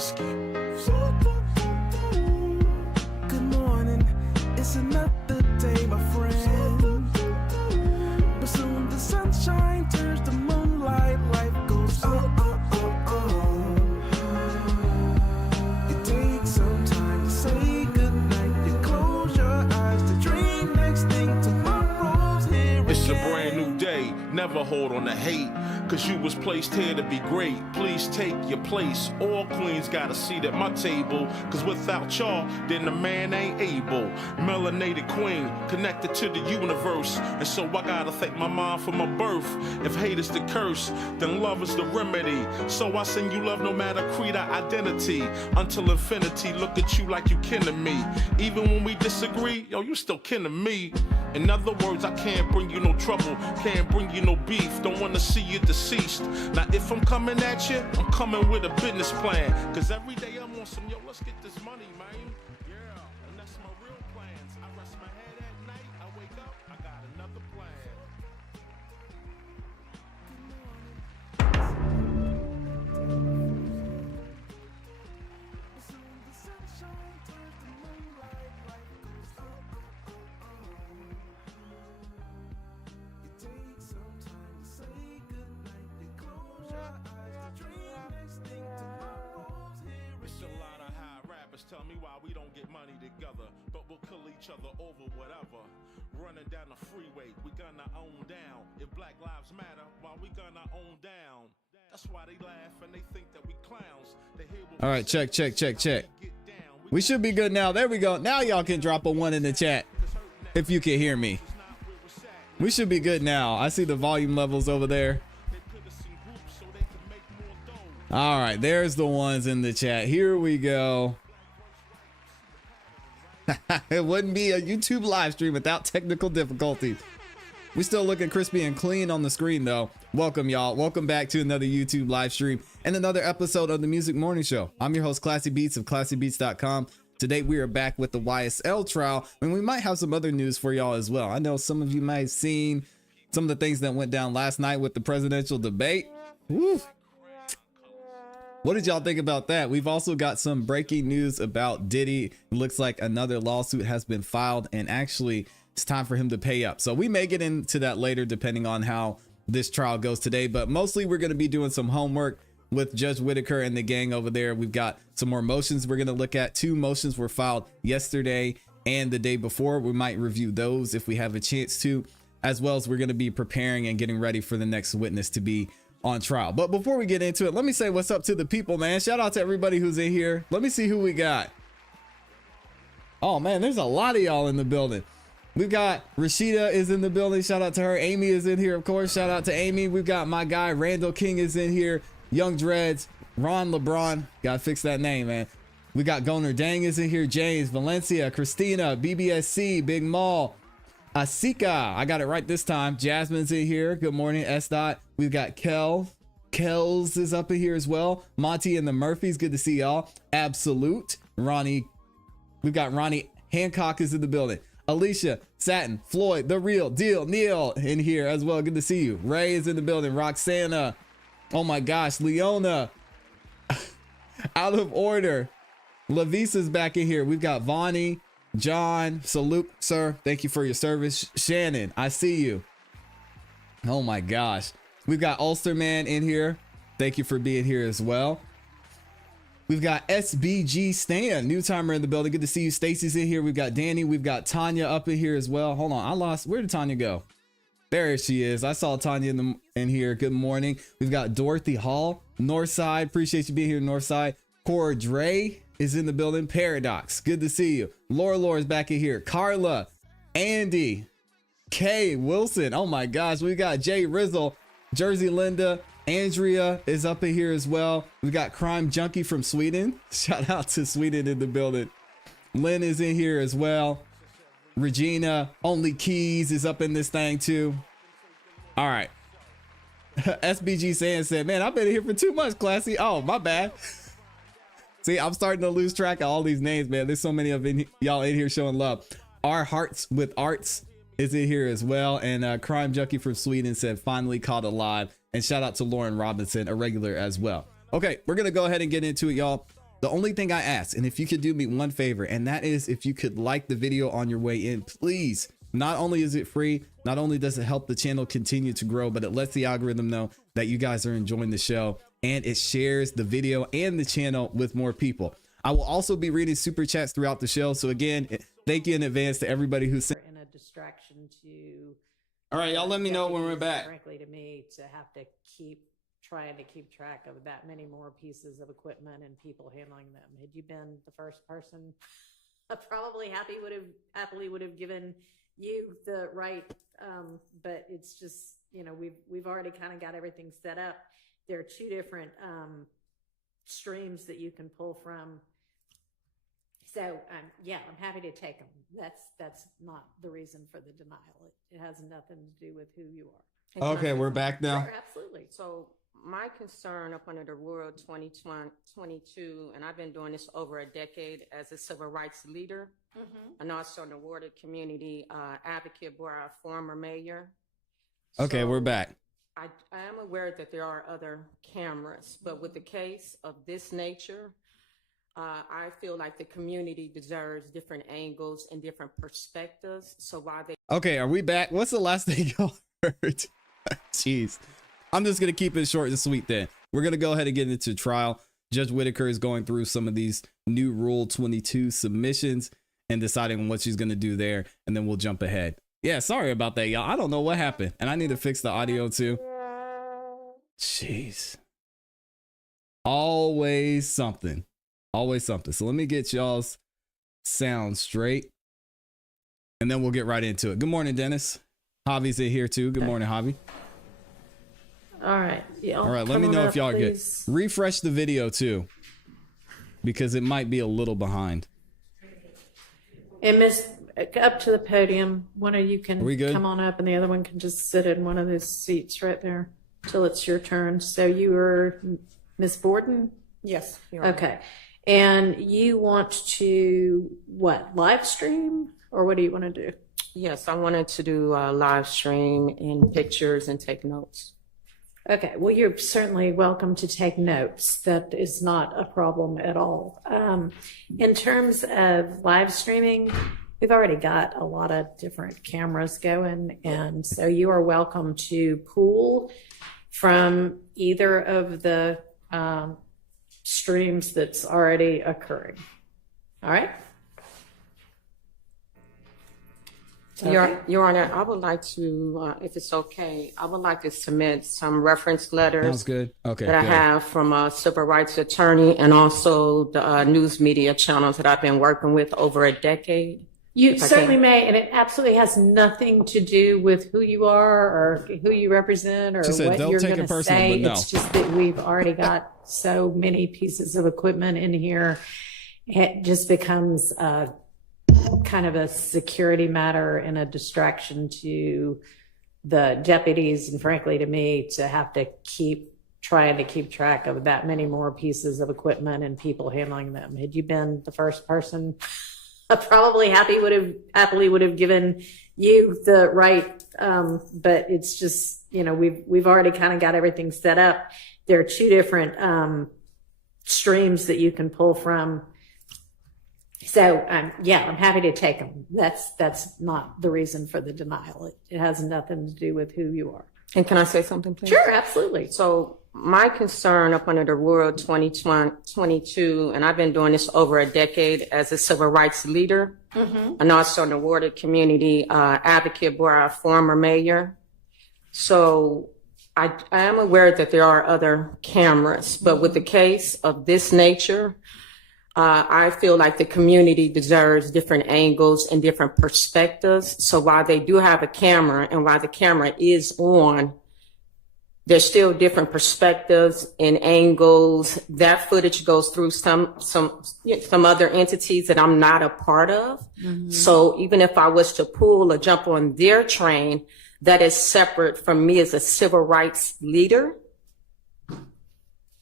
husky. Good morning, it's another day, my friend. But soon the sunshine turns to moonlight, life goes on. You take some time to say goodnight, you close your eyes to dream, next thing tomorrow's here. It's a brand new day, never hold on to hate, cause you was placed here to be great. Please take your place, all queens got a seat at my table, cause without y'all, then the man ain't able. Melanated queen, connected to the universe, and so I gotta thank my mom for my birth. If hate is the curse, then love is the remedy. So I send you love no matter creed or identity, until infinity, look at you like you kin to me. Even when we disagree, yo, you still kin to me. In other words, I can't bring you no trouble, can't bring you no beef, don't wanna see you deceased. Now if I'm coming at you, I'm coming with a business plan, cause every day I'm on some, yo, let's get this money, man. Yeah, and that's my real plans. I rest my head at night, I wake up, I got another plan. Tell me why we don't get money together, but we'll kill each other over whatever. Running down the freeway, we gonna own down. If Black Lives Matter, why we gonna own down? That's why they laugh and they think that we clowns. They hear what all right, check. We should be good now. There we go. Now y'all can drop a 1 in the chat if you can hear me. We should be good now. I see the volume levels over there. All right, there's the ones in the chat. Here we go. It wouldn't be a YouTube live stream without technical difficulties. We still looking crispy and clean on the screen though. Welcome y'all. Welcome back to another YouTube live stream and another episode of the Music Morning Show. I'm your host ClassE Beats of ClassEbeats.com. Today we are back with the YSL trial, and we might have some other news for y'all as well. I know some of you might have seen some of the things that went down last night with the presidential debate. Woo. What did y'all think about that? We've also got some breaking news about Diddy. It looks like another lawsuit has been filed, and actually it's time for him to pay up. So we may get into that later depending on how this trial goes today, but mostly we're going to be doing some homework with Judge Whitaker and the gang over there. We've got some more motions we're going to look at. 2 motions were filed yesterday and the day before. We might review those if we have a chance to, as well as we're going to be preparing and getting ready for the next witness to be on trial. But before we get into it, let me say what's up to the people, man. Shout out to everybody who's in here. Let me see who we got. Oh man, there's a lot of y'all in the building. We've got Rashida is in the building. Shout out to her. Amy is in here, of course. Shout out to Amy. We've got my guy Randall King is in here. Young Dreads, Ron LeBron. Gotta fix that name, man. We got Goner Dang is in here. James, Valencia, Christina, BBSC, Big Mall, Asika, I got it right this time. Jasmine's in here. Good morning, S. Dot. We've got Kells is up in here as well. Monty and the Murphys, good to see y'all. Absolute, Ronnie. We've got Ronnie Hancock is in the building. Alicia, Satin, Floyd, The Real Deal, Neil in here as well. Good to see you. Ray is in the building. Roxana. Oh my gosh, Leona. Out of order. Lavisa's back in here. We've got Vonnie. John, salute, sir. Thank you for your service. Shannon, I see you. Oh my gosh. We've got Ulsterman in here. Thank you for being here as well. We've got SBG Stan, new timer in the building. Good to see you. Stacy's in here. We've got Danny. We've got Tanya up in here as well. Hold on. I lost. Where did Tanya go? There she is. I saw Tanya in here. Good morning. We've got Dorothy Hall, Northside. Appreciate you being here, Northside. Cora Dre is in the building. Paradox, good to see you. Laura's back in here. Carla, Andy, Kay Wilson. Oh my gosh, we got Jay Rizzle, Jersey Linda, Andrea is up in here as well. We got Crime Junkie from Sweden. Shout out to Sweden in the building. Lynn is in here as well. Regina, Only Keys is up in this thing too. All right. SBG Sand said, man, I've been here for 2 months, ClassE. Oh, my bad. See, I'm starting to lose track of all these names, man. There's so many of y'all in here showing love. Our Hearts with Arts is in here as well. And Crime Junkie from Sweden said, finally caught alive. And shout out to Lauren Robinson, a regular as well. Okay, we're going to go ahead and get into it, y'all. The only thing I ask, and if you could do me one favor, and that is if you could like the video on your way in, please. Not only is it free, not only does it help the channel continue to grow, but it lets the algorithm know that you guys are enjoying the show, and it shares the video and the channel with more people. I will also be reading super chats throughout the show. So again, thank you in advance to everybody who sent. In a distraction to. All right, y'all let me know when we're back. Frankly, to me, to have to keep trying to keep track of that many more pieces of equipment and people handling them. Had you been the first person, I probably happily would have given you the right. But it's just, you know, we've already kind of got everything set up. There are two different streams that you can pull from. So yeah, I'm happy to take them. That's not the reason for the denial. It has nothing to do with who you are. Okay, we're back now. Sure, absolutely. So my concern up under the World 2022, and I've been doing this over a decade as a civil rights leader, and also an awarded community advocate for our former mayor. Okay, So we're back. I am aware that there are other cameras, but with the case of this nature, I feel like the community deserves different angles and different perspectives. So while they Okay, are we back? What's the last thing y'all heard? Jeez. I'm just going to keep it short and sweet then. We're going to go ahead and get into trial. Judge Whitaker is going through some of these new Rule 22 submissions and deciding what she's going to do there, and then we'll jump ahead. Yeah, sorry about that, y'all. I don't know what happened, and I need to fix the audio too. Jeez. Always something. Always something. So let me get y'all's sound straight, and then we'll get right into it. Good morning, Dennis. Javi's in here too. Good morning, Javi. All right. All right, let me know if y'all get refresh the video too, because it might be a little behind. And Miss, up to the podium. One of you can we good? come on up, and the other one can just sit in one of those seats right there till it's your turn. So you were Miss Borden? yes, you're right. Okay. And you want to, what, live stream? Or what do you want to do? Yes, I wanted to do a live stream in pictures and take notes. Okay, well, you're certainly welcome to take notes. That is not a problem at all. In terms of live streaming, we've already got a lot of different cameras going, and so you are welcome to pull from either of the streams that's already occurring. All right? Your Honor, I would like to, if it's okay, I would like to submit some reference letters Sounds good. Okay. that I good. have from a civil rights attorney and also the news media channels that I've been working with over a decade. You If I certainly can. may, and it absolutely has nothing to do with who you are or who you represent or She said, what "Don't you're take it going to personal," say. but no. It's just that we've already got so many pieces of equipment in here. It just becomes kind of a security matter and a distraction to the deputies, and frankly to me, to have to keep trying to keep track of that many more pieces of equipment and people handling them. Had you been the first person, I probably happily would have given you the right. But it's just, you know, we've already kind of got everything set up. There are two different streams that you can pull from. So yeah, I'm happy to take them. That's not the reason for the denial. It has nothing to do with who you are. And can I say something, please? Sure, absolutely. So my concern up under the World 2022, and I've been doing this over a decade as a civil rights leader, and also an awarded community advocate for our former mayor. So I am aware that there are other cameras, but with the case of this nature, I feel like the community deserves different angles and different perspectives. So while they do have a camera and while the camera is on, there's still different perspectives and angles. That footage goes through some other entities that I'm not a part of. So even if I was to pull or jump on their train, that is separate from me as a civil rights leader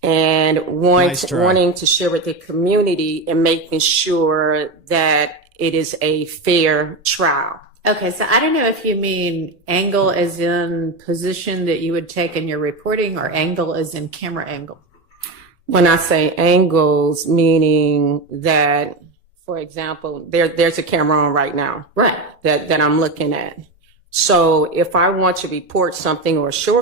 and wanting to share with the community and making sure that it is a fair trial. Okay, so I don't know if you mean angle as in position that you would take in your reporting or angle as in camera angle. When I say angles, meaning that, for example, there's a camera on right now. Right. That I'm looking at. So if I want to report something or show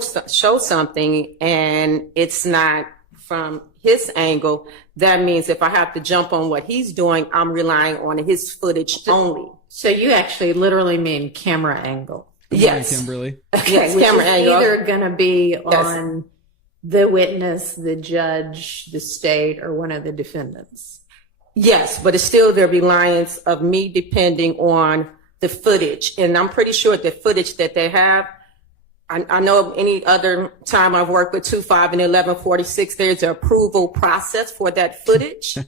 something and it's not from his angle, that means if I have to jump on what he's doing, I'm relying on his footage only. So you actually literally mean camera angle. Good morning, Yes. Kimberly. Yes, Which camera is angle. either going to be Yes. on the witness, the judge, the state, or one of the defendants. Yes, but it's still the reliance of me depending on the footage. And I'm pretty sure the footage that they have, I know any other time I've worked with 2.5 and 1146, there's an approval process for that footage.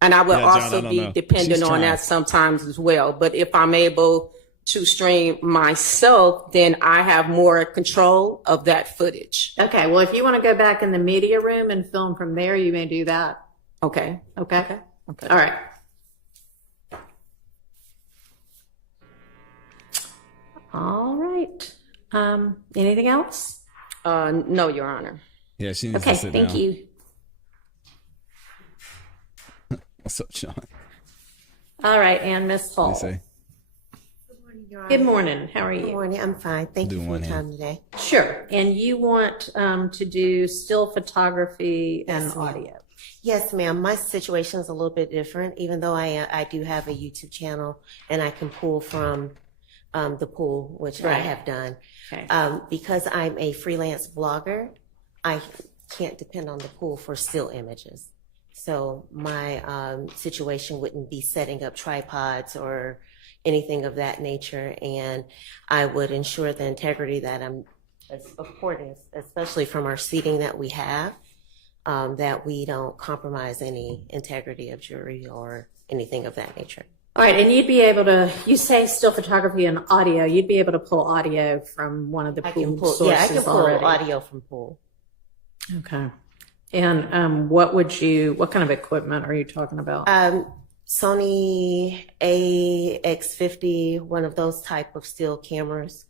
And I will Yeah, John, also I don't be know. dependent She's on trying. that sometimes as well. But if I'm able to stream myself, then I have more control of that footage. Okay, well, if you want to go back in the media room and film from there, you may do that. Okay. Okay? Okay. All right. All right. Anything else? No, Your Honor. Yeah, she needs Okay, to sit thank down. you. What's up, Sean? All right, and Miss What Hall. do you say? Good morning. How are Good you? morning. I'm fine. Thank you Doing for one your hand. time today. Sure. And you want to do still photography and Yes, ma'am. audio. Yes, ma'am. My situation is a little bit different, even though I do have a YouTube channel and I can pull from the pool, which I Right. have done. Okay. Because I'm a freelance blogger, I can't depend on the pool for still images. So my situation wouldn't be setting up tripods or anything of that nature, and I would ensure the integrity that I'm supporting, especially from our seating that we have, that we don't compromise any integrity of jury or anything of that nature. All right, and you'd be able to, you say still photography and audio, you'd be able to pull audio from one of the I pool can pull, sources yeah, I can pull already. audio from pool. Okay. And what kind of equipment are you talking about? Sony AX50, one of those type of still cameras.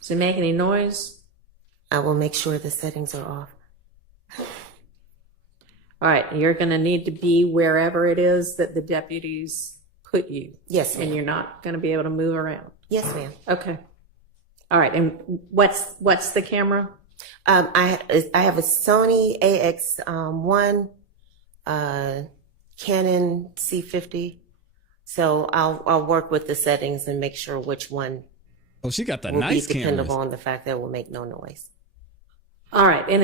Does it make any noise? I will make sure the settings are off. All right, you're going to need to be wherever it is that the deputies put you. Yes, And ma'am. you're not going to be able to move around. Yes, ma'am. Okay. All right, and what's the camera? I have a Sony AX1, Canon C50. So I'll work with the settings and make sure which one Oh, she got the will nice be dependable cameras. on the fact that it will make no noise. All right, and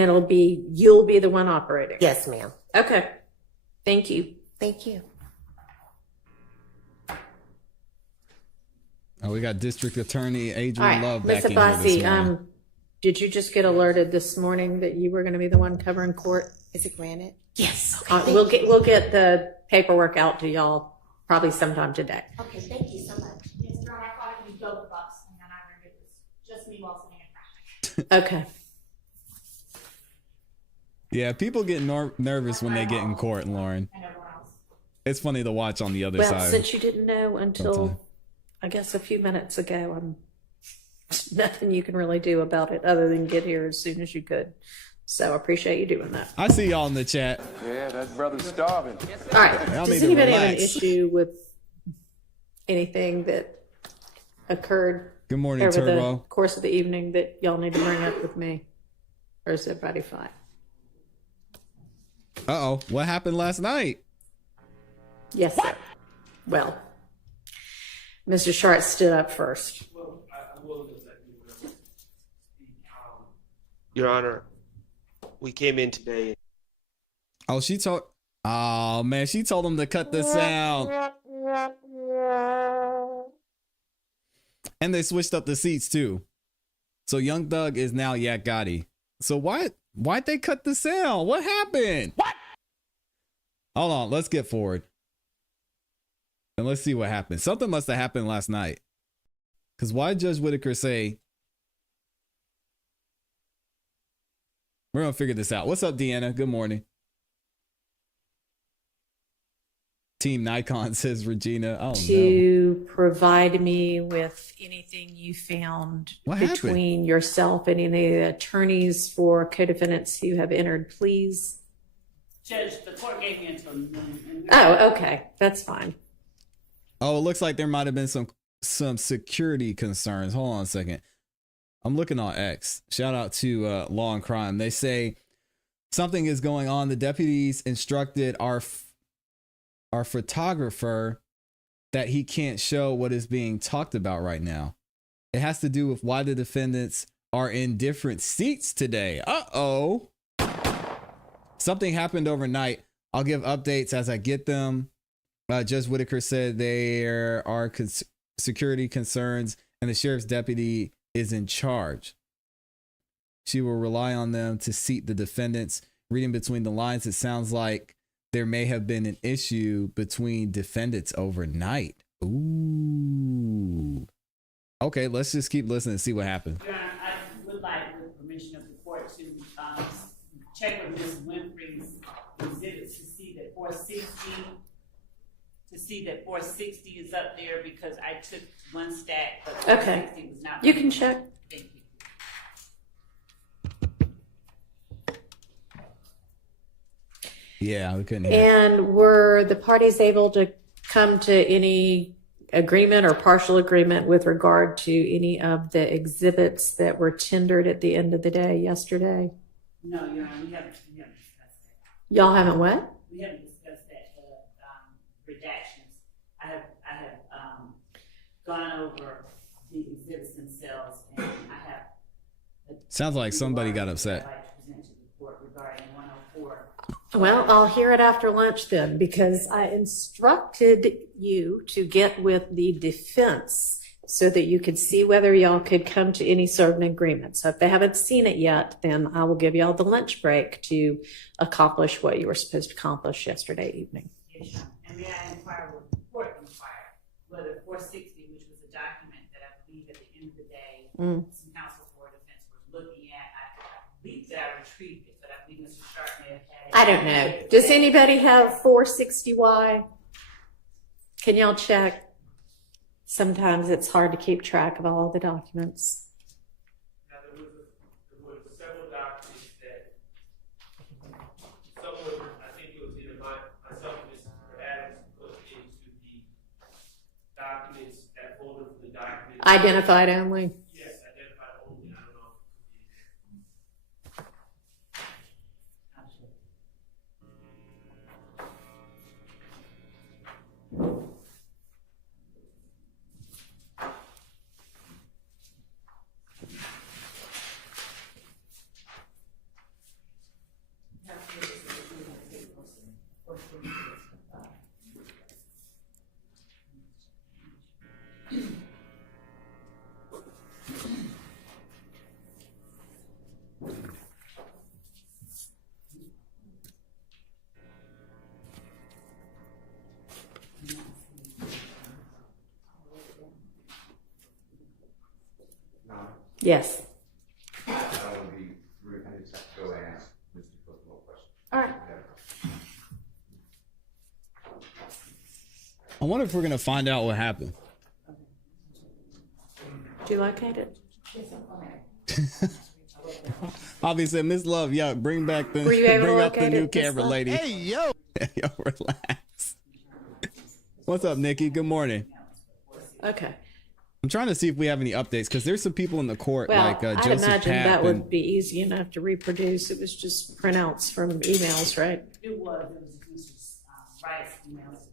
you'll be the one operating. Yes, ma'am. Okay. Thank you. Thank you. Oh, we got District Attorney All Adrian right, Love Ms. back in here this morning. Abbasi, did you just get alerted this morning that you were going to be the one covering court? Is it granted? Yes. Okay. We'll get the paperwork out to y'all probably sometime today. Okay, thank you so much. Yes, Your Honor, I thought it would be both of us, and then I learned it was just me while sitting in traffic. Okay. Yeah, people get nervous when they get in court, Lauren. And everyone else. It's funny to watch on the other Well, side. since you didn't know until, Sometime. I guess, a few minutes ago, nothing you can really do about it other than get here as soon as you could. So I appreciate you doing that. I see y'all in the chat. Yeah, that brother's starving. All right. Y'all Does need to anybody have an relax. issue with anything that occurred Good morning, over Turbo. the course of the evening that y'all need to bring up with me? Or is everybody fine? Uh-oh, what happened last night? Yes, sir. Well, Mr. Sharp stood up first. Your Honor, we came in today. Oh, she told... Oh, man, she told him to cut the sound. And they switched up the seats, too. So Young Thug is now Yak Gotti. So why'd they cut the sound? What happened? What? Hold on, let's get forward. And let's see what happened. Something must have happened last night. Because why did Judge Whitaker say... We're going to figure this out. What's up, Deanna? Good morning. Team Nikon, says Regina. Oh, to provide me with anything you found What between happened? yourself and any of the attorneys for co-defendants who have entered pleas. Judge, the court gave me until noon. Oh, okay. That's fine. Oh, it looks like there might have been some security concerns. Hold on a second. I'm looking on X. Shout out to Law and Crime. They say something is going on. The deputies instructed our photographer that he can't show what is being talked about right now. It has to do with why the defendants are in different seats today. Uh-oh. Something happened overnight. I'll give updates as I get them. Judge Whitaker said there are security concerns and the sheriff's deputy is in charge. She will rely on them to seat the defendants. Reading between the lines, it sounds like there may have been an issue between defendants overnight. Ooh. Okay, let's just keep listening and see what happens. Your Honor, I would like, with permission of the court, to check with Ms. Winfrey's exhibits to see that 460 is up there, because I took one stack, but 460 was not. You can check. Thank you. Yeah, we couldn't hear. And were the parties able to come to any agreement or partial agreement with regard to any of the exhibits that were tendered at the end of the day yesterday? No, Your Honor, we haven't discussed that. Y'all haven't what? We haven't discussed that, redactions. I have gone over the exhibits themselves, and I have. Sounds like somebody got upset. I'd like to present to the court regarding 104. Well, I'll hear it after lunch then, because I instructed you to get with the defense so that you could see whether y'all could come to any certain agreement. So if they haven't seen it yet, then I will give y'all the lunch break to accomplish what you were supposed to accomplish yesterday evening. Yes, Your Honor. And may I inquire what the court inquired, whether 460, which was a document that I believe at the end of the day, some counsel for defense was looking at. I believe that I retrieved it, but I believe Mr. Sharp may have had it. I don't know. Does anybody have 460Y? Can y'all check? Sometimes it's hard to keep track of all the documents. Now, there were several documents that someone, I think it was either myself or Mr. Adams, put into the documents, that folder for the documents. Identified only. Yes, identified only. I don't know. Yes. That would be, I just have to go ask Mr. Cook more questions. All right. I wonder if we're gonna find out what happened. Do you locate it? Obviously, Miss Love, yo, bring back the Were you able to bring up the locate new it, Miss camera, Love? lady. Hey, yo, yo, relax. What's up, Nikki? Good morning. Okay. I'm trying to see if we have any updates because there's some people in the court Well, like I'd Joseph imagine Papp that and would be easy enough to reproduce. It was just printouts from emails, right? It was Mr. Wright's emails.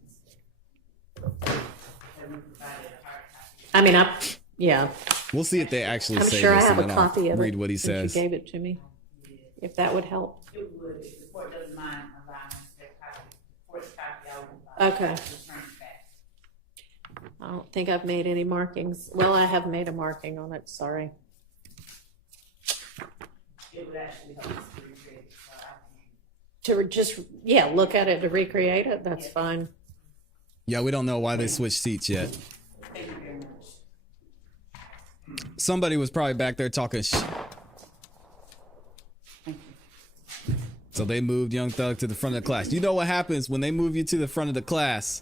That we provided a hard copy. I mean, yeah. we'll see if they actually I'm say sure I this have and a then I'll copy of read it. what he since says. You gave it to me. If that would help. It would, if the court doesn't mind allowing us that copy, court's copy, I would. Okay. Return it back. I don't think I've made any markings. Well, I have made a marking on it. Sorry. It would actually help us to recreate it, so I can. To just, yeah, look at it to recreate it. That's fine. Yeah, we don't know why they switched seats yet. Thank you very much. Somebody was probably back there talking So they moved Young Thug to the front of the class. You know what happens when they move you to the front of the class?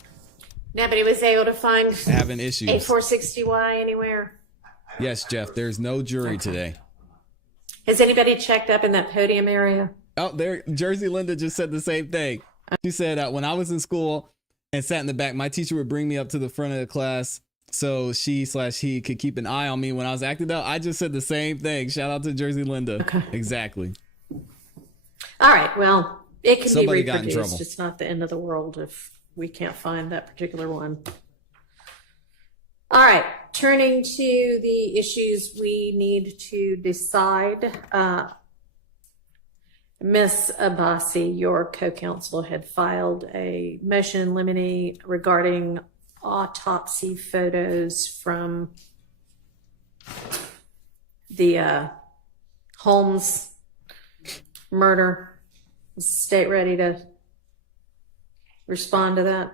Nobody was able to find Having issues. A460Y anywhere. Yes, Jeff, there's no jury today. Has anybody checked up in that podium area? Oh, there, Jersey Linda just said the same thing. She said, when I was in school and sat in the back, my teacher would bring me up to the front of the class so she/he could keep an eye on me when I was acting out. I just said the same thing. Shout out to Jersey Linda. Okay. Exactly. All right. Well, it can Somebody be got in reproduced. trouble. It's not the end of the world if we can't find that particular one. All right. Turning to the issues we need to decide. Ms. Abbasi, your co-counsel, had filed a motion in limine regarding autopsy photos from the Holmes murder. Is the state ready to respond to that?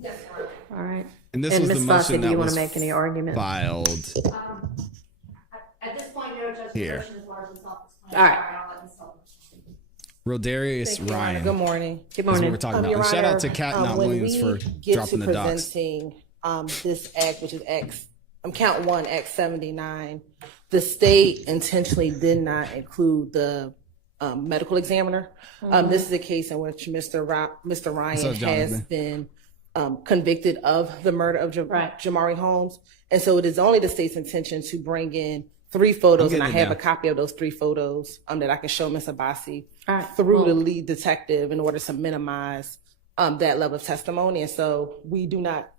Yes, ma'am. All right. And this was Ms. the Abbasi, motion do that you want was to make any argument? filed. At this point, no, Judge, Here. the motion is largely self-explanatory. All right. I'll let Ms. Sullivan. Rodarius Ryan. Good morning. Good That's what morning. we're talking about. Your And shout out Honor, to Cat Not when Williams we for get dropping to the docs. presenting this act, which is count 1, Act 79, the state intentionally did not include the medical examiner. This is a case in which Mr. Ryan What's up, has Jonathan? been convicted of the murder of Right. Jamari Holmes. And so it is only the state's intention to bring in 3 photos, and I getting it have now. a copy of those 3 photos that I can show Ms. Abbasi All right. through the lead detective in order to minimize that level of testimony. And so we do not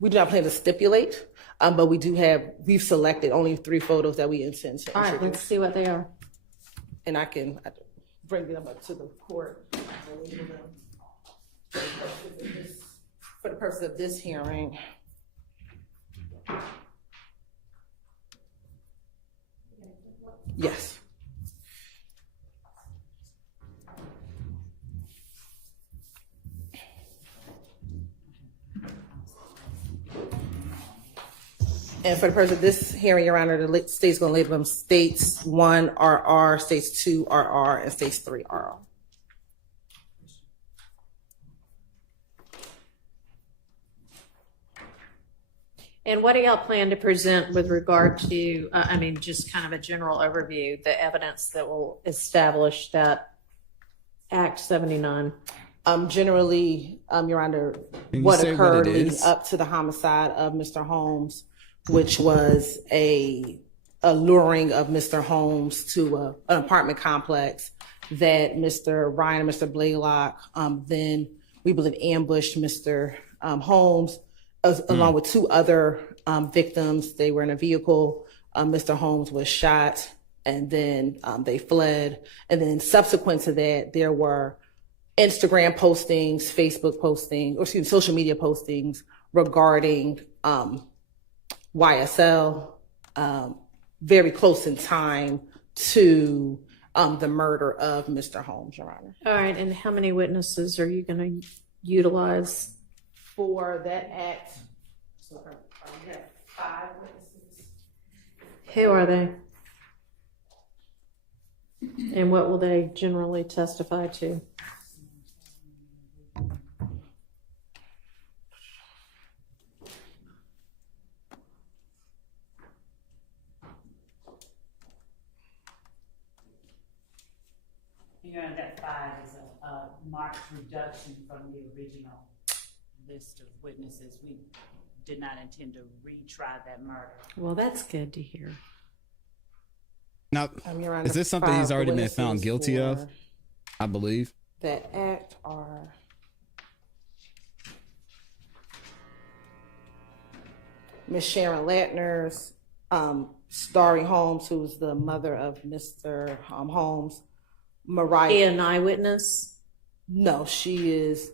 plan to stipulate, but we've selected only 3 photos that we intend to All right. introduce. Let's see what they are. And I can bring them up to the court. For the purpose of this hearing. Yes. And for the purpose of this hearing, Your Honor, the state's going to label them States 1 RR, States 2 RR, and States 3 RR. And what do y'all plan to present with regard to, just kind of a general overview, the evidence that will establish that Act 79? Generally, Your Honor, you what say what occurred it leading is? up to the homicide of Mr. Holmes, which was a luring of Mr. Holmes to an apartment complex that Mr. Ryan and Mr. Blaylock then, we believe, ambushed Mr. Holmes along with 2 other victims. They were in a vehicle. Mr. Holmes was shot, and then they fled. And then subsequent to that, there were Instagram postings, Facebook postings, or excuse me, social media postings regarding YSL, very close in time to the murder of Mr. Holmes, Your Honor. All right. And how many witnesses are you going to utilize? For that act, so we have 5 witnesses. Who are they? And what will they generally testify to? Your Honor, that 5 is a marked reduction from the original list of witnesses. We did not intend to retry that murder. Well, that's good to hear. Now, Your Honor, is this something he's 5 already been found witnesses guilty of? for I believe. that act are Miss Sharon Latner's, Starry Holmes, who's the mother of Mr. Holmes, Mariah. An eyewitness? No, she is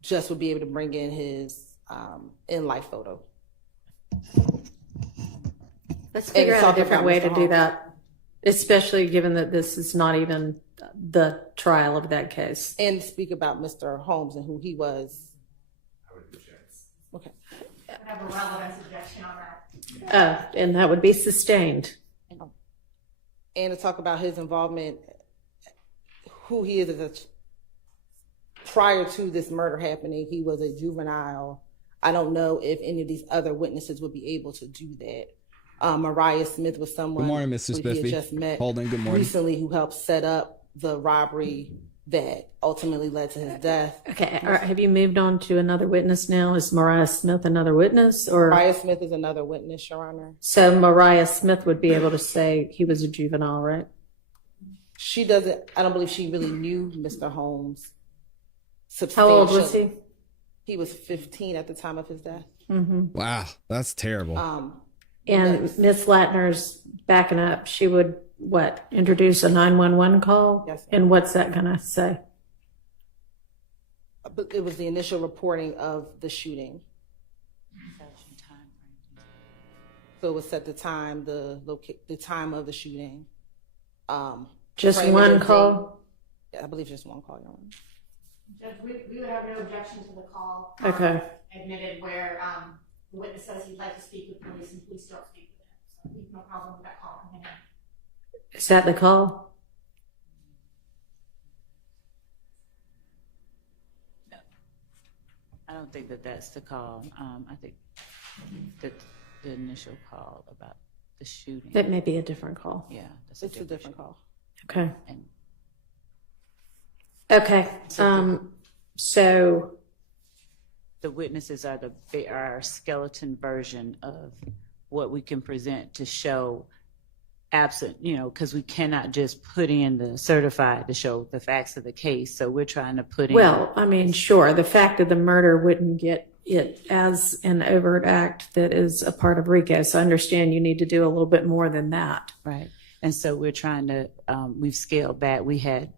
just would be able to bring in his in-life photo. Let's figure it's out a talking different about way Mr. to do Holmes. that, especially given that this is not even the trial of that case. And speak about Mr. Holmes and who he was. Okay. I have a relevant suggestion on that. And that would be sustained. And to talk about his involvement, who he is prior to this murder happening, he was a juvenile. I don't know if any of these other witnesses would be able to do that. Mariah Smith was someone Good morning, Mr. who he Spiffy. had just met Holden, good morning. recently, who helped set up the robbery that ultimately led to his death. Okay, all right, have you moved on to another witness now? Is Mariah Smith another witness, or? Mariah Smith is another witness, Your Honor. So Mariah Smith would be able to say he was a juvenile, right? She doesn't, I don't believe she really knew Mr. Holmes. How old was he? He was 15 at the time of his death. Wow, that's terrible. And Miss Latner's backing up. She would, what, introduce a 911 call? Yes, And what's that gonna say? But it was the initial reporting of the shooting. So it was at the time, the time of the shooting. Just framing one the call? date. I believe just one call, Your Honor. Judge, we would have no objection to the call. Okay. Admitted where the witness says he'd like to speak with police and police don't speak with him. So we have no problem with that call coming in. Is that the call? I don't think that that's the call. I think that the initial call about the shooting. That may be a different call. Yeah, that's It's a different call. Okay. And Okay, so the witnesses are our skeleton version of what we can present to show absent, because we cannot just put in the certified to show the facts of the case. So we're trying to put in. well, I mean, sure, the fact of the murder wouldn't get it as an overt act that is a part of RICO. So I understand you need to do a little bit more than that. Right. And so we're trying to, we've scaled back. We had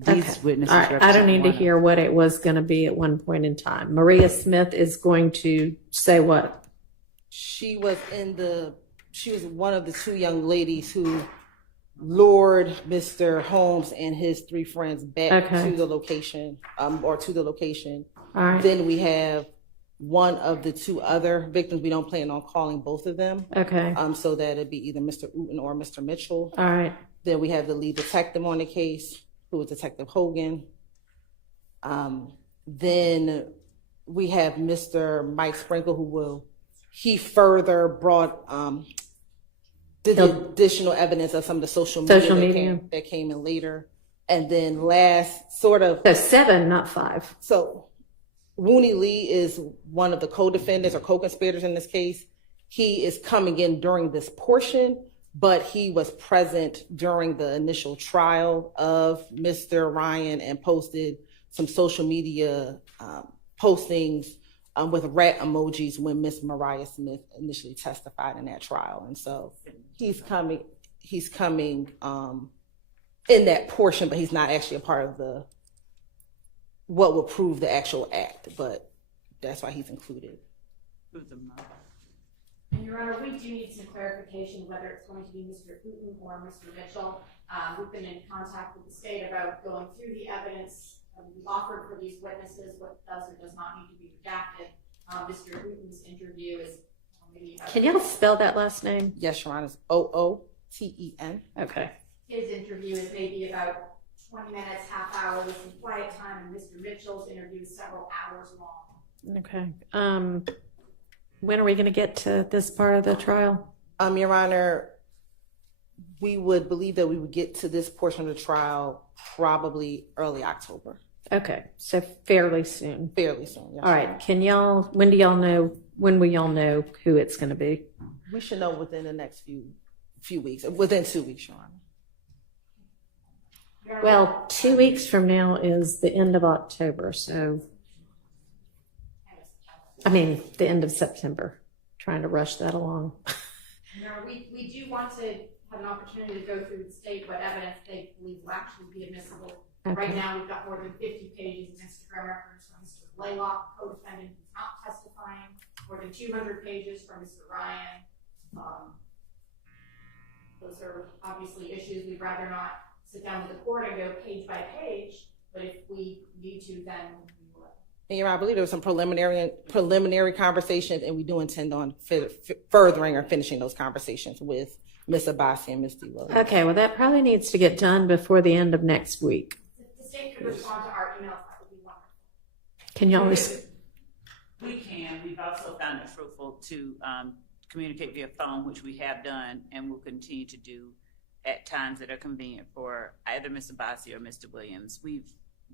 these witnesses. All right. I don't need to hear what it was going to be at one point in time. Maria Smith is going to say what? She was one of the two young ladies who lured Mr. Holmes and his three friends back to the location, or to the location. All right. Then we have one of the two other victims. We don't plan on calling both of them. Okay. So that it'd be either Mr. Uten or Mr. Mitchell. All right. Then we have the lead detective on the case, who was Detective Hogan. Then we have Mr. Mike Sprinkle, he further brought the additional evidence of some of the social media. That came in later. And then last, sort of. So 7, not 5. So Rooney Lee is one of the co-defendants or co-conspirators in this case. He is coming in during this portion, but he was present during the initial trial of Mr. Ryan and posted some social media postings with rat emojis when Miss Mariah Smith initially testified in that trial. And so he's coming in that portion, but he's not actually a part of what will prove the actual act, but that's why he's included. And Your Honor, we do need some clarification whether it's going to be Mr. Uten or Mr. Mitchell. We've been in contact with the state about going through the evidence we offered for these witnesses, what does or does not need to be redacted. Mr. Uten's interview is maybe. Can y'all spell that last name? Yes, Your Honor, it's Ooten. Okay. His interview is maybe about 20 minutes, half hour with some quiet time, and Mr. Mitchell's interview is several hours long. Okay. When are we going to get to this part of the trial? Your Honor, we would believe that we would get to this portion of the trial probably early October. Okay, so fairly soon. Fairly soon, yes. All right. When will y'all know who it's going to be? We should know within the next few weeks, within 2 weeks, Your Honor. Well, 2 weeks from now is the end of October, so the end of September. Trying to rush that along. We do want to have an opportunity to go through the state what evidence they believe will actually be admissible. Okay. Right now, we've got more than 50 pages of Instagram records from Mr. Blaylock, co-defendant who's not testifying, more than 200 pages from Mr. Ryan. Those are obviously issues we'd rather not sit down with the court and go page by page, but if we need to, then we will. And Your Honor, I believe there was some preliminary conversations, and we do intend on furthering or finishing those conversations with Ms. Abbasi and Ms. D. Williams. Okay, well, that probably needs to get done before the end of next week. To state could respond to our emails, that would be wonderful. Can y'all We can. We've also found it fruitful to communicate via phone, which we have done and will continue to do at times that are convenient for either Mr. Bossie or Mr. Williams.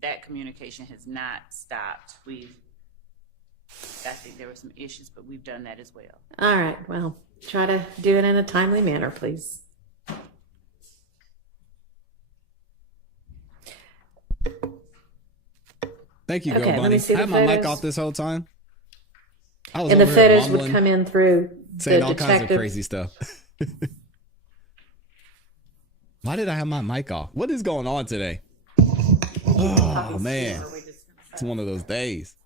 That communication has not stopped. I think there were some issues, but we've done that as well. All right, well, try to do it in a timely manner, please. Thank you, Okay, Go let Bunny. me see I the had my mic photos. off this whole time. I was And the over here photos would mumbling, come in through saying the all kinds of detective. crazy stuff. Why did I have my mic off? What is going on today? Oh man, it's one of those days.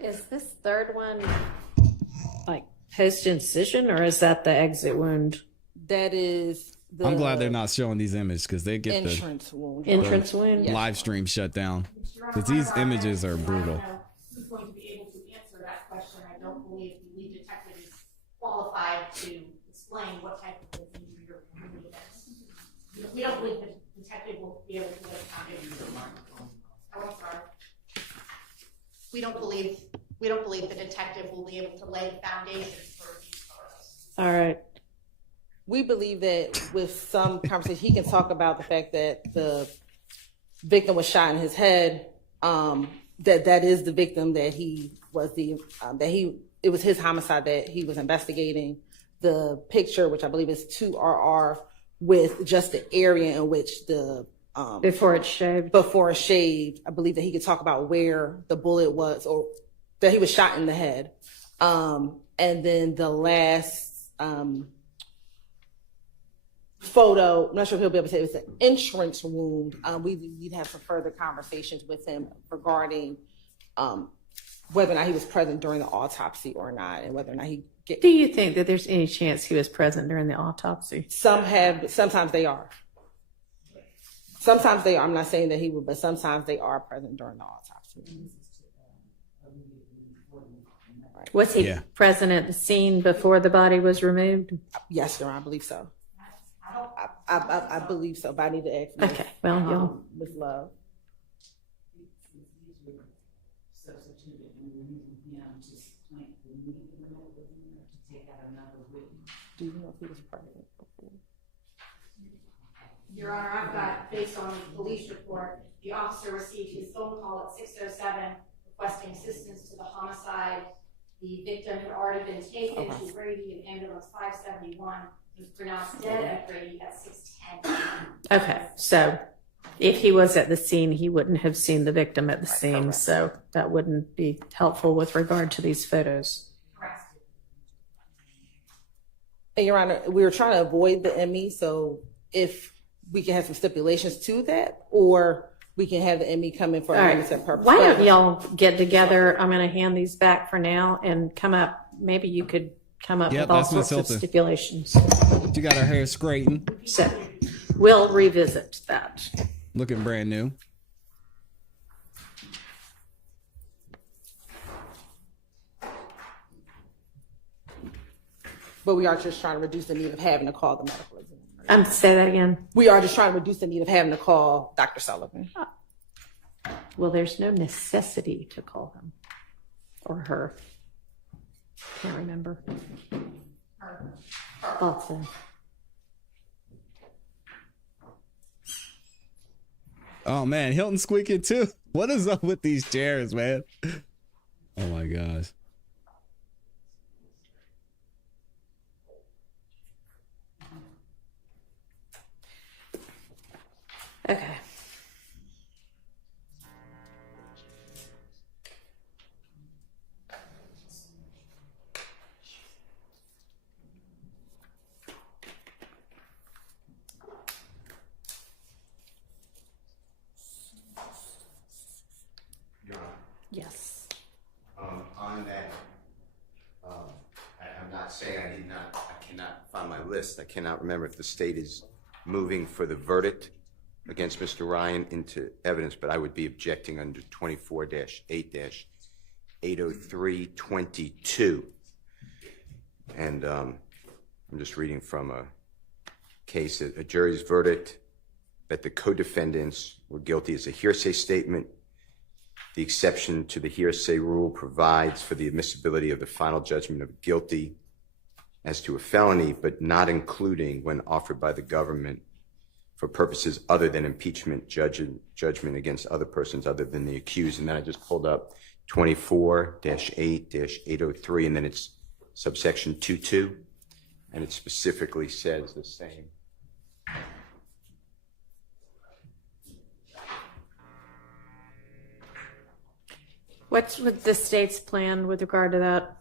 Is this third one like post-incision, or is that the exit wound? That is the I'm glad they're not showing these images because they get entrance wound. Entrance wound? live stream shut down. Because these images are brutal. Who's going to be able to answer that question? I don't believe the lead detective is qualified to explain what type of injury or injury it is. We don't believe the detective will be able to lay the foundation. Oh, I'm sorry. We don't believe the detective will be able to lay the foundation for these photos. All right. We believe that with some conversation, he can talk about the fact that the victim was shot in his head. That is the victim, that he was it was his homicide that he was investigating. The picture, which I believe is 2RR, with just the area in which the Before it's shaved. before it's shaved, I believe that he could talk about where the bullet was, or that he was shot in the head. And then the last photo, I'm not sure if he'll be able to say it was an entrance wound. We'd have some further conversations with him regarding whether or not he was present during the autopsy or not, and whether or not he Do you think that there's any chance he was present during the autopsy? Some have, but sometimes they are. Sometimes they are. I'm not saying that he would, but sometimes they are present during the autopsy. Was he present at the scene before the body was removed? Yes, Your Honor, I believe so. I believe so, but I need to ask. Okay, well, y'all. Ms. Love. Substituted and removing him to plant the need to take out another witness. Do you know if he was present before? Your Honor, I've got, based on the police report, the officer received his phone call at 6:07 requesting assistance to the homicide. The victim had already been taken to Brady in ambulance 571. He was pronounced dead at Brady at 6:10. Okay, so if he was at the scene, he wouldn't have seen the victim at the scene, so that wouldn't be helpful with regard to these photos. Correct. And Your Honor, we were trying to avoid the ME, so if we can have some stipulations to that, or we can have the ME come in for All right. limited purpose. Why don't y'all get together? I'm going to hand these back for now and come up. Maybe you could come up with all that's Miss sorts of Hilton. stipulations. You got her hair straightened, So we'll revisit that. looking brand new. But we are just trying to reduce the need of having to call the medical examiner. Say that again. We are just trying to reduce the need of having to call Dr. Sullivan. Well, there's no necessity to call him or her. Can't remember. Thought so. Oh man, Hilton squeaking too. What is up with these chairs, man? Oh my gosh. Okay. Your Honor, Yes. on that, I'm not saying I cannot find my list. I cannot remember if the state is moving for the verdict against Mr. Ryan into evidence, but I would be objecting under 24-8-80322. And I'm just reading from a case, a jury's verdict that the co-defendants were guilty is a hearsay statement. The exception to the hearsay rule provides for the admissibility of the final judgment of guilty as to a felony, but not including when offered by the government for purposes other than impeachment, judgment against other persons other than the accused. And then I just pulled up 24-8-803, and then it's subsection 2.2, and it specifically says the same. What's with the state's plan with regard to that?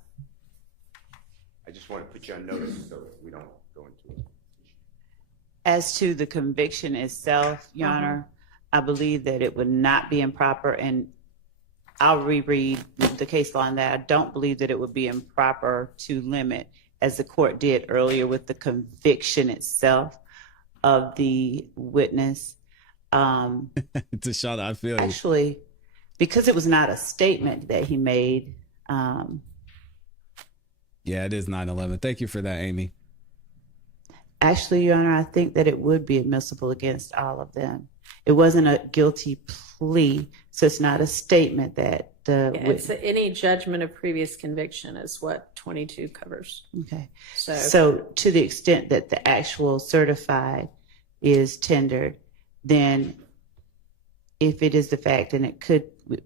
I just want to put you on notice so we don't go into it. As to the conviction itself, Your Honor, I believe that it would not be improper, and I'll reread the case law on that. I don't believe that it would be improper to limit, as the court did earlier with the conviction itself of the witness. Tashana, I feel you. Actually, because it was not a statement that he made. Yeah, it is 9/11. Thank you for that, Amy. Actually, Your Honor, I think that it would be admissible against all of them. It wasn't a guilty plea, so it's not a statement that the It's any judgment of previous conviction is what 22 covers. Okay. So to the extent that the actual certified is tendered, then if it is the fact, and it could,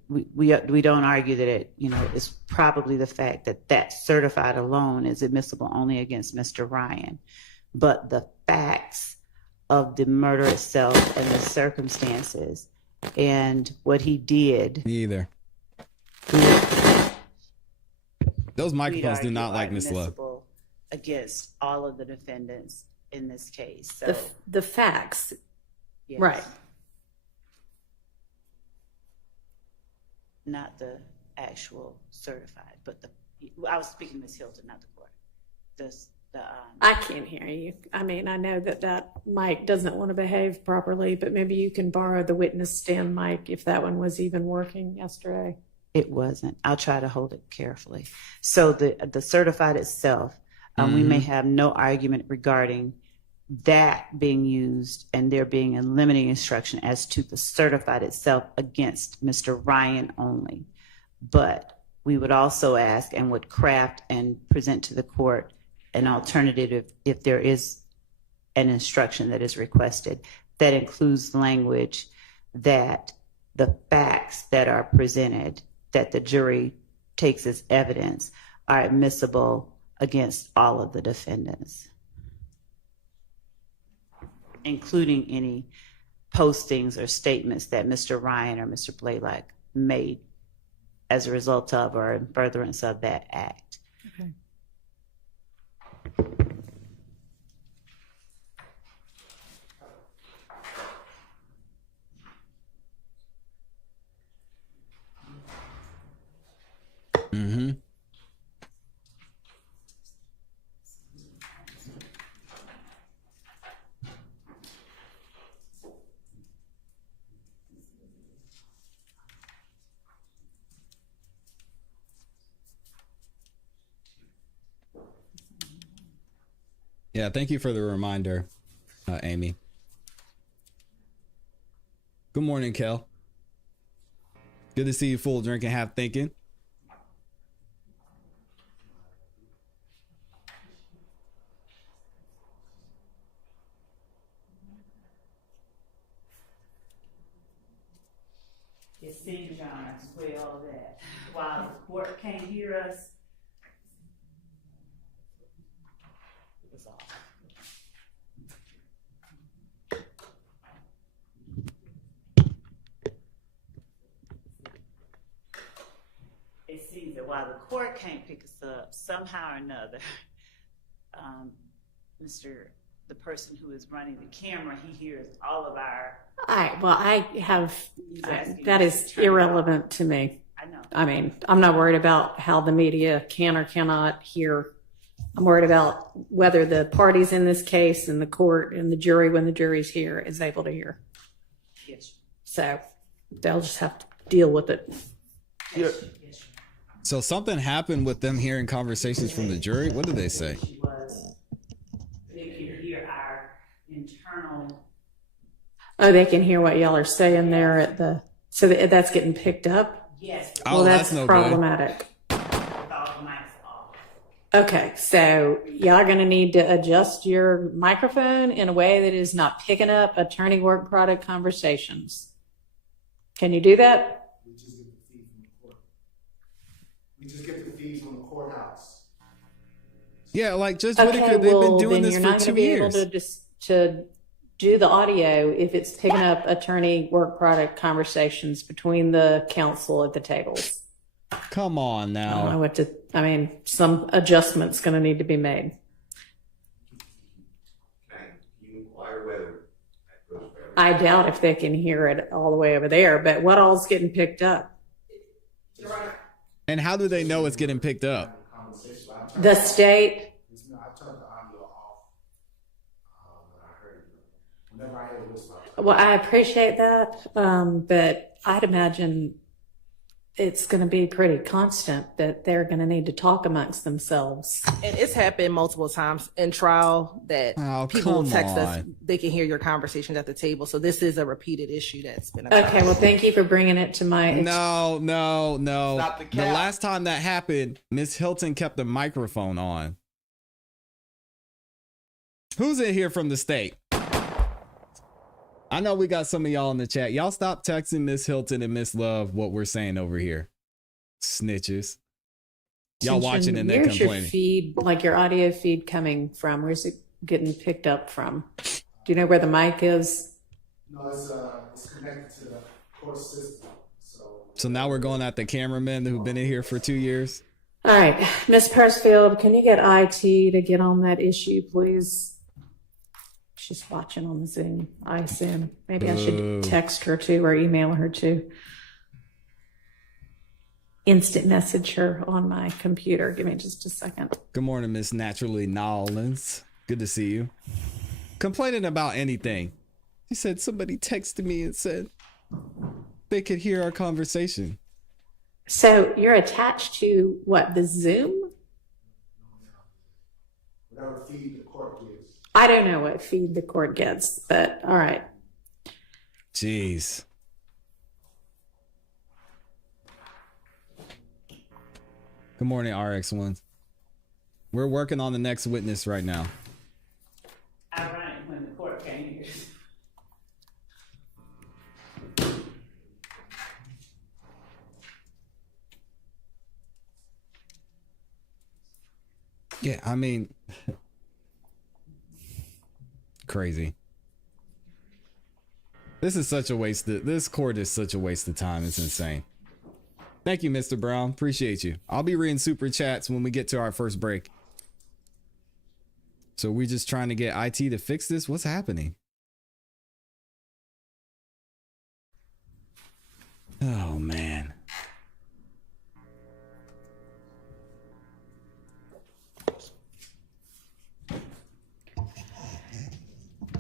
we don't argue that it, is probably the fact that that certified alone is admissible only against Mr. Ryan. But the facts of the murder itself and the circumstances and what he did. Me either. Those microphones do not like Miss Love. Against all of the defendants in this case. So, the facts, yes. right. Not the actual certified, but I was speaking to Ms. Hilton, not the court. I can't hear you. I mean, I know that mic doesn't want to behave properly, but maybe you can borrow the witness stand mic if that one was even working yesterday. It wasn't. I'll try to hold it carefully. So the certified itself, we may have no argument regarding that being used and there being a limiting instruction as to the certified itself against Mr. Ryan only. But we would also ask and would craft and present to the court an alternative if there is an instruction that is requested that includes language that the facts that are presented that the jury takes as evidence are admissible against all of the defendants, including any postings or statements that Mr. Ryan or Mr. Blaylock made as a result of or in furtherance of that act. Okay. Yeah, thank you for the reminder, Amy. Good morning, Kel. Good to see you full drinking, half thinking. It seems, Your Honor, as well that while the court can't hear us, it was off. It seems that while the court can't pick us up, somehow or another, the person who is running the camera, he hears all of our. I have, that is irrelevant to me. I know. I mean, I'm not worried about how the media can or cannot hear. I'm worried about whether the parties in this case and the court and the jury, when the jury's here, is able to hear. Yes. So they'll just have to deal with it. Yeah. So something happened with them hearing conversations from the jury. What did they say? They can hear our internal. Oh, they can hear what y'all are saying there at the. So that's getting picked up. Yes. Oh, Well, that's no good. problematic. With all the mics off. Okay, so y'all are going to need to adjust your microphone in a way that is not picking up attorney work product conversations. Can you do that? We just get the feed from the court. We just get the feed from the courthouse. Yeah, like Judge Okay, Whitaker, they've been doing then this you're for not going to 2 be years. able to do the audio if it's picking up attorney work product conversations between the counsel at the tables. Come on I don't know now. what to. I mean, some adjustments going to need to be made. Can you inquire whether that goes for everyone? I doubt if they can hear it all the way over there. But what all's getting picked up? And how do they know it's getting picked up? The state. I turned the audio off when I heard it. Whenever I hear a whistle, Well, I appreciate that, but I'd imagine it's going to be pretty constant that they're going to need to talk amongst themselves. And it's happened multiple times in trial that Oh, people will come text us, on. they can hear your conversations at the table. So this is a repeated issue that's been Okay, well, thank you for bringing it to my. No. Stop the The cap. last time that happened, Miss Hilton kept the microphone on. Who's in here from the state? I know we got some of y'all in the chat. Y'all stop texting Miss Hilton and Miss Love what we're saying over here. Snitches. Y'all watching and they're Where's your complaining. feed, like your audio feed coming from? Where's it getting picked up from? Do you know where the mic is? no, it's connected to the court system. So now we're going at the cameramen who've been in here for 2 years. All right, Miss Persfield, can you get IT to get on that issue, please? She's watching on the Zoom, I assume. Maybe I Boo. should text her too or email her too. Instant message her on my computer. Give me just a second. Good morning, Miss Naturally Nolans. Good to see you. Complaining about anything. He said somebody texted me and said they could hear our conversation. So you're attached to what, the Zoom? Whatever feed the court gives. I don't know what feed the court gets, but all right. Jeez. Good morning, RX1. We're working on the next witness right now. Ironic when the court came here. Yeah, I mean, crazy. This is such a waste. This court is such a waste of time. It's insane. Thank you, Mr. Brown. Appreciate you. I'll be reading super chats when we get to our first break. So we're just trying to get IT to fix this. What's happening? Oh, man.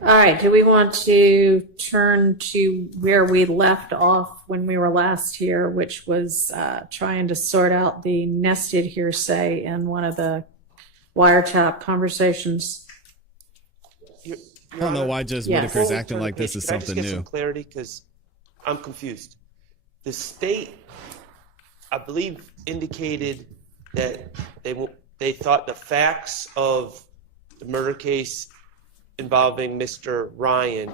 All right, do we want to turn to where we left off when we were last here, which was trying to sort out the nested hearsay in one of the wiretap conversations? I don't know why Judge Yes. Whitaker's acting like this is Can I just something get new. some clarity? Because I'm confused. The state, I believe, indicated that they thought the facts of the murder case involving Mr. Ryan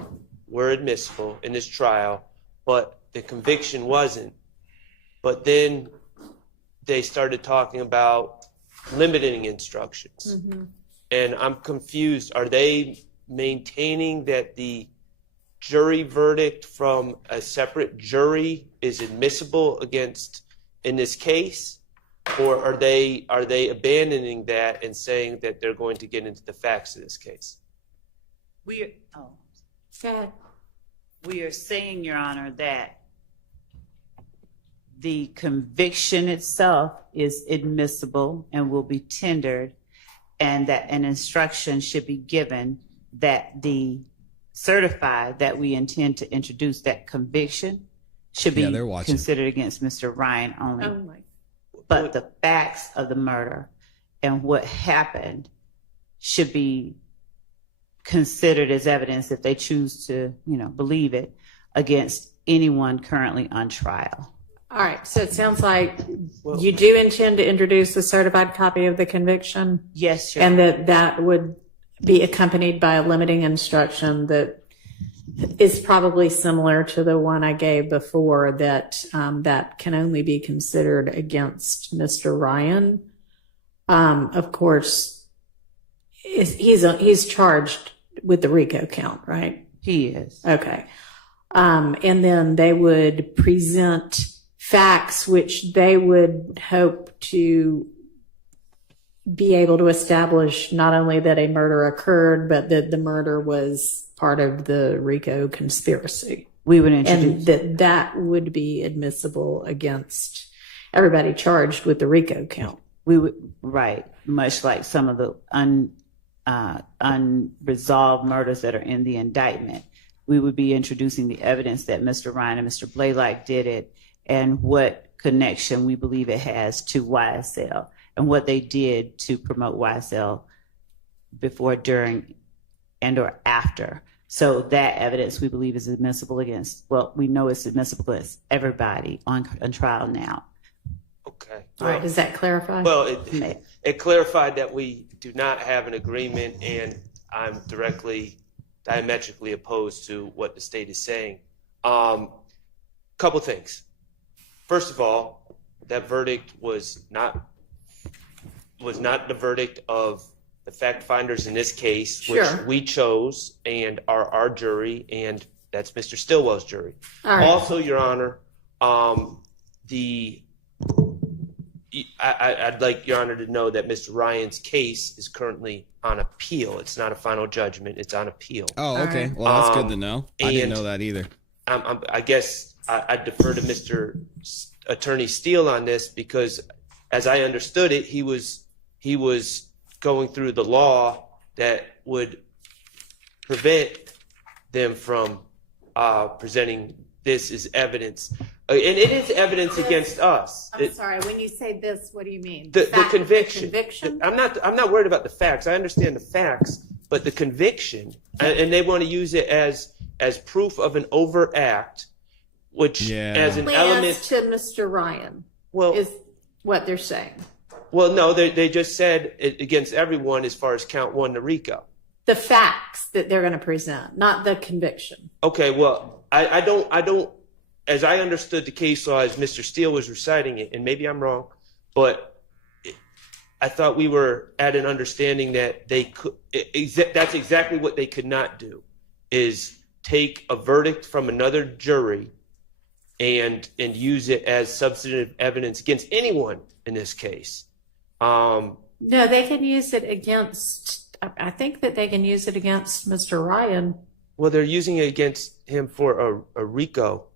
were admissible in this trial, but the conviction wasn't. But then they started talking about limiting instructions. And I'm confused. Are they maintaining that the jury verdict from a separate jury is admissible against in this case? Or are they abandoning that and saying that they're going to get into the facts of this case? We Sad. are saying, Your Honor, that the conviction itself is admissible and will be tendered, and that an instruction should be given that the certified that we intend to introduce that conviction should be Yeah, they're watching. considered against Mr. Ryan only. Oh my. but the facts of the murder and what happened should be considered as evidence if they choose to, believe it, against anyone currently on trial. All right. So it sounds like you do intend to introduce a certified copy of the conviction? Yes, sure. And that would be accompanied by a limiting instruction that is probably similar to the one I gave before, that that can only be considered against Mr. Ryan. Of course, he's charged with the RICO count, right? He is. Okay. And then they would present facts which they would hope to be able to establish not only that a murder occurred, but that the murder was part of the RICO conspiracy. We would introduce. And that would be admissible against everybody charged with the RICO count. We would, right, much like some of the unresolved murders that are in the indictment. We would be introducing the evidence that Mr. Ryan and Mr. Blaylock did it, and what connection we believe it has to YSL, and what they did to promote YSL before, during, and or after. So that evidence we believe is admissible against, well, we know it's admissible against everybody on trial now. Okay. All right, does that clarify? Well, it clarified that we do not have an agreement, and I'm diametrically opposed to what the state is saying. Couple things. First of all, that verdict was not the verdict of the fact finders in this case, which we chose and are our jury, and that's Mr. Stillwell's jury. All right. Also, Your Honor, I'd like Your Honor to know that Mr. Ryan's case is currently on appeal. It's not a final judgment. It's on appeal. Oh, okay. Well, that's good to know. I didn't know that either. I guess I defer to Mr. Attorney Steele on this, because as I understood it, he was going through the law that would prevent them from presenting this as evidence. And it is evidence against us. I'm sorry, when you say this, what do you mean? The conviction. The conviction? I'm not worried about the facts. I understand the facts, but the conviction, and they want to use it as proof of an overt act, which as an element to Mr. Ryan, is what they're saying. Well, no, they just said it against everyone as far as count one, the RICO. The facts that they're going to present, not the conviction. Okay, well, I don't, as I understood the case law as Mr. Steele was reciting it, and maybe I'm wrong, but I thought we were at an understanding that they could, that's exactly what they could not do, is take a verdict from another jury and use it as substantive evidence against anyone in this case. No, they can use it against, I think that they can use it against Mr. Ryan. Well, they're using it against him for a RICO.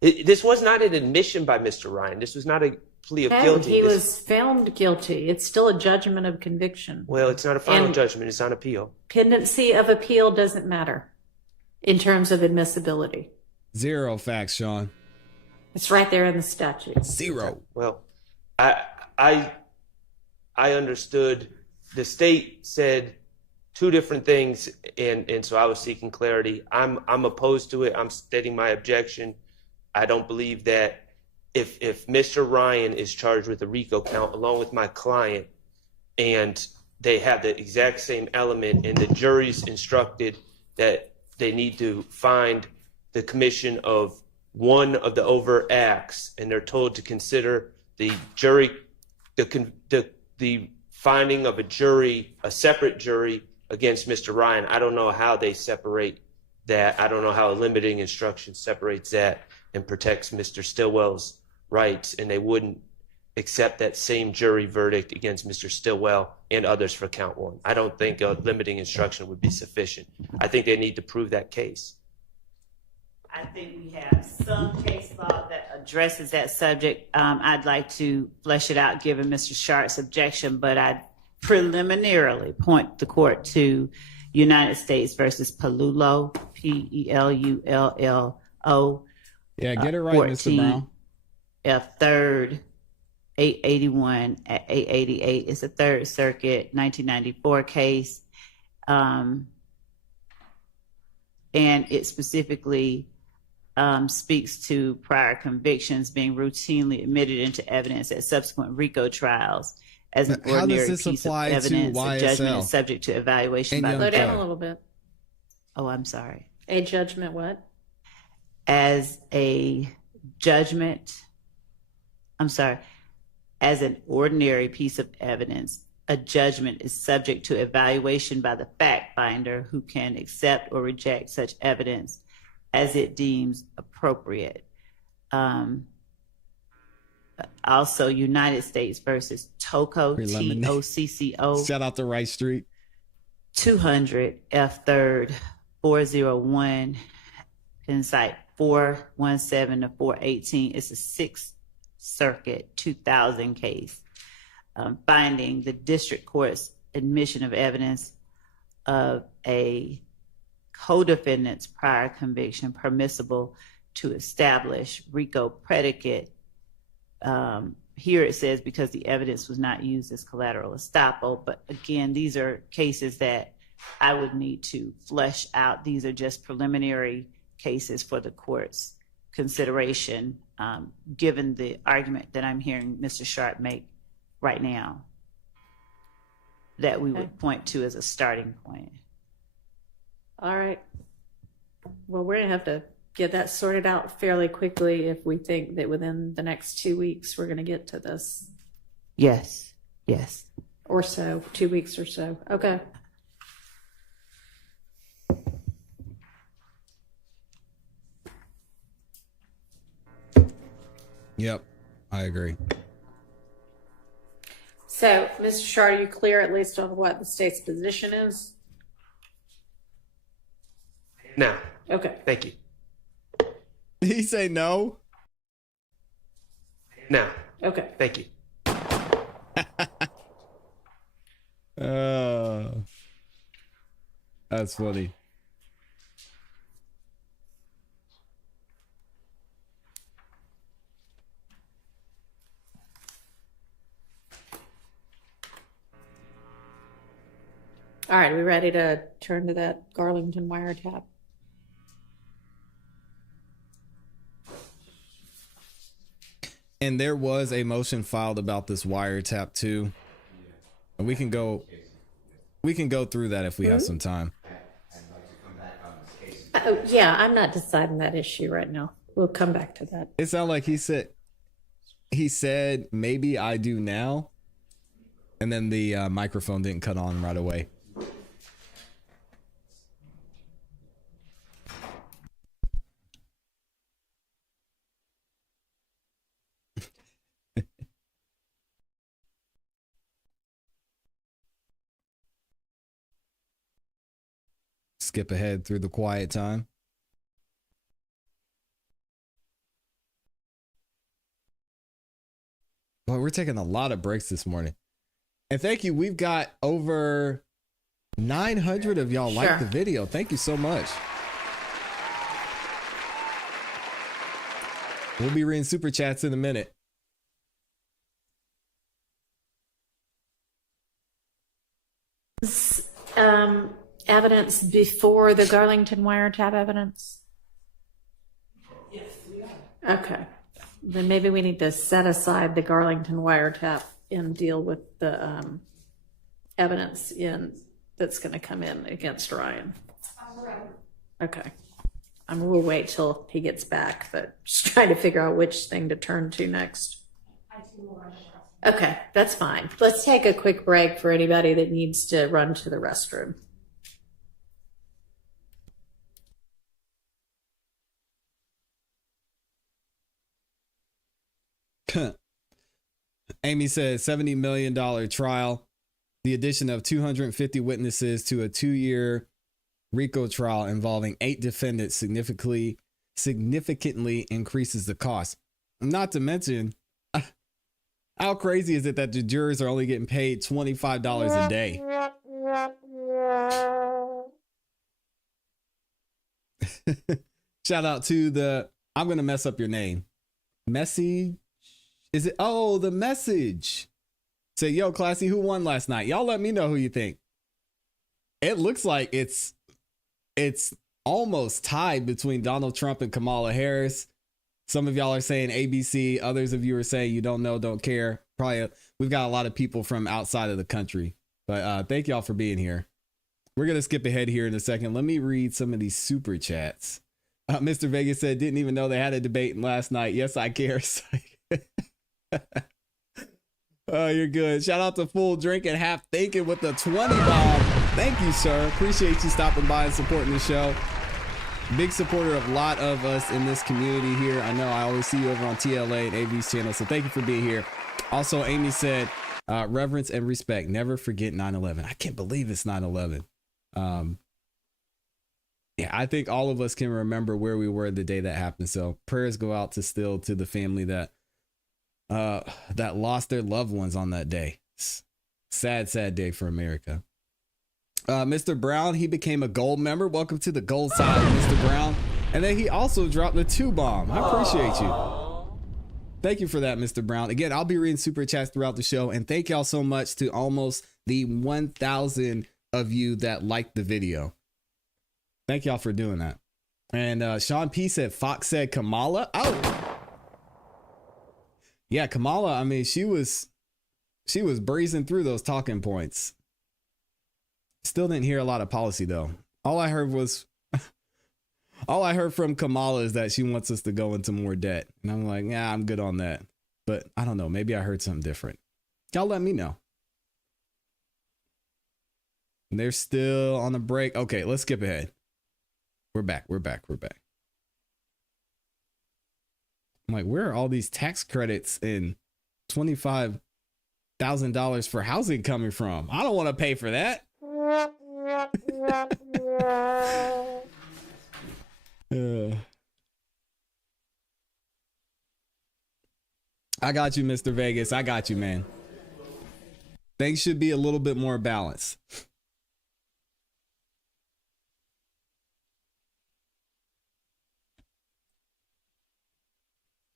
This was not an admission by Mr. Ryan. This was not a plea of guilty. He was found guilty. It's still a judgment of conviction. Well, it's not a final judgment. It's on appeal. Pendency of appeal doesn't matter in terms of admissibility. Zero facts, Sean. It's right there in the statute. Zero. Well, I understood the state said two different things, and so I was seeking clarity. I'm opposed to it. I'm stating my objection. I don't believe that if Mr. Ryan is charged with a RICO count along with my client, and they have the exact same element, and the jury's instructed that they need to find the commission of one of the overt acts, and they're told to consider the jury, the finding of a separate jury against Mr. Ryan. I don't know how they separate that. I don't know how a limiting instruction separates that and protects Mr. Stillwell's rights, and they wouldn't accept that same jury verdict against Mr. Stillwell and others for count one. I don't think a limiting instruction would be sufficient. I think they need to prove that case. I think we have some case law that addresses that subject. I'd like to flesh it out given Mr. Sharp's objection, but I'd preliminarily point the court to United States versus Pelullo, Pelullo. Yeah, get it right, Mr. Brown. F3rd 881 at 888. It's a Third Circuit 1994 case. And it specifically speaks to prior convictions being routinely admitted into evidence at subsequent RICO trials as an How does ordinary this piece of apply to evidence. A judgment YSL? is subject to evaluation And by Young Slow the down Thug. a little bit. Oh, I'm sorry. A judgment what? As a judgment, I'm sorry, as an ordinary piece of evidence, a judgment is subject to evaluation by the fact finder who can accept or reject such evidence as it deems appropriate. Also, United States versus Tocco, Preliminary. T-O-C-C-O, Shout out to Rice Street. 200 F 3rd 401, in site 417 to 418. It's a Sixth Circuit 2000 case, finding the district court's admission of evidence of a co-defendant's prior conviction permissible to establish RICO predicate. Here it says because the evidence was not used as collateral estoppel, but again, these are cases that I would need to flesh out. These are just preliminary cases for the court's consideration, given the argument that I'm hearing Mr. Sharp make right now, that we would point to as a starting point. All right. Well, we're gonna have to get that sorted out fairly quickly if we think that within the next 2 weeks we're gonna get to this, Yes, yes. or so, 2 weeks or so. Okay. Yep, I agree. So, Mr. Shard, are you clear at least on what the state's position is? Now, Okay. thank you. Did he say no? Now, Okay. thank you. That's funny. All right, we ready to turn to that Garlington wiretap? And there was a motion filed about this wiretap too. And we can go through that if we have some time. Oh, yeah, I'm not deciding that issue right now. We'll come back to that. It sounded like he said maybe I do now. And then the microphone didn't cut on right away. Skip ahead through the quiet time. Well, we're taking a lot of breaks this morning. And thank you. We've got over 900 of y'all like the video. Thank you so much. We'll be reading super chats in a minute. Evidence before the Garlington wiretap evidence? Yes, we are. Okay. Then maybe we need to set aside the Garlington wiretap and deal with the evidence that's going to come in against Ryan. Okay. We'll wait till he gets back, but just trying to figure out which thing to turn to next. Okay, that's fine. Let's take a quick break for anybody that needs to run to the restroom. Amy says $70 million trial. The addition of 250 witnesses to a 2-year RICO trial involving 8 defendants significantly increases the cost. Not to mention, how crazy is it that the jurors are only getting paid $25 a day? Shout out to I'm going to mess up your name. Messy Is it? Oh, the message. Say, yo, ClassE, who won last night? Y'all let me know who you think. It looks like it's almost tied between Donald Trump and Kamala Harris. Some of y'all are saying ABC. Others of you are saying you don't know, don't care. Probably we've got a lot of people from outside of the country. But thank y'all for being here. We're going to skip ahead here in a second. Let me read some of these super chats. Mr. Vegas said, didn't even know they had a debate last night. Yes, I care. Oh, you're good. Shout out to Full Drink and Half Thinking with the 20 bomb. Thank you, sir. Appreciate you stopping by and supporting the show. Big supporter of a lot of us in this community here. I know I always see you over on TLA and AV's channel, so thank you for being here. Also, Amy said, reverence and respect. Never forget 9/11. I can't believe it's 9/11. Yeah, I think all of us can remember where we were the day that happened. So prayers go out to the family that lost their loved ones on that day. Sad day for America. Mr. Brown, he became a gold member. Welcome to the gold side, Mr. Brown. And then he also dropped the 2 bomb. I appreciate you. Thank you for that, Mr. Brown. Again, I'll be reading super chats throughout the show. And thank y'all so much to almost the 1,000 of you that liked the video. Thank y'all for doing that. And Sean P said, Fox said Kamala. Oh, yeah, Kamala. I mean, she was breezing through those talking points. Still didn't hear a lot of policy though. All I heard from Kamala is that she wants us to go into more debt. And I'm like, yeah, I'm good on that. But I don't know. Maybe I heard something different. Y'all let me know. They're still on the break. Okay, let's skip ahead. We're back. I'm like, where are all these tax credits and $25,000 for housing coming from? I don't want to pay for that. I got you, Mr. Vegas. I got you, man. Things should be a little bit more balanced.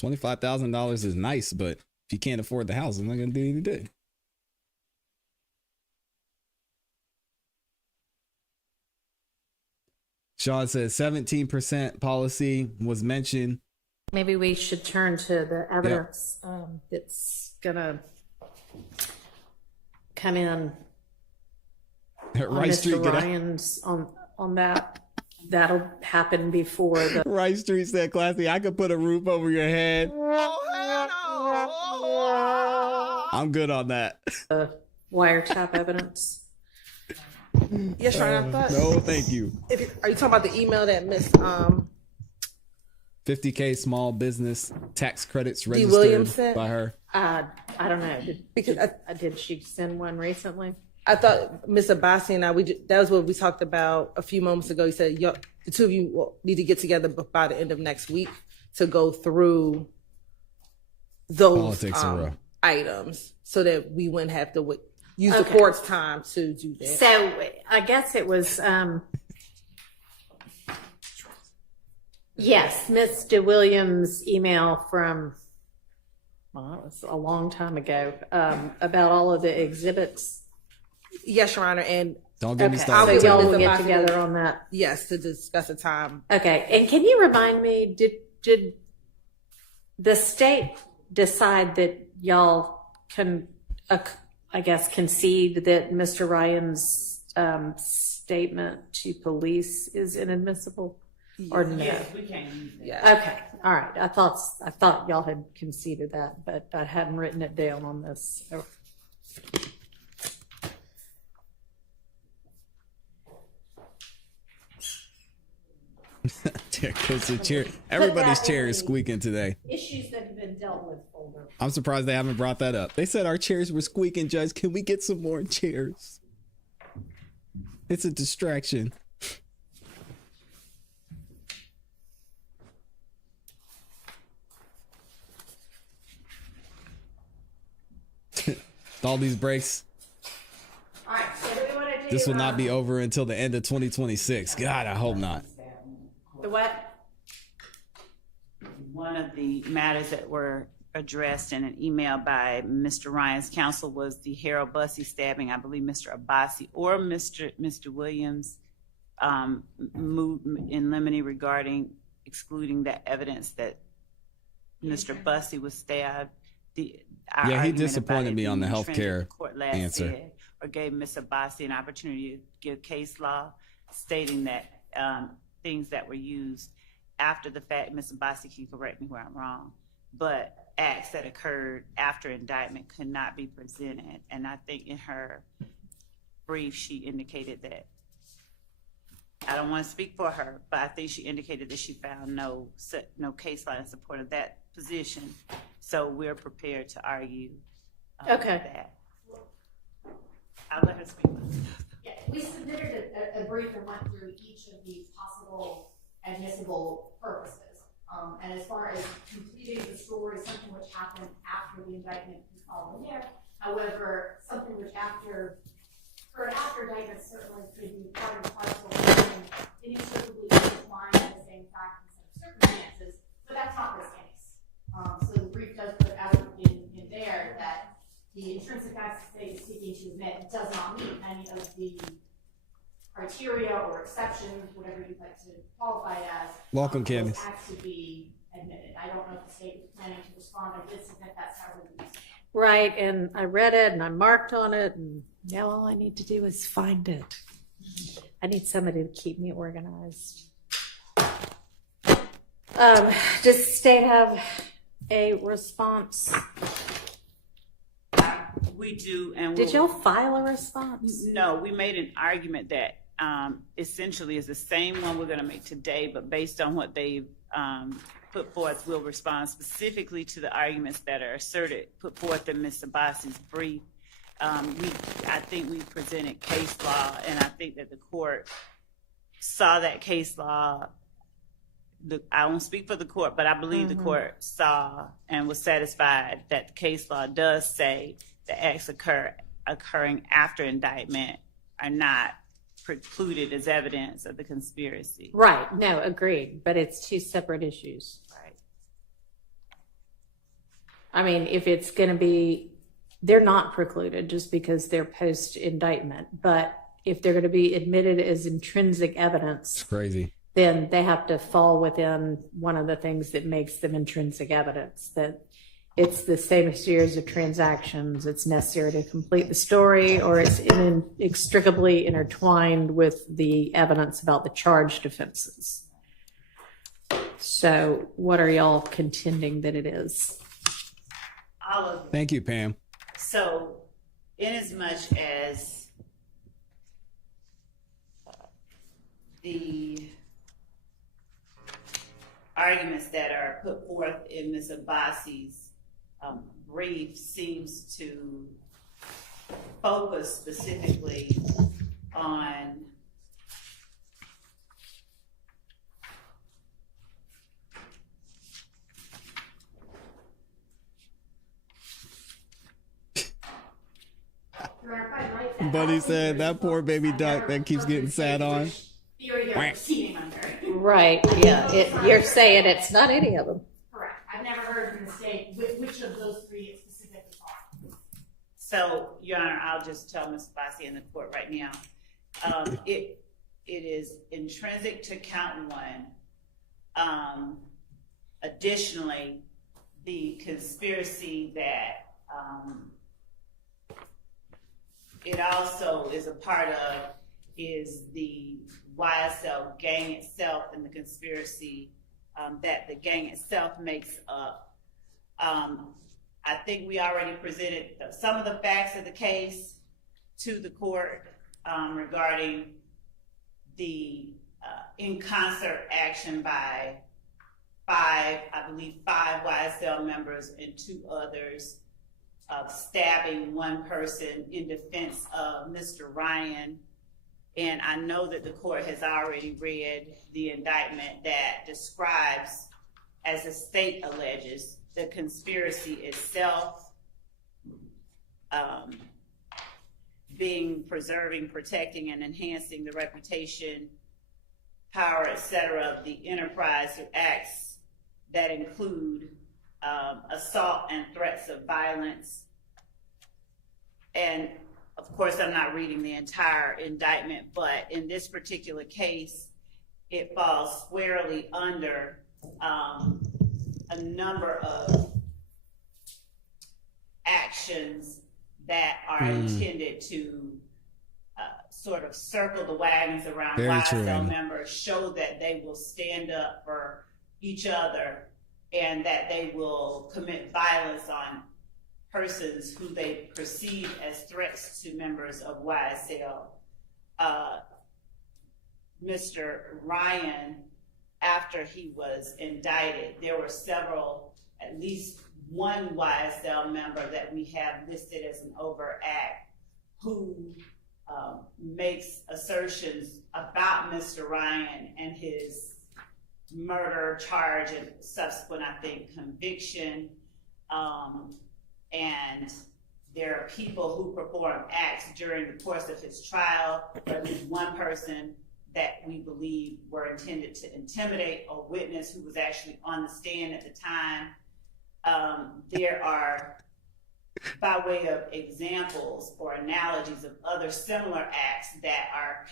$25,000 is nice, but if you can't afford the house, I'm not going to do any good. Sean says 17% policy was mentioned. Maybe we should turn to the evidence that's gonna come in Right on Mr. Street, get out. Ryan's on that. That'll happen before the Right Street said, ClassE, I could put a roof over your head. I'm good on that. wiretap evidence. Yes, Ryan, I thought. No, thank you. Are you talking about the email that Miss 50K small business tax credits D. registered Williams said? by her? I don't know. Did she send one recently? I thought Miss Abbasi and I, that was what we talked about a few moments ago. You said the two of you need to get together by the end of next week to go through those items so that we wouldn't have to use the court's time to do that. So I guess it was, yes, Ms. DeWilliams' email from, well, it was a long time ago, about all of the exhibits. Yes, Your Honor, and don't get me started. So y'all will get together on that. Yes, to discuss a time. Okay, and can you remind me, did the state decide that y'all can, I guess, concede that Mr. Ryan's statement to police is inadmissible, or no? Yes, we can use that. Yeah. Okay, all right. I thought y'all had conceded that, but I hadn't written it down on this. So. There goes the chair. Everybody's chair is squeaking today. Issues that have been dealt with folder. I'm surprised they haven't brought that up. They said our chairs were squeaking, Judge. Can we get some more chairs? It's a distraction. All these breaks. All right, so do we want to do This will not be over until the end of 2026. God, I hope not. the what? One of the matters that were addressed in an email by Mr. Ryan's counsel was the Harold Bussey stabbing. I believe Mr. Abbasi or Mr. Williams moved in limine regarding excluding the evidence that Mr. Bussey was stabbed. Yeah, he disappointed me on the healthcare answer. Said, or gave Ms. Abbasi an opportunity to give case law stating that things that were used after the fact, Ms. Abbasi can correct me where I'm wrong, but acts that occurred after indictment could not be presented. And I think in her brief, she indicated that, I don't want to speak for her, but I think she indicated that she found no case law in support of that position. So we're prepared to argue that. I'll let her speak. Yeah, we submitted a brief and went through each of the possible admissible purposes. And as far as completing the story, something which happened after the indictment is all in there. However, something which after indictment certainly could be part of the parcel and inextricably intertwined in the same facts and circumstances, but that's not this case. So the brief does put out in there that the intrinsic facts the state is seeking to admit does not meet any of the criteria or exceptions, whatever you'd like to qualify it as. Welcome, Candace. Has to be admitted. I don't know if the state was planning to respond. I did submit that separately. Right, and I read it and I marked on it, and now all I need to do is find it. I need somebody to keep me organized. Does the state have a response? We do, and did y'all file a response? No, we made an argument that essentially is the same one we're going to make today, but based on what they've put forth, we'll respond specifically to the arguments that are put forth in Ms. Abbasi's brief. I think we presented case law, and I think that the court saw that case law. I won't speak for the court, but I believe the court saw and was satisfied that the case law does say that acts occurring after indictment are not precluded as evidence of the conspiracy. Right, no, agreed, but it's two separate issues. Right. I mean, if it's going to be, they're not precluded just because they're post-indictment, but if they're going to be admitted as intrinsic evidence, it's crazy, then they have to fall within one of the things that makes them intrinsic evidence, that it's the same series of transactions, it's necessary to complete the story, or it's inextricably intertwined with the evidence about the charged offenses. So what are y'all contending that it is? All of them. Thank you, Pam. So inasmuch as the arguments that are put forth in Ms. Abbasi's brief seems to focus specifically on Buddy said that poor baby duck that keeps getting sat on. Right, yeah, you're saying it's not any of them. Correct. I've never heard from the state which of those three it specifically are. So, Your Honor, I'll just tell Ms. Abbasi in the court right now. It is intrinsic to count one. Additionally, the conspiracy that it also is a part of is the YSL gang itself and the conspiracy that the gang itself makes up. I think we already presented some of the facts of the case to the court regarding the in concert action by five YSL members and two others of stabbing one person in defense of Mr. Ryan. And I know that the court has already read the indictment that describes, as the state alleges, the conspiracy itself being preserving, protecting, and enhancing the reputation, power, etc. of the enterprise through acts that include assault and threats of violence. And of course, I'm not reading the entire indictment, but in this particular case, it falls squarely under a number of actions that are intended to sort of circle the wagons around YSL members, show that they will stand up for each other and that they will commit violence on persons who they perceive as threats to members of YSL. Mr. Ryan, after he was indicted, there were several, at least one YSL member that we have listed as an overt act who makes assertions about Mr. Ryan and his murder charge and subsequent, I think, conviction. And there are people who perform acts during the course of his trial, or at least one person that we believe were intended to intimidate a witness who was actually on the stand at the time. There are, by way of examples or analogies of other similar acts that are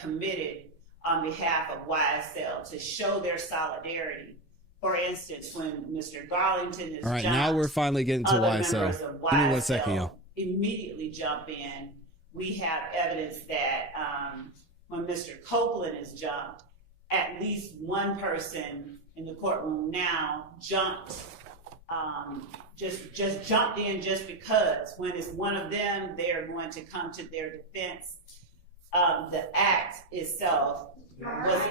committed on behalf of YSL to show their solidarity. For instance, when Mr. Garlington is all right, now we're finally getting to YSL. Give me 1 second, y'all. Immediately jump in. We have evidence that when Mr. Copeland is jumped, at least one person in the courtroom now jumped, just jumped in just because. When it's one of them, they're going to come to their defense. The act itself was.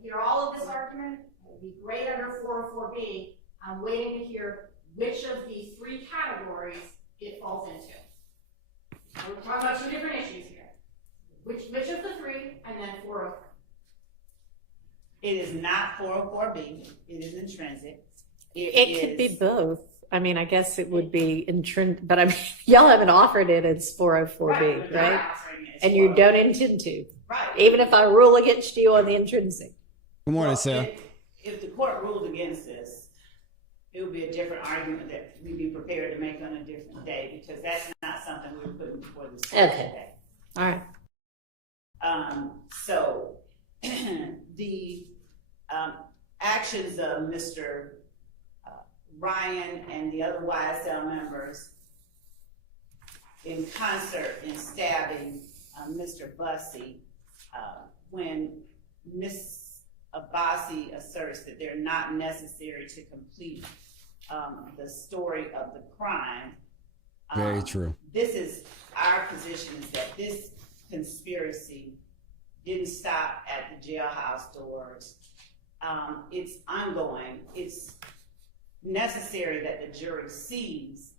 Hear all of this argument. It would be great under 404B. I'm waiting to hear which of the three categories it falls into. We're talking about two different issues here. Which of the three, and then 404. It is not 404B. It is intrinsic. It could be both. I mean, I guess it would be intrinsic, but I mean, y'all haven't offered it as 404B, right? And you don't intend to. Right. Even if I rule against you on the intrinsic. Good morning, Sarah. If the court ruled against this, it would be a different argument that we'd be prepared to make on a different day, because that's not something we were putting before this court today. All right. So the actions of Mr. Ryan and the other YSL members in concert in stabbing Mr. Bussey, when Ms. Abbasi asserts that they're not necessary to complete the story of the crime. Very true. This is our position, is that this conspiracy didn't stop at the jailhouse doors. It's ongoing. It's necessary that the jury sees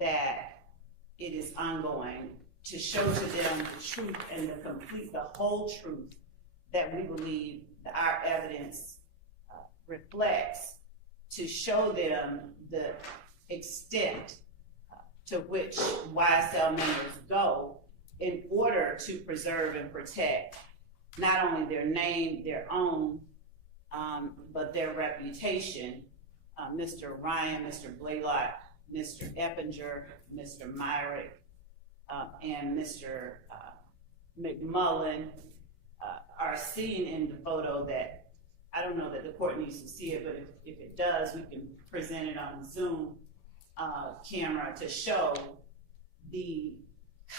that it is ongoing, to show to them the truth and the whole truth that we believe that our evidence reflects, to show them the extent to which YSL members go in order to preserve and protect not only their name, their own, but their reputation. Mr. Ryan, Mr. Blaylock, Mr. Eppinger, Mr. Myrick, and Mr. McMullen are seen in the photo that, I don't know that the court needs to see it, but if it does, we can present it on the Zoom camera to show the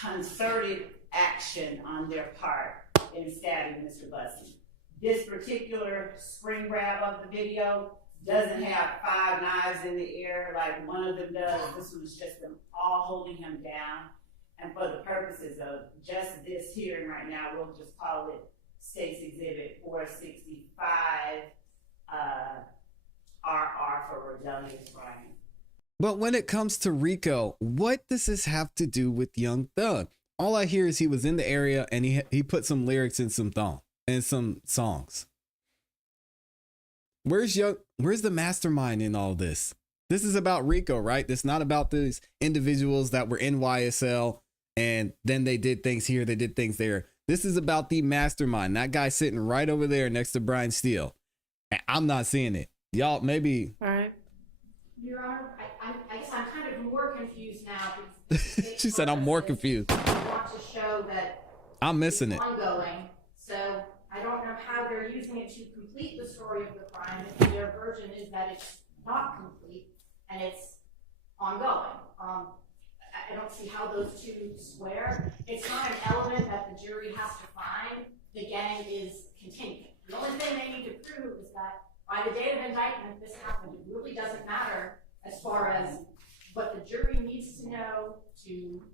concerted action on their part in stabbing Mr. Bussey. This particular screen grab of the video doesn't have 5 knives in the air like one of them does. This was just them all holding him down. And for the purposes of just this hearing right now, we'll just call it State's Exhibit 465, RR for rebellious Ryan. But when it comes to Rico, what does this have to do with Young Thug? All I hear is he was in the area and he put some lyrics in some songs. Where's the mastermind in all this? This is about Rico, right? It's not about these individuals that were in YSL and then they did things here, they did things there. This is about the mastermind. That guy sitting right over there next to Brian Steele. And I'm not seeing it. Y'all, maybe all right. Your Honor, I guess I'm kind of more confused now. Because She said, I'm more confused. I want to show that I'm missing it's it. ongoing. So I don't know how they're using it to complete the story of the crime if their version is that it's not complete and it's ongoing. I don't see how those two square. It's not an element that the jury has to find. The gang is continuing. The only thing they need to prove is that by the date of indictment, this happened. It really doesn't matter as far as what the jury needs to know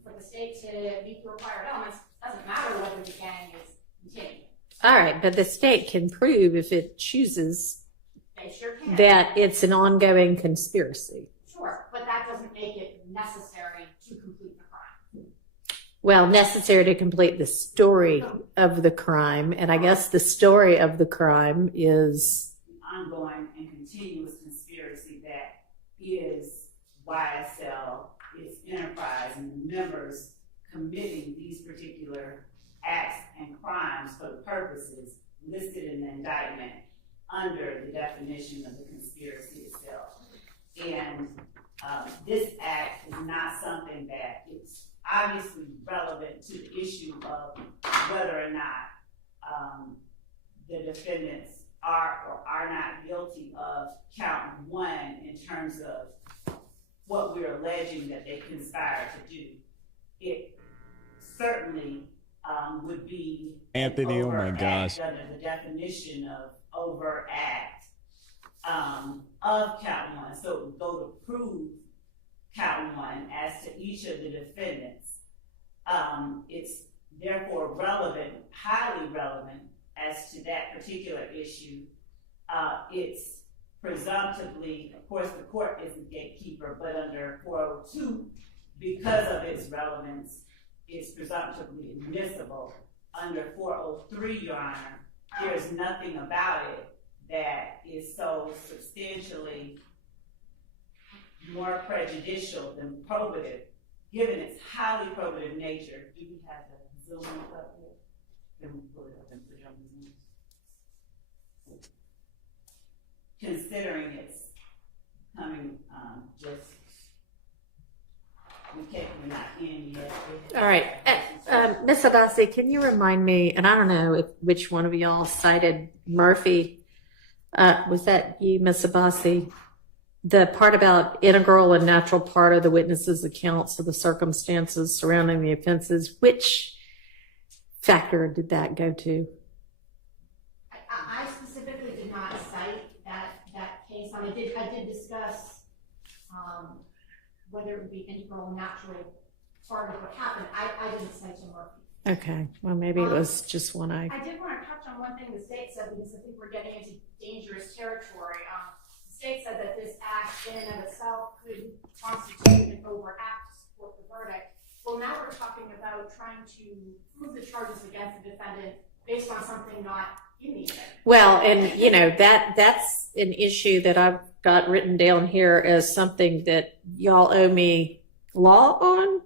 for the state to meet the required elements. It doesn't matter whether the gang is continuing. All right, but the state can prove if it chooses They sure can. that it's an ongoing conspiracy. Sure, but that doesn't make it necessary to complete the crime. Well, necessary to complete the story of the crime. And I guess the story of the crime is Ongoing and continuous conspiracy that is YSL, its enterprise, and the members committing these particular acts and crimes for the purposes listed in the indictment under the definition of the conspiracy itself. And this act is not something that is obviously relevant to the issue of whether or not the defendants are or are not guilty of count one in terms of what we're alleging that they conspired to do. It certainly would be Anthony, oh my gosh. under the definition of overt act of count one. So it would go to prove count one as to each of the defendants. It's therefore relevant, highly relevant as to that particular issue. It's presumptively, of course, the court is the gatekeeper, but under 402, because of its relevance, it's presumptively admissible. Under 403, Your Honor, there's nothing about it that is so substantially more prejudicial than probative, given its highly probative nature. Do we have the Zoom up here? Can we pull it up and put it on the Zoom? Considering it's coming just, we're not in yet. all right. Ms. Abbasi, can you remind me, and I don't know which one of y'all cited Murphy. Was that you, Ms. Abbasi? The part about integral and natural part of the witness's accounts of the circumstances surrounding the offenses, which factor did that go to? I specifically did not cite that case. I did discuss whether it would be integral and natural part of what happened. I didn't cite to Murphy. Okay, well, maybe it was just one I did want to touch on one thing the state said, because I think we're getting into dangerous territory. The state said that this act in and of itself could constitute an overact to support the verdict. Well, now we're talking about trying to prove the charges against the defendant based on something not in the event. Well, and you know, that's an issue that I've got written down here as something that y'all owe me law on,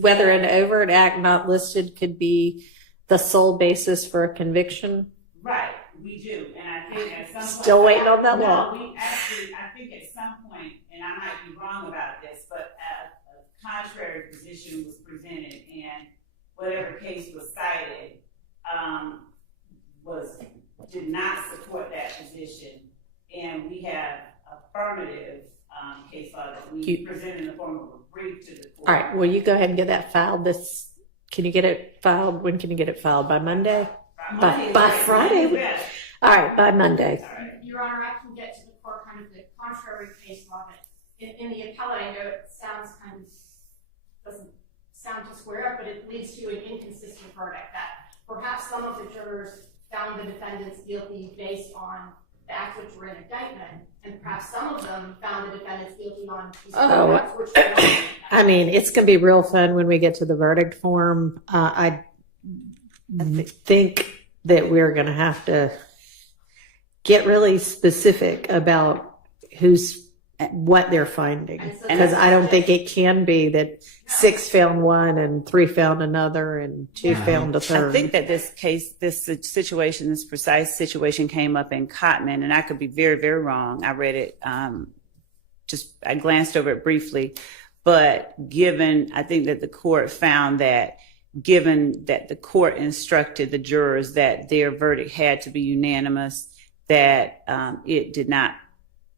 whether an overt act not listed could be the sole basis for a conviction. Right, we do, and I think at some point. Still waiting on that law. No, we actually, I think at some point, and I might be wrong about this, but a contrary position was presented, and whatever case was cited did not support that position, and we have affirmative case law that we presented in the form of a brief to the court. All right, will you go ahead and get that filed? Can you get it filed? When can you get it filed? By Monday? By Friday? Yes. All right, by Monday. Your Honor, I can get to the court kind of the contrary case law that in the appellate, I know it sounds kind of, doesn't sound to square up, but it leads to an inconsistent verdict that perhaps some of the jurors found the defendants guilty based on the acts which were in indictment, and perhaps some of them found the defendants guilty on acts which were not in indictment. I mean, it's going to be real fun when we get to the verdict form. I think that we're going to have to get really specific about what they're finding, because I don't think it can be that 6 found one and 3 found another and 2 found a third. I think that this precise situation came up in Cotman, and I could be very, very wrong. I read it I glanced over it briefly, but I think that the court found that given that the court instructed the jurors that their verdict had to be unanimous, that it did not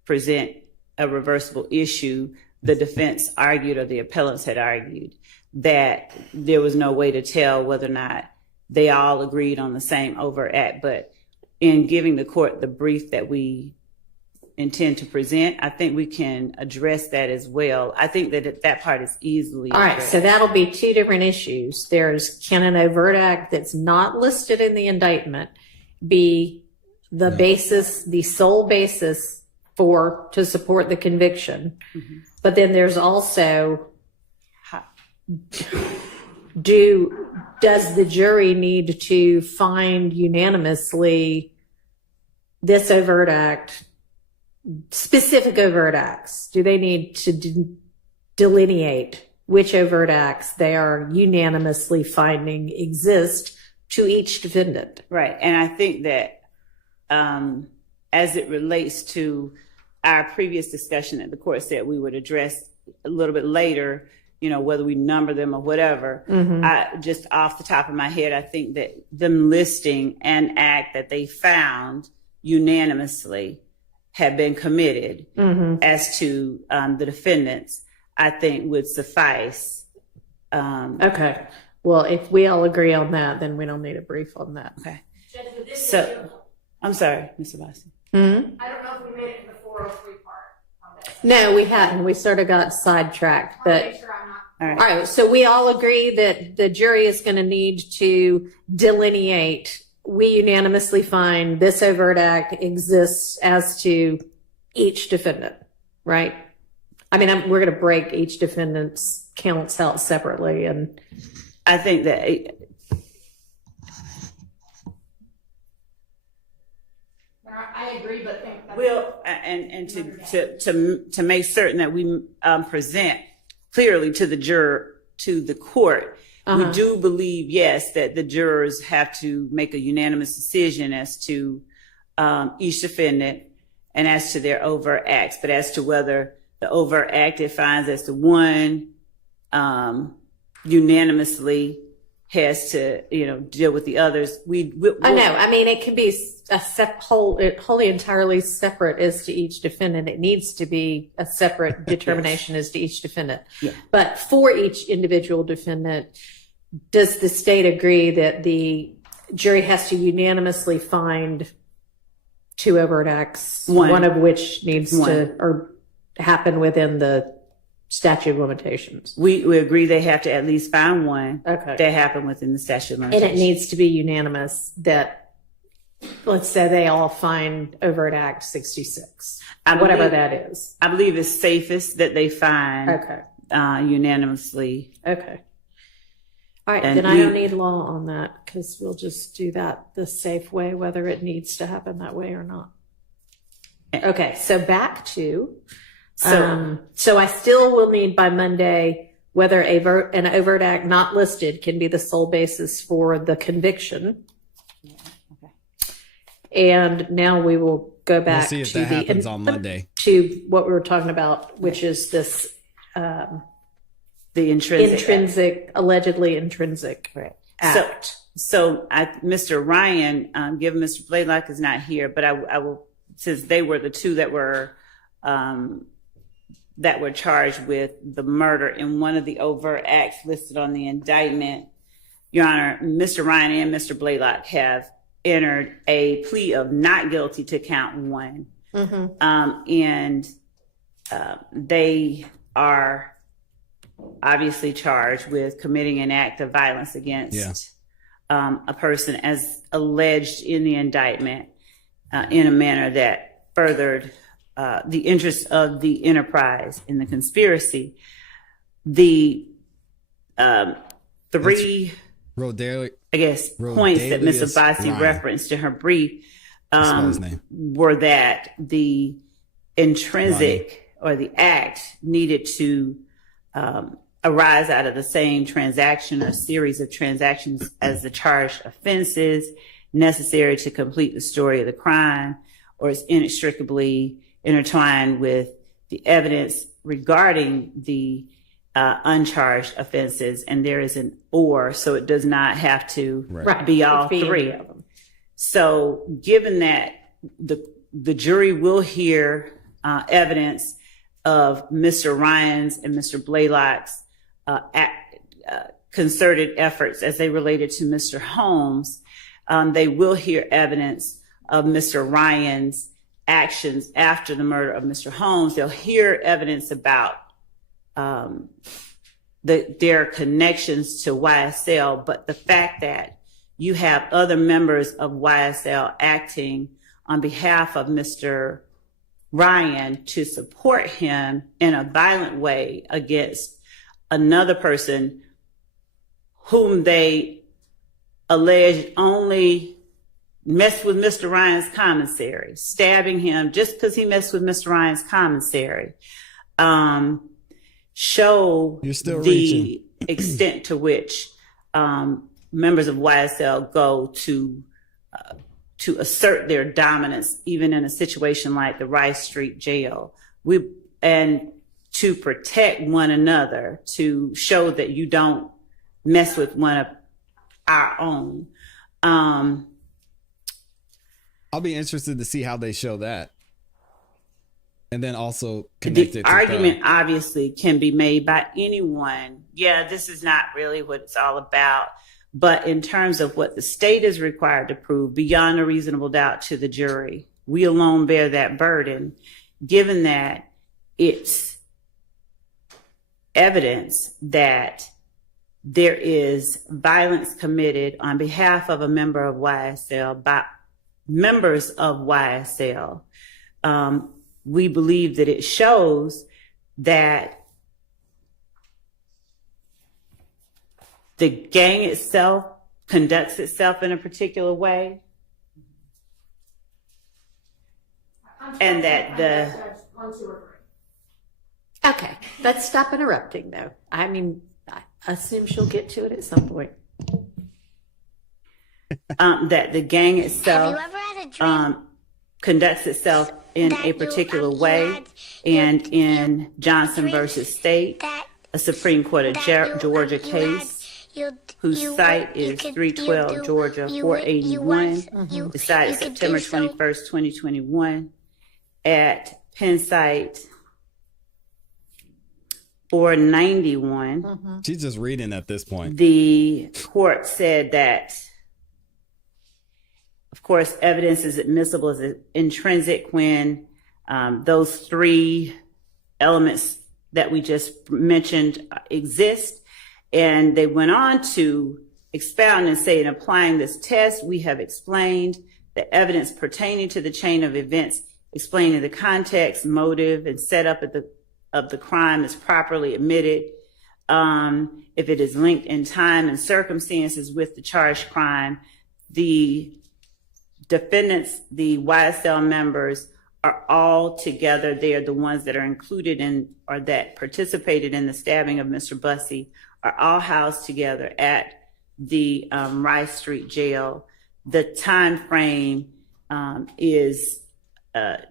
present a reversible issue. The defense argued, or the appellants had argued, that there was no way to tell whether or not they all agreed on the same overt act. But in giving the court the brief that we intend to present, I think we can address that as well. I think that part is easily All right, addressed. so that'll be two different issues. Can an overt act that's not listed in the indictment be the basis, the sole basis to support the conviction? Mm-hmm. But then there's also, does the jury need to find unanimously this overt act, specific overt acts? Do they need to delineate which overt acts they are unanimously finding exist to each defendant? Right. And I think that as it relates to our previous discussion that the court said we would address a little bit later, whether we number them or whatever, I just off the top of my head, I think that them listing an act that they found unanimously had been committed as to the defendants, I think would suffice. Okay. Well, if we all agree on that, then we don't need a brief on that. Okay. So, I'm sorry, Mr. Boston. I don't know if we made it to the 403 part on this. No, we hadn't. We sort of got sidetracked. But Make sure I'm not. all right. So we all agree that the jury is going to need to delineate. We unanimously find this overt act exists as to each defendant, right? I mean, we're going to break each defendant's counts out separately, and I think that I agree, but and to make certain that we present clearly to the juror, to the court, we do believe, yes, that the jurors have to make a unanimous decision as to each defendant and as to their overt acts. But as to whether the overt act it finds as to one unanimously has to, deal with the others. I know. I mean, it can be wholly entirely separate as to each defendant. It needs to be a separate determination as to each defendant. Yeah. But for each individual defendant, does the state agree that the jury has to unanimously find two overt acts, one of which needs to or happen within the statute of limitations? We agree they have to at least find one that happen within the statute of limitations. And it needs to be unanimous that, let's say they all find overt act 66, whatever that is. I believe it's safest that they find unanimously. Okay. All right, And then I don't need law on that because we'll just do that the safe way, whether it needs to happen that way or not. Okay, so back to, so I still will need by Monday whether an overt act not listed can be the sole basis for the conviction. And now we will go back We'll see if to that happens on Monday. To what we were talking about, which is this the intrinsic allegedly intrinsic act. So Mr. Ryan, given Mr. Blaylock is not here, but I will, since they were the two that were charged with the murder in one of the overt acts listed on the indictment, Your Honor, Mr. Ryan and Mr. Blaylock have entered a plea of not guilty to count one. And they are obviously charged with committing an act of violence against a person as alleged in the indictment in a manner that furthered the interests of the enterprise in the conspiracy. The three, I guess, points that Ms. Abbasi referenced in her brief were that the intrinsic or the act needed to arise out of the same transaction or series of transactions as the charged offenses necessary to complete the story of the crime, or is inextricably intertwined with the evidence regarding the uncharged offenses, and there is an or, so it does not have to be all three of them. So given that the jury will hear evidence of Mr. Ryan's and Mr. Blaylock's concerted efforts as they related to Mr. Holmes, they will hear evidence of Mr. Ryan's actions after the murder of Mr. Holmes. They'll hear evidence about their connections to YSL, but the fact that you have other members of YSL acting on behalf of Mr. Ryan to support him in a violent way against another person whom they alleged only messed with Mr. Ryan's commissary, stabbing him just because he messed with Mr. Ryan's commissary, show the extent to which members of YSL go to assert their dominance, even in a situation like the Rice Street jail, and to protect one another, to show that you don't mess with one of our own. I'll be interested to see how they show that. And then also connect it to the argument obviously can be made by anyone. Yeah, this is not really what it's all about. But in terms of what the state is required to prove beyond a reasonable doubt to the jury, we alone bear that burden, given that it's evidence that there is violence committed on behalf of a member of YSL by members of YSL. We believe that it shows that the gang itself conducts itself in a particular way, and that Okay, let's stop interrupting, though. I mean, I assume she'll get to it at some point. That the gang itself conducts itself in a particular way, and in Johnson versus State, a Supreme Court of Georgia case, whose site is 312 Georgia 481, decided September 21st, 2021, at Penn site 491. She's just reading at this point. The court said that, of course, evidence is admissible as intrinsic when those three elements that we just mentioned exist. And they went on to expound and say, in applying this test, we have explained the evidence pertaining to the chain of events, explaining the context, motive, and setup of the crime is properly admitted. If it is linked in time and circumstances with the charged crime, the defendants, the YSL members, are all together. They are the ones that are included in or that participated in the stabbing of Mr. Bussey, are all housed together at the Rice Street jail. The time frame is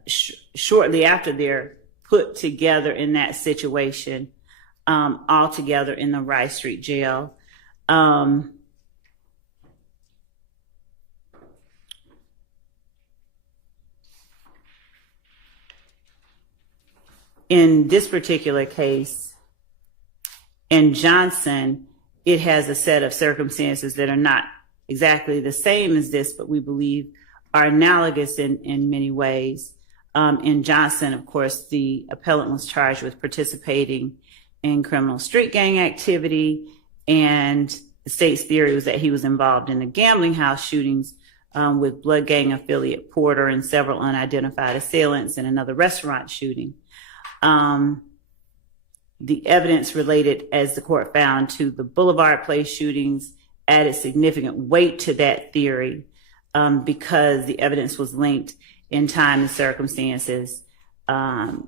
shortly after they're put together in that situation, all together in the Rice Street jail. In this particular case, in Johnson, it has a set of circumstances that are not exactly the same as this, but we believe are analogous in many ways. In Johnson, of course, the appellant was charged with participating in criminal street gang activity, and the state's theory was that he was involved in the gambling house shootings with Blood Gang affiliate Porter and several unidentified assailants, and another restaurant shooting. The evidence related, as the court found, to the Boulevard Place shootings added significant weight to that theory because the evidence was linked in time and circumstances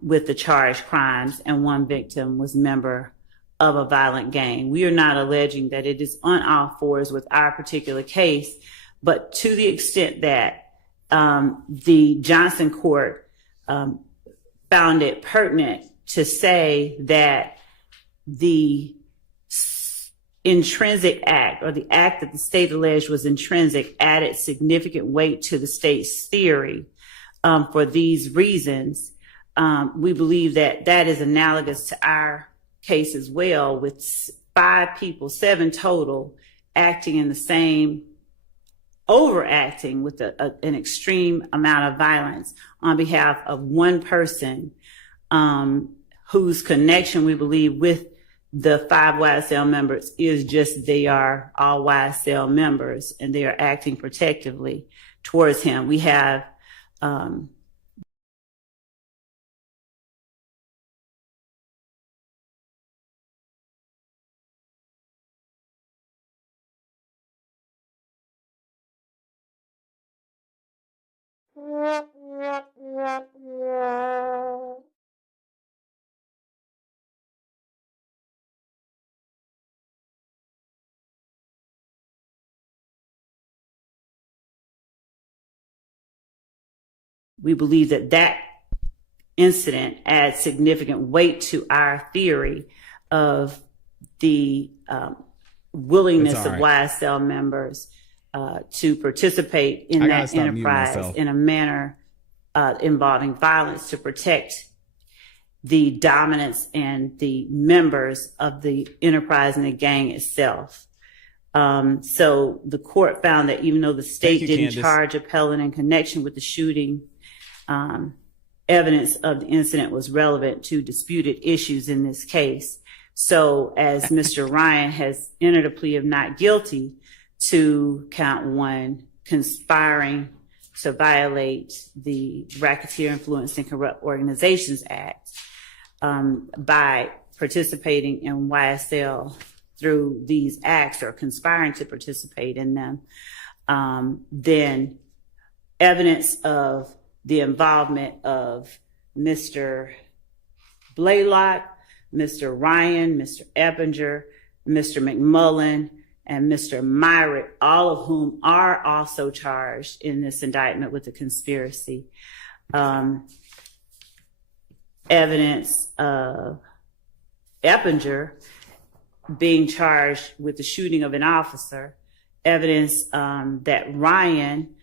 with the charged crimes, and one victim was a member of a violent gang. We are not alleging that it is on all fours with our particular case, but to the extent that the Johnson court found it pertinent to say that the intrinsic act, or the act that the state alleged was intrinsic, added significant weight to the state's theory. For these reasons, we believe that that is analogous to our case as well, with 5 people, 7 total, acting in the same, overacting with an extreme amount of violence on behalf of one person, whose connection, we believe, with the 5 YSL members is just they are all YSL members and they are acting protectively towards him. We have we believe that that incident adds significant weight to our theory of the willingness of YSL members to participate in that enterprise in a manner involving violence to protect the dominance and the members of the enterprise and the gang itself. So the court found that even though the state didn't charge appellant in connection with the shooting, evidence of the incident was relevant to disputed issues in this case. So as Mr. Ryan has entered a plea of not guilty to count 1, conspiring to violate the Racketeer Influenced and Corrupt Organizations Act by participating in YSL through these acts or conspiring to participate in them, then evidence of the involvement of Mr. Blaylock, Mr. Ryan, Mr. Eppinger, Mr. McMullen, and Mr. Myrick, all of whom are also charged in this indictment with the conspiracy. Evidence of Eppinger being charged with the shooting of an officer, evidence that Ryan,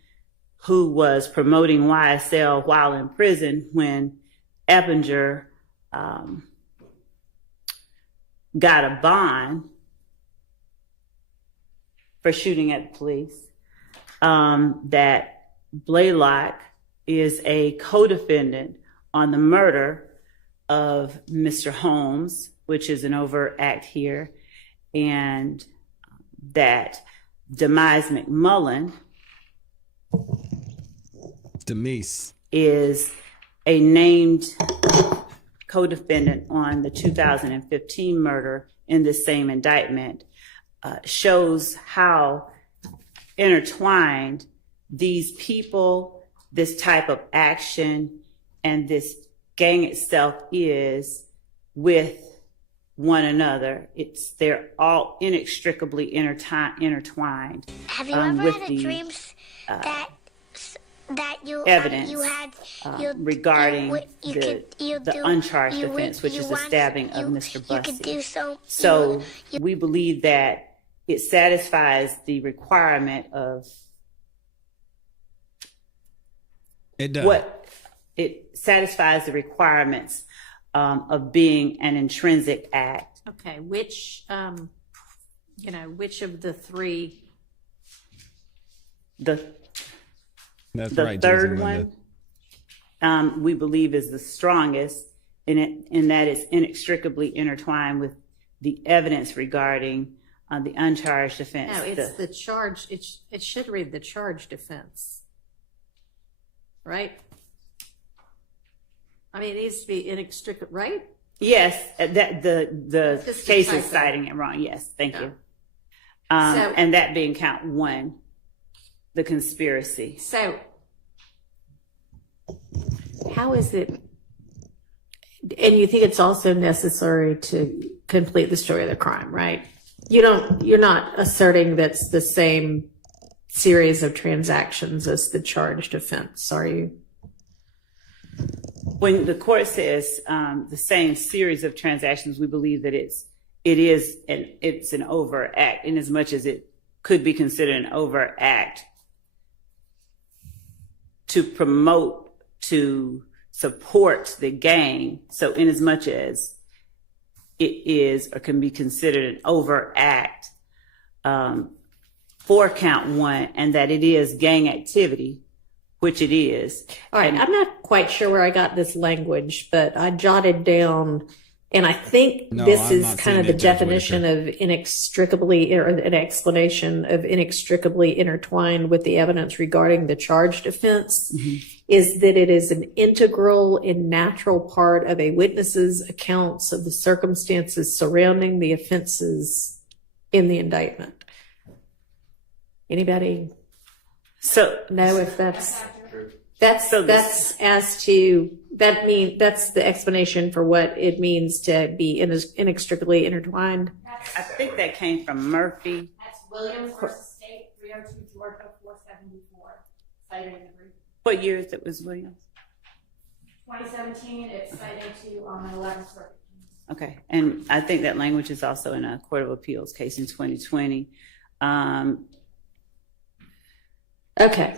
who was promoting YSL while in prison when Eppinger got a bond for shooting at the police, that Blaylock is a co-defendant on the murder of Mr. Holmes, which is an overt act here, and that Demise McMullen is a named co-defendant on the 2015 murder in the same indictment, shows how intertwined these people, this type of action, and this gang itself is with one another. They're all inextricably intertwined. Have you ever with had the dreams that you evidence had regarding the uncharged offense, which is the stabbing of Mr. Bussey. So we believe that it satisfies the requirement of it satisfies the requirements of being an intrinsic act. Okay, which of the 3? The third one, we believe, is the strongest in that it's inextricably intertwined with the evidence regarding the uncharged offense. No, it's the charge. It should read the charged offense, right? I mean, it needs to be inextricable, right? Yes, that the case is citing it wrong. Yes, thank you. And that being count 1, the conspiracy. So, how is it? And you think it's also necessary to complete the story of the crime, right? You're not asserting that's the same series of transactions as the charged offense, are you? When the court says the same series of transactions, we believe that it's an overt act, in as much as it could be considered an overt act to promote, to support the gang. So in as much as it is or can be considered an overt act for count one, and that it is gang activity, which it is. All right, I'm not quite sure where I got this language, but I jotted down, and I think this is kind of the definition of inextricably, or an explanation of inextricably intertwined with the evidence regarding the charged offense, is that it is an integral and natural part of a witness's accounts of the circumstances surrounding the offenses in the indictment. Anybody know if that's as to that mean that's the explanation for what it means to be inextricably intertwined? I think that came from Murphy. That's Williams versus State, 302 Georgia 474. Cited in the brief. What year is it was Williams? 2017. It's cited to on the 11th Circuit. Okay, and I think that language is also in a Court of Appeals case in 2020. Okay.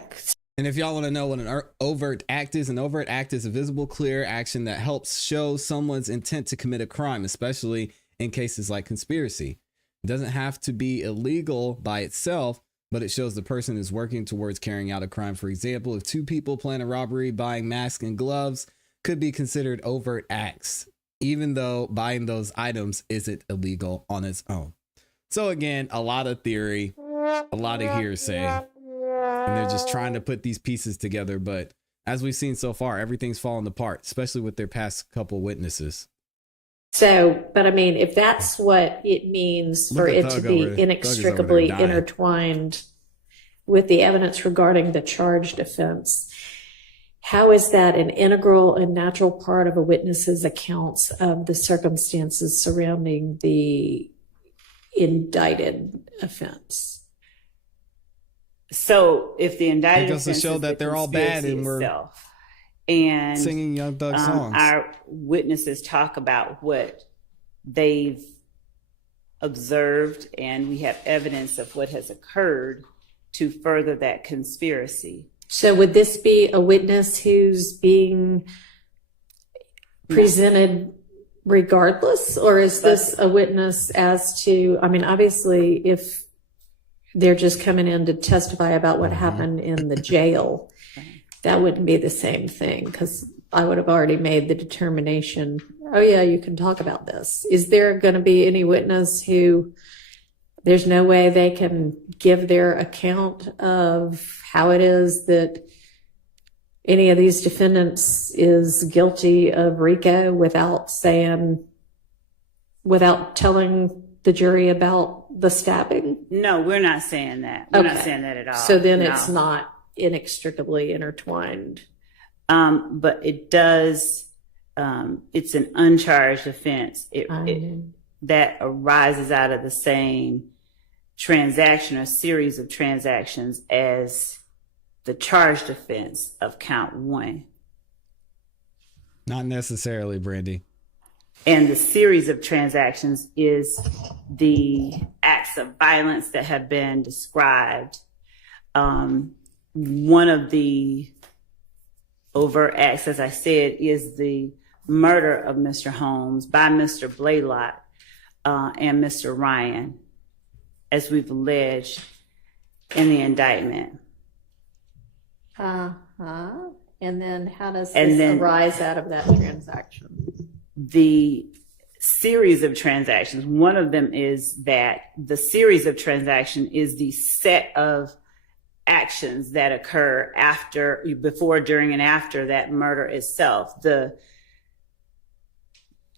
And if y'all want to know what an overt act is a visible, clear action that helps show someone's intent to commit a crime, especially in cases like conspiracy. It doesn't have to be illegal by itself, but it shows the person is working towards carrying out a crime. For example, if two people plan a robbery, buying masks and gloves could be considered overt acts, even though buying those items isn't illegal on its own. So again, a lot of theory, a lot of hearsay, and they're just trying to put these pieces together. But as we've seen so far, everything's falling apart, especially with their past couple witnesses. So, but I mean, if that's what it means for it to be inextricably intertwined with the evidence regarding the charged offense, how is that an integral and natural part of a witness's accounts of the circumstances surrounding the indicted offense? So if the indicted offense goes to show that they're all bad and we're and singing Young Thug songs, our witnesses talk about what they've observed, and we have evidence of what has occurred to further that conspiracy. So would this be a witness who's being presented regardless, or is this a witness as to, I mean, obviously if they're just coming in to testify about what happened in the jail, that wouldn't be the same thing, because I would have already made the determination, oh yeah, you can talk about this. Is there going to be any witness who there's no way they can give their account of how it is that any of these defendants is guilty of RICO without telling the jury about the stabbing? No, we're not saying that. We're not saying that at all. So then it's not inextricably intertwined. But it does, it's an uncharged offense. That arises out of the same transaction or series of transactions as the charged offense of count one. Not necessarily, Brandy. And the series of transactions is the acts of violence that have been described. One of the overt acts, as I said, is the murder of Mr. Holmes by Mr. Blaylock and Mr. Ryan, as we've alleged in the indictment. And then how does this arise out of that transaction? The series of transactions, one of them is that the series of transaction is the set of actions that occur after, before, during, and after that murder itself. The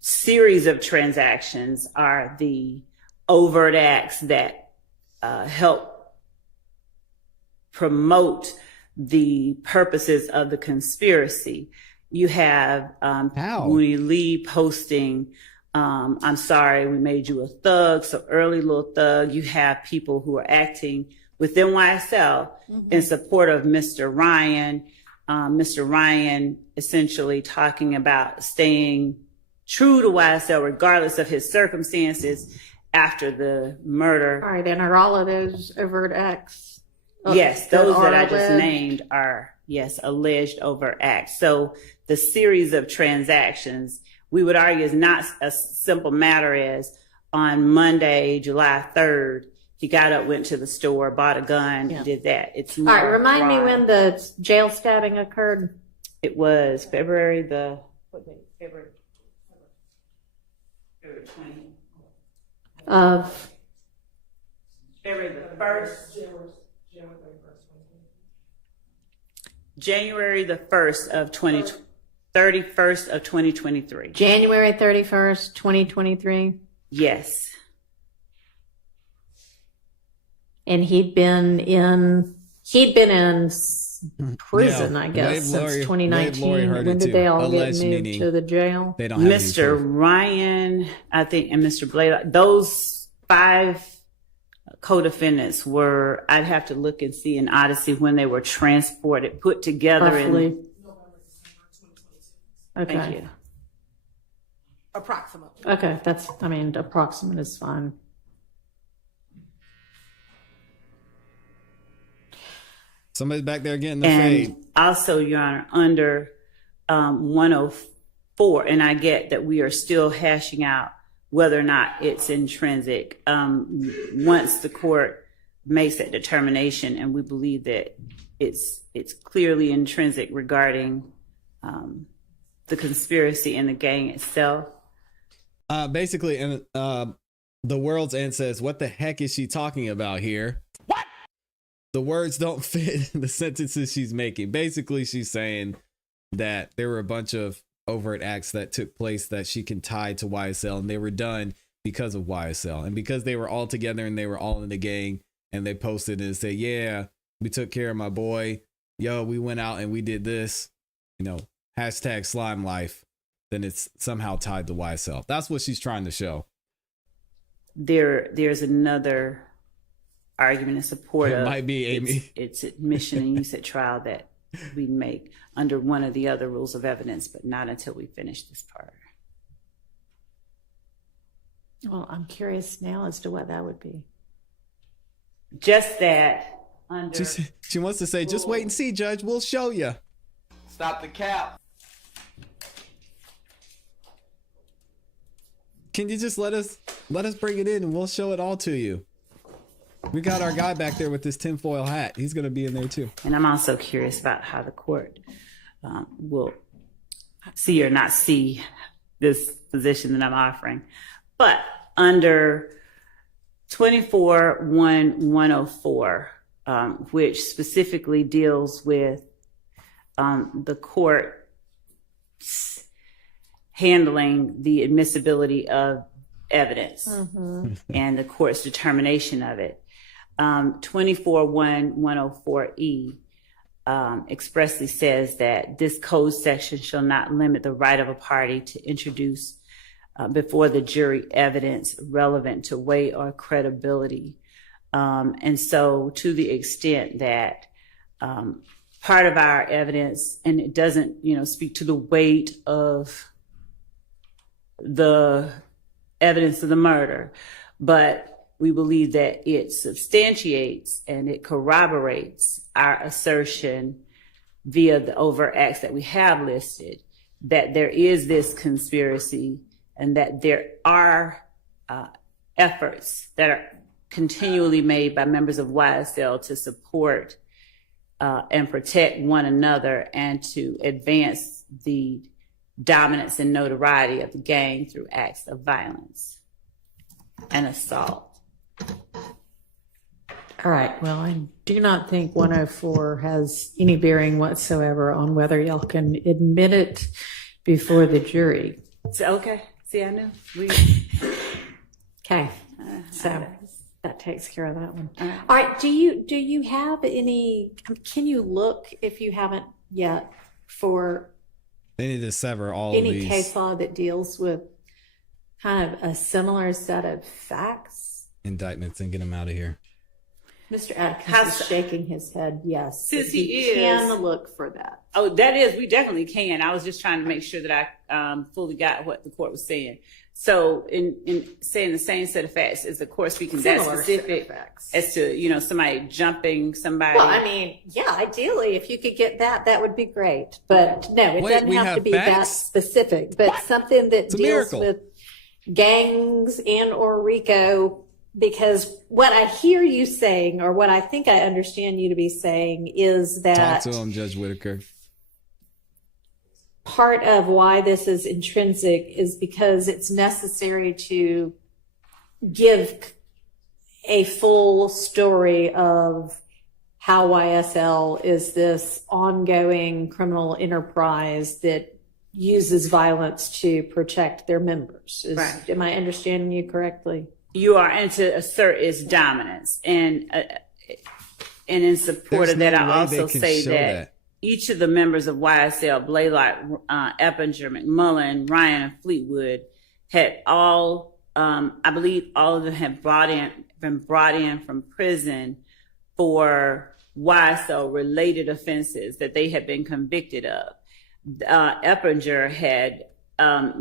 series of transactions are the overt acts that help promote the purposes of the conspiracy. You have Mooney Lee posting, I'm sorry, we made you a thug, so early little thug. You have people who are acting within YSL in support of Mr. Ryan, Mr. Ryan essentially talking about staying true to YSL regardless of his circumstances after the murder. All right, and are all of those overt acts? Yes, those that I just alleged? named are, yes, alleged overt acts. So the series of transactions, we would argue, is not a simple matter as on Monday, July 3rd, he got up, went to the store, bought a gun, did that. It's All more right, remind me broad. when the jail stabbing occurred. It was February the, what date? February 20. Of February the 1st. January the 1st of 31st of 2023. January 31st, 2023. Yes. And he'd been in prison, I guess, since 2019. When did they all get moved to the jail? They don't have Mr. Ryan, I think, and Mr. Blaylock, those 5 co-defendants were, I'd have to look and see in Odyssey when they were transported, put together. Roughly. Okay. Thank you. Approximately. Okay, approximate is fine. Somebody's back there getting the And fade. also, Your Honor, under 104, and I get that we are still hashing out whether or not it's intrinsic. Once the court makes that determination, and we believe that it's clearly intrinsic regarding the conspiracy and the gang itself. Basically, and the world's end says, "What the heck is she talking about here?" What? The words don't fit the sentences she's making. Basically, she's saying that there were a bunch of overt acts that took place that she can tie to YSL, and they were done because of YSL, and because they were all together and they were all in the gang, and they posted and said, "Yeah, we took care of my boy. Yo, we went out and we did this. Hashtag slime life." Then it's somehow tied to YSL. That's what she's trying to show. There's another argument in support of it might be Amy. It's admission and use at trial that we make under one of the other rules of evidence, but not until we finish this part. Well, I'm curious now as to what that would be. Just that under. She wants to say, just wait and see, Judge. We'll show you. Stop the cap. Can you just let us bring it in and we'll show it all to you? We got our guy back there with this tinfoil hat. He's going to be in there too. And I'm also curious about how the court will see or not see this position that I'm offering. But under 24-1-104, which specifically deals with the court handling the admissibility of evidence and the court's determination of it. 24-1-104E expressly says that this code section shall not limit the right of a party to introduce before the jury evidence relevant to weight or credibility. And so to the extent that part of our evidence, and it doesn't, speak to the weight of the evidence of the murder, but we believe that it substantiates and it corroborates our assertion via the overt acts that we have listed, that there is this conspiracy and that there are efforts that are continually made by members of YSL to support and protect one another and to advance the dominance and notoriety of the gang through acts of violence and assault. All right. Well, I do not think 104 has any bearing whatsoever on whether y'all can admit it before the jury. So, okay. See, I knew. Okay. So that takes care of that one. All right. Do you have any? Can you look, if you haven't yet, for They need to sever all of any these. case law that deals with kind of a similar set of facts? Indictments and get them out of here. Mr. Atkins is shaking his head, yes. Since he he can is- look for that. Oh, that is, we definitely can. I was just trying to make sure that I fully got what the court was saying. So in saying the same set of facts, is the court speaking that Similar set of specific facts. as to, you know, somebody jumping somebody? Well, I mean, yeah, ideally, if you could get that, that would be great. But no, it Wait, doesn't we have to have be that facts? specific. But something that It's a deals miracle. with gangs and or RICO, because what I hear you saying, or what I think I understand you to be saying, is Talk that to him, Judge Whitaker. part of why this is intrinsic is because it's necessary to give a full story of how YSL is this ongoing criminal enterprise that uses violence to protect their members. Right. Am I understanding you correctly? You are, and to assert its dominance. And in support There's of that, no I way also they can say show that that. each of the members of YSL, Blaylock, Eppinger, McMullen, Ryan, and Fleetwood, had all, I believe all of them had been brought in from prison for YSL related offenses that they had been convicted of. Eppinger had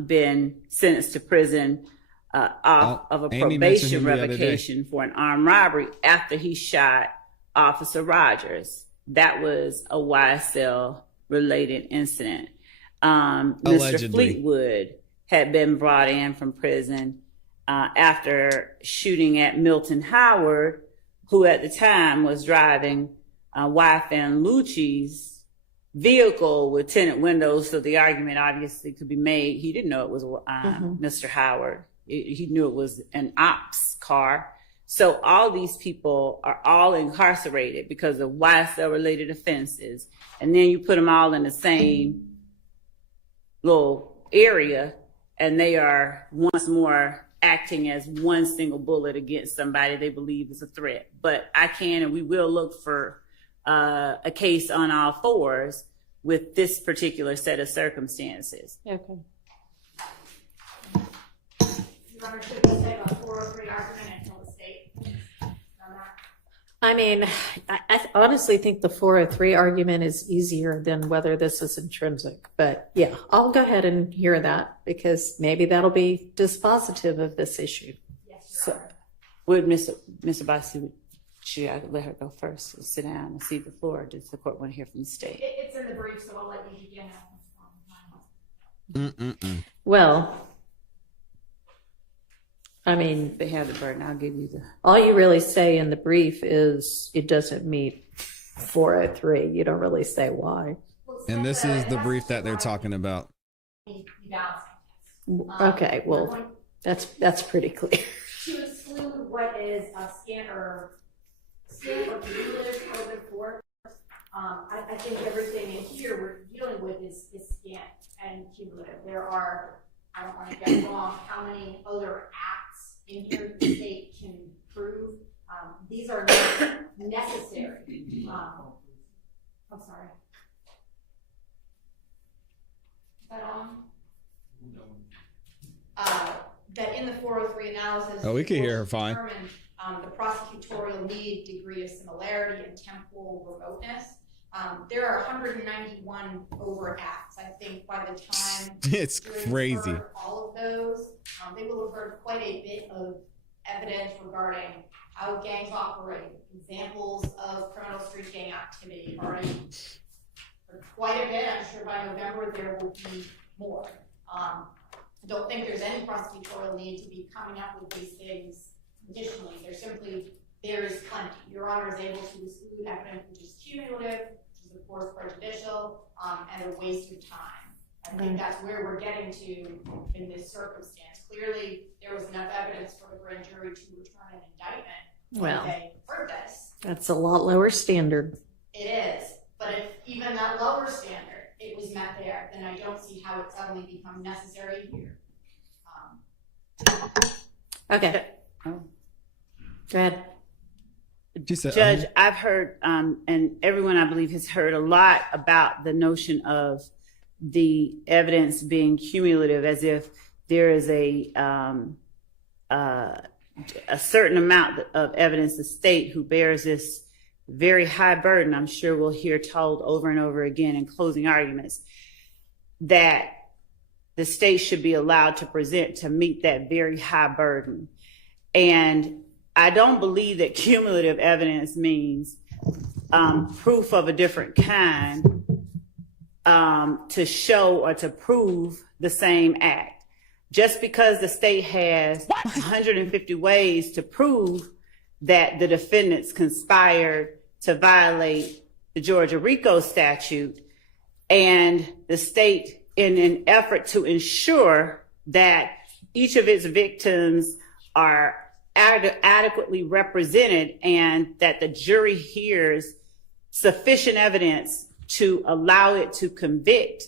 been sentenced to prison off of a Amy mentioned him probation the other day. revocation for an armed robbery after he shot Officer Rogers. That was a YSL related incident. Mr. Allegedly. Fleetwood had been brought in from prison after shooting at Milton Howard, who at the time was driving YFN Lucci's vehicle with tinted windows. So the argument obviously could be made. He didn't know it was Mr. Howard. He knew it was an ops car. So all these people are all incarcerated because of YSL related offenses. And then you put them all in the same little area and they are once more acting as one single bullet against somebody they believe is a threat. But I can and we will look for a case on all fours with this particular set of circumstances. Okay. Your Honor, should we say a 403 argument until the state on that? I mean, I honestly think the 403 argument is easier than whether this is intrinsic. But yeah, I'll go ahead and hear that because maybe that'll be dispositive of this issue. Yes, Your Honor. Would Mr. Bassi, should I let her go first and sit down and see the floor? Does the court want to hear from the state? It's in the brief, so I'll let you begin. Well, I mean, They have the burden. I'll give you the. all you really say in the brief is it doesn't meet 403. You don't really say why. And this is the brief that they're talking about. Okay, well, that's pretty clear. To exclude what is a scant or cumulative COVID for, I think everything in here we're dealing with is scant and cumulative. There are, I don't want to get wrong, how many other acts in here the state can prove. These are not necessary. I'm sorry. Is that on? That in the 403 analysis, Oh, we can hear her fine. determine the prosecutorial need, degree of similarity, and temporal remoteness. There are 191 overt acts. I think by the time It's juries crazy. heard all of those, they will have heard quite a bit of evidence regarding how gangs operate, examples of criminal street gang activity already. Quite a bit. I'm sure by November there will be more. I don't think there's any prosecutorial need to be coming up with these things additionally. There is plenty. Your Honor is able to exclude evidence which is cumulative, which is of course prejudicial, and a waste of time. I think that's where we're getting to in this circumstance. Clearly, there was enough evidence for the grand jury to return an indictment when they heard this. That's a lot lower standard. It is. But if even that lower standard, it was met there, then I don't see how it suddenly becomes necessary here. Okay. Oh. Go ahead. She said, Judge, I've heard, and everyone I believe has heard a lot about the notion of the evidence being cumulative, as if there is a a certain amount of evidence, the state who bears this very high burden, I'm sure we'll hear told over and over again in closing arguments, that the state should be allowed to present to meet that very high burden. And I don't believe that cumulative evidence means proof of a different kind to show or to prove the same act. Just because the state has 150 ways to prove that the defendants conspired to violate the Georgia RICO statute, and the state, in an effort to ensure that each of its victims are adequately represented and that the jury hears sufficient evidence to allow it to convict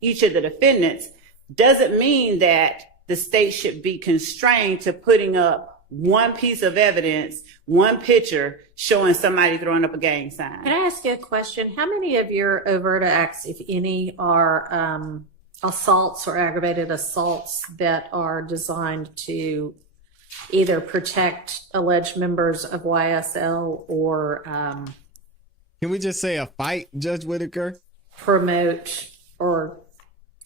each of the defendants, doesn't mean that the state should be constrained to putting up one piece of evidence, one picture showing somebody throwing up a gang sign. Can I ask you a question? How many of your overt acts, if any, are assaults or aggravated assaults that are designed to either protect alleged members of YSL or can we just say a fight, Judge Whitaker? Promote or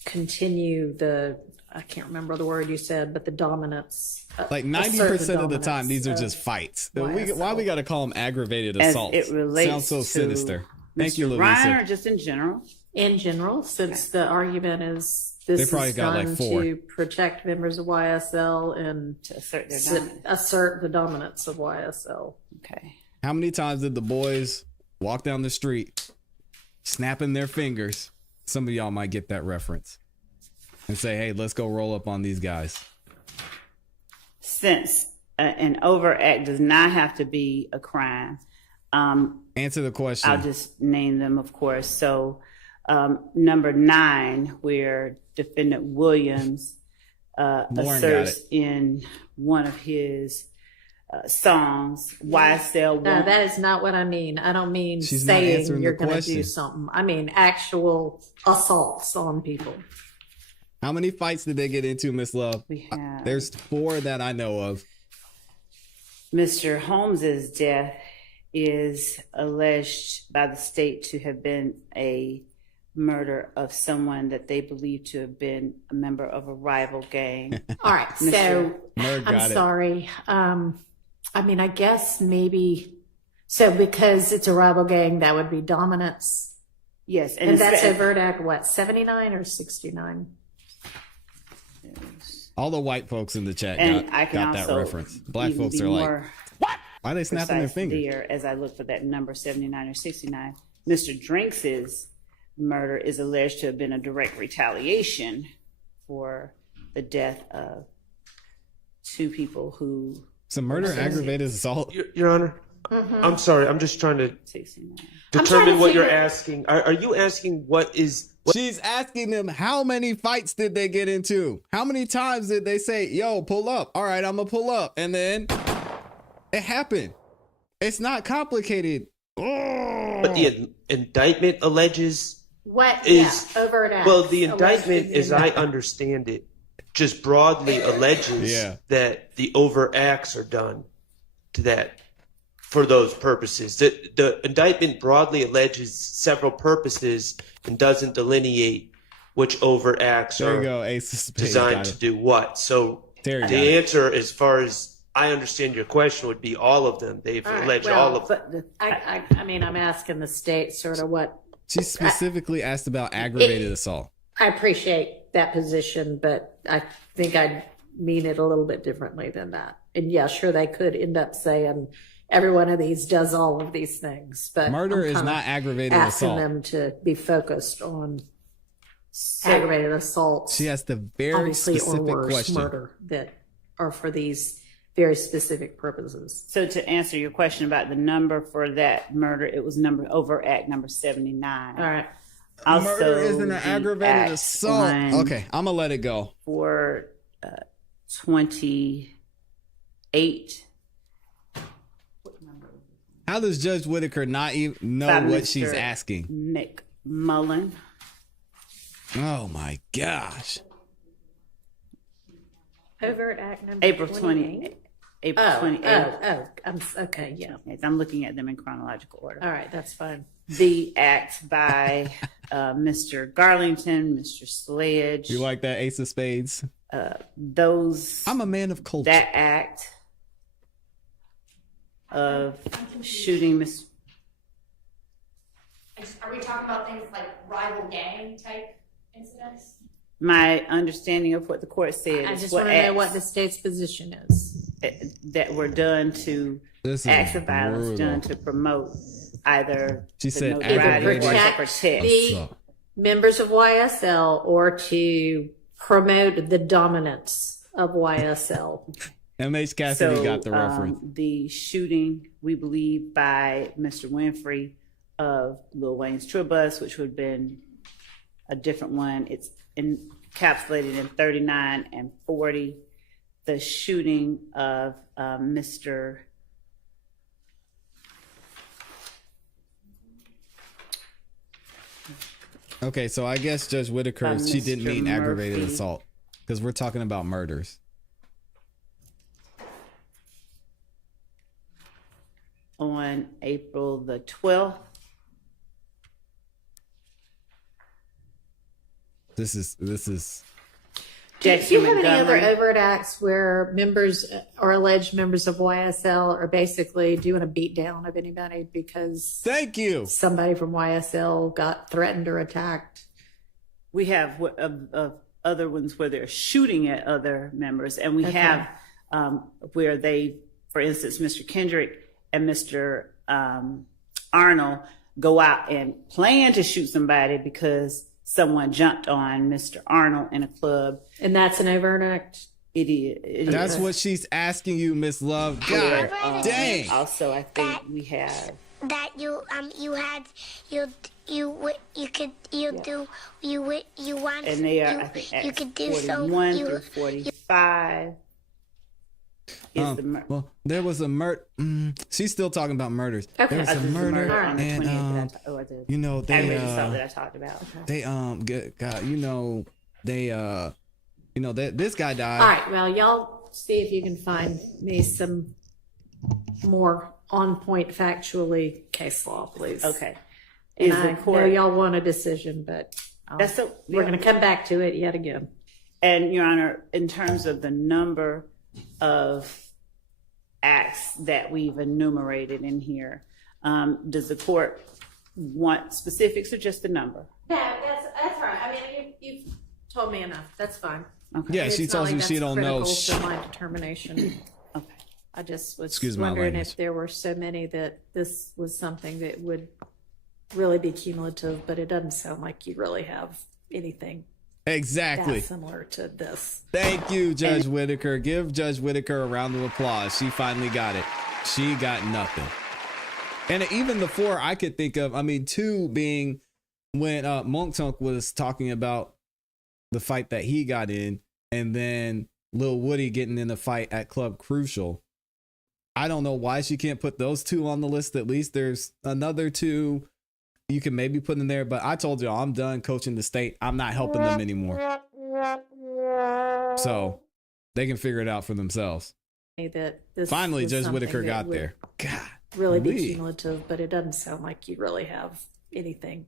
continue the, I can't remember the word you said, but the dominance. Like 90% of the time, these are just fights. Why we got to call them aggravated assaults? It relates Sounds so sinister. Thank Mr. you, Louisa. Ryan, or just in general? In general, since the argument is this is done to protect members of YSL and to assert the dominance of YSL. Okay. How many times did the boys walk down the street, snapping their fingers? Some of y'all might get that reference and say, hey, let's go roll up on these guys. Since an overact does not have to be a crime. Answer the question. I'll just name them, of course. So number 9, where defendant Williams asserts in one of his songs, YSL. No, that is not what I mean. I don't mean saying you're going to do something. I mean actual assaults on people. How many fights did they get into, Miss Love? There's 4 that I know of. Mr. Holmes's death is alleged by the state to have been a murder of someone that they believe to have been a member of a rival gang. All right, so I'm sorry. I mean, I guess maybe, so because it's a rival gang, that would be dominance. Yes. And that's overt act, what, 79 or 69? All the white folks in the chat got that reference. Black folks are like, what? Why are they snapping their fingers? There, as I look for that number, 79 or 69, Mr. Drinks's murder is alleged to have been a direct retaliation for the death of 2 people who... So murder, aggravated assault? Your Honor, I'm sorry. I'm just trying to determine what you're asking. Are you asking what is... She's asking them, how many fights did they get into? How many times did they say, yo, pull up? All right, I'm going to pull up. And then it happened. It's not complicated. But the indictment alleges... What is overt acts? Well, the indictment, as I understand it, just broadly alleges that the overt acts are done to that for those purposes. The indictment broadly alleges several purposes and doesn't delineate which overt acts are designed to do what. So the answer, as far as I understand your question, would be all of them. They've alleged all of them. I mean, I'm asking the state sort of what... She specifically asked about aggravated assault. I appreciate that position, but I think I mean it a little bit differently than that. And yeah, sure, they could end up saying every one of these does all of these things, but murder is not aggravated asking assault. them to be focused on aggravated assault. She asked a very specific question. Murder that are for these very specific purposes. So to answer your question about the number for that murder, it was overt act number 79. All right. Also, murder isn't an aggravated assault. Okay, I'm gonna let it go. For 28. How does Judge Whitaker not even know what she's asking? McMullen. Oh my gosh. Overt act number April 28. April 28th. Okay, yeah. Yes, I'm looking at them in chronological order. All right, that's fine. The act by Mr. Garlington, Mr. Sledge. You like that Ace of Spades? Those. I'm a man of culture. That act of shooting Miss. Are we talking about things like rival gang type incidents? My understanding of what the court said I is just what want to know acts what the state's position is. that were done to acts of violence done to promote either she said notoriety or to protect the members of YSL or to promote the dominance of YSL. MH Cassidy got the reference. The shooting, we believe, by Mr. Winfrey of Lil Wayne's tour bus, which would have been a different one. It's encapsulated in 39 and 40. The shooting of Mr. Okay, so I guess Judge Whitaker, she didn't mean aggravated Murphy. assault because we're talking about murders. On April the 12th. This is Do you have any other Montgomery. overt acts where members or alleged members of YSL are basically doing a beat down of anybody because somebody from YSL got threatened or attacked? We have other ones where they're shooting at other members, and we have where they, for instance, Mr. Kendrick and Mr. Arnold go out and plan to shoot somebody because someone jumped on Mr. Arnold in a club. And that's an overt act? It is. That's what she's asking you, Miss Love. God dang. Also, I think we have that you want, and they are, I think, you at could do so 41 you, through 45. Well, there was a murder. She's still talking about murders. Okay. There was a murder, on the 20th and that I you know they aggravated assault that I talked about. they God, you know they you know that this guy died. All right, well, y'all see if you can find me some more on point factually case law, please. Okay. And Is the I court- know y'all want a decision, but we're going to come back to it yet again. And Your Honor, in terms of the number of acts that we've enumerated in here, does the court want specifics or just the number? No, that's right. I mean, you've told me enough. That's fine. Okay. Yeah, she It's not tells you like she that's don't know. critical to my determination. Okay. I just was Excuse my wondering language. if there were so many that this was something that would really be cumulative, but it doesn't sound like you really have anything Exactly. that similar to this. Thank you, Judge Whitaker. Give Judge Whitaker a round of applause. She finally got it. She got nothing. And even the four I could think of, I mean, two being when Monk Tunk was talking about the fight that he got in, and then Lil Woody getting in the fight at Club Crucial. I don't know why she can't put those two on the list. At least there's another two you can maybe put in there, but I told you I'm done coaching the state. I'm not helping them anymore. So they can figure it out for themselves. That this Finally, was Judge something Whitaker that got would there. God, really be Lee. cumulative, but it doesn't sound like you really have anything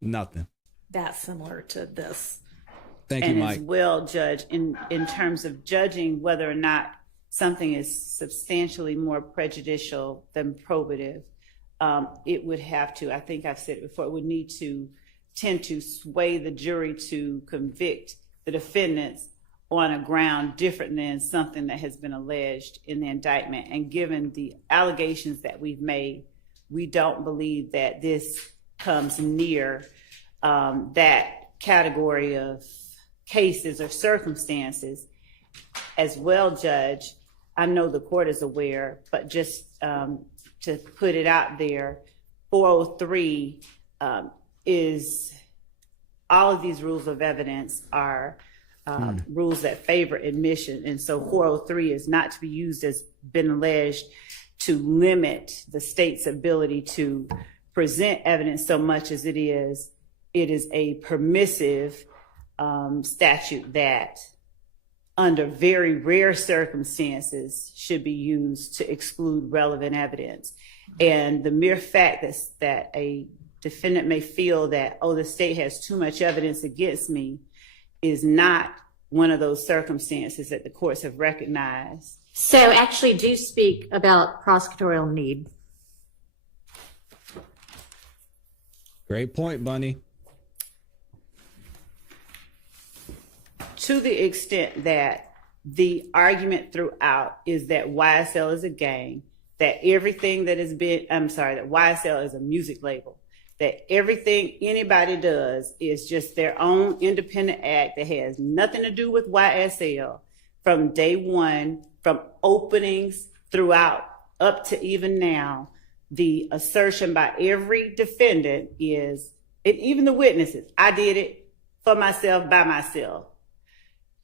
Nothing. that similar to this. Thank and you, Mike. as well, Judge, in terms of judging whether or not something is substantially more prejudicial than probative, it would have to, I think I've said it before, it would need to tend to sway the jury to convict the defendants on a ground different than something that has been alleged in the indictment. And given the allegations that we've made, we don't believe that this comes near that category of cases or circumstances. As well, Judge, I know the court is aware, but just to put it out there, 403 is, all of these rules of evidence are rules that favor admission. And so 403 is not to be used as been alleged to limit the state's ability to present evidence so much as it is a permissive statute that under very rare circumstances, should be used to exclude relevant evidence. And the mere fact that a defendant may feel that, oh, the state has too much evidence against me, is not one of those circumstances that the courts have recognized. So actually do speak about prosecutorial need. Great point, Bunny. To the extent that the argument throughout is that YSL is a gang, that everything that has been, that YSL is a music label, that everything anybody does is just their own independent act that has nothing to do with YSL from day one, from openings throughout up to even now. The assertion by every defendant is, and even the witnesses, I did it for myself, by myself.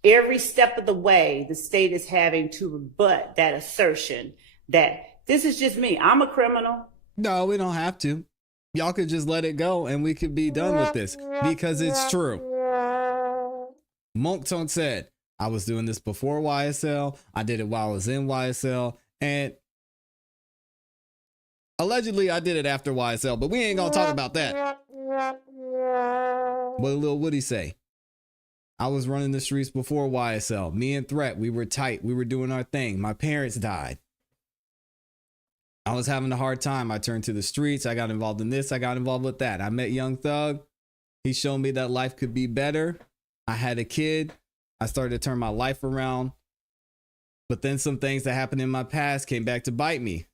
Every step of the way, the state is having to rebut that assertion that this is just me. I'm a criminal. No, we don't have to. Y'all could just let it go and we could be done with this because it's true. Moncton said, I was doing this before YSL. I did it while I was in YSL. And allegedly, I did it after YSL, but we ain't gonna talk about that. What did Lil Woody say? I was running the streets before YSL. Me and Threat, we were tight. We were doing our thing. My parents died. I was having a hard time. I turned to the streets. I got involved in this. I got involved with that. I met Young Thug. He showed me that life could be better. I had a kid. I started to turn my life around. But then some things that happened in my past came back to bite me.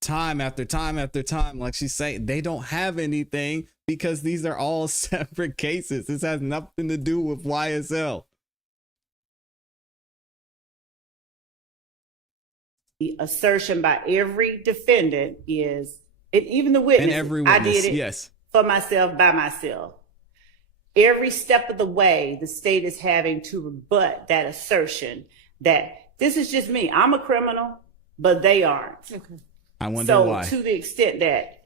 Time after time after time, like she's saying, they don't have anything because these are all separate cases. This has nothing to do with YSL. The assertion by every defendant is, and even the witness, and every witness, I did it yes, for myself, by myself. Every step of the way, the state is having to rebut that assertion that this is just me. I'm a criminal, but they aren't. Okay. I wonder why. So to the extent that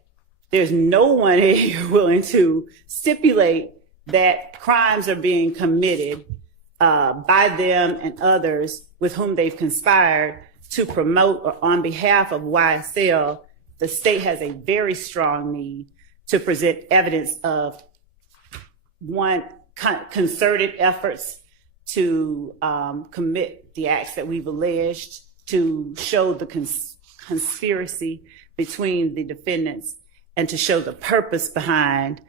there's no one here willing to stipulate that crimes are being committed by them and others with whom they've conspired to promote or on behalf of YSL, the state has a very strong need to present evidence of one, concerted efforts to commit the acts that we've alleged, to show the conspiracy between the defendants, and to show the purpose behind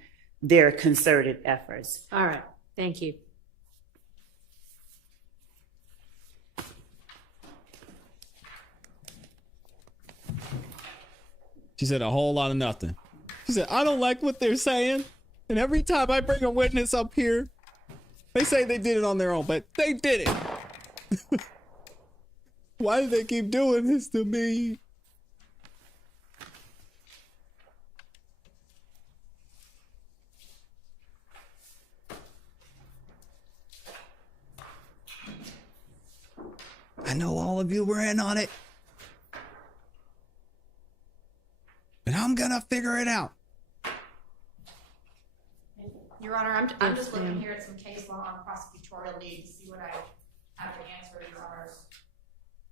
their concerted efforts. All right. Thank you. She said a whole lot of nothing. She said, I don't like what they're saying. And every time I bring a witness up here, they say they did it on their own, but they did it. Why do they keep doing this to me? I know all of you were in on it. And I'm gonna figure it out. Your Honor, I'm just looking here at some case law on prosecutorial need to see what I have to answer Your Honor's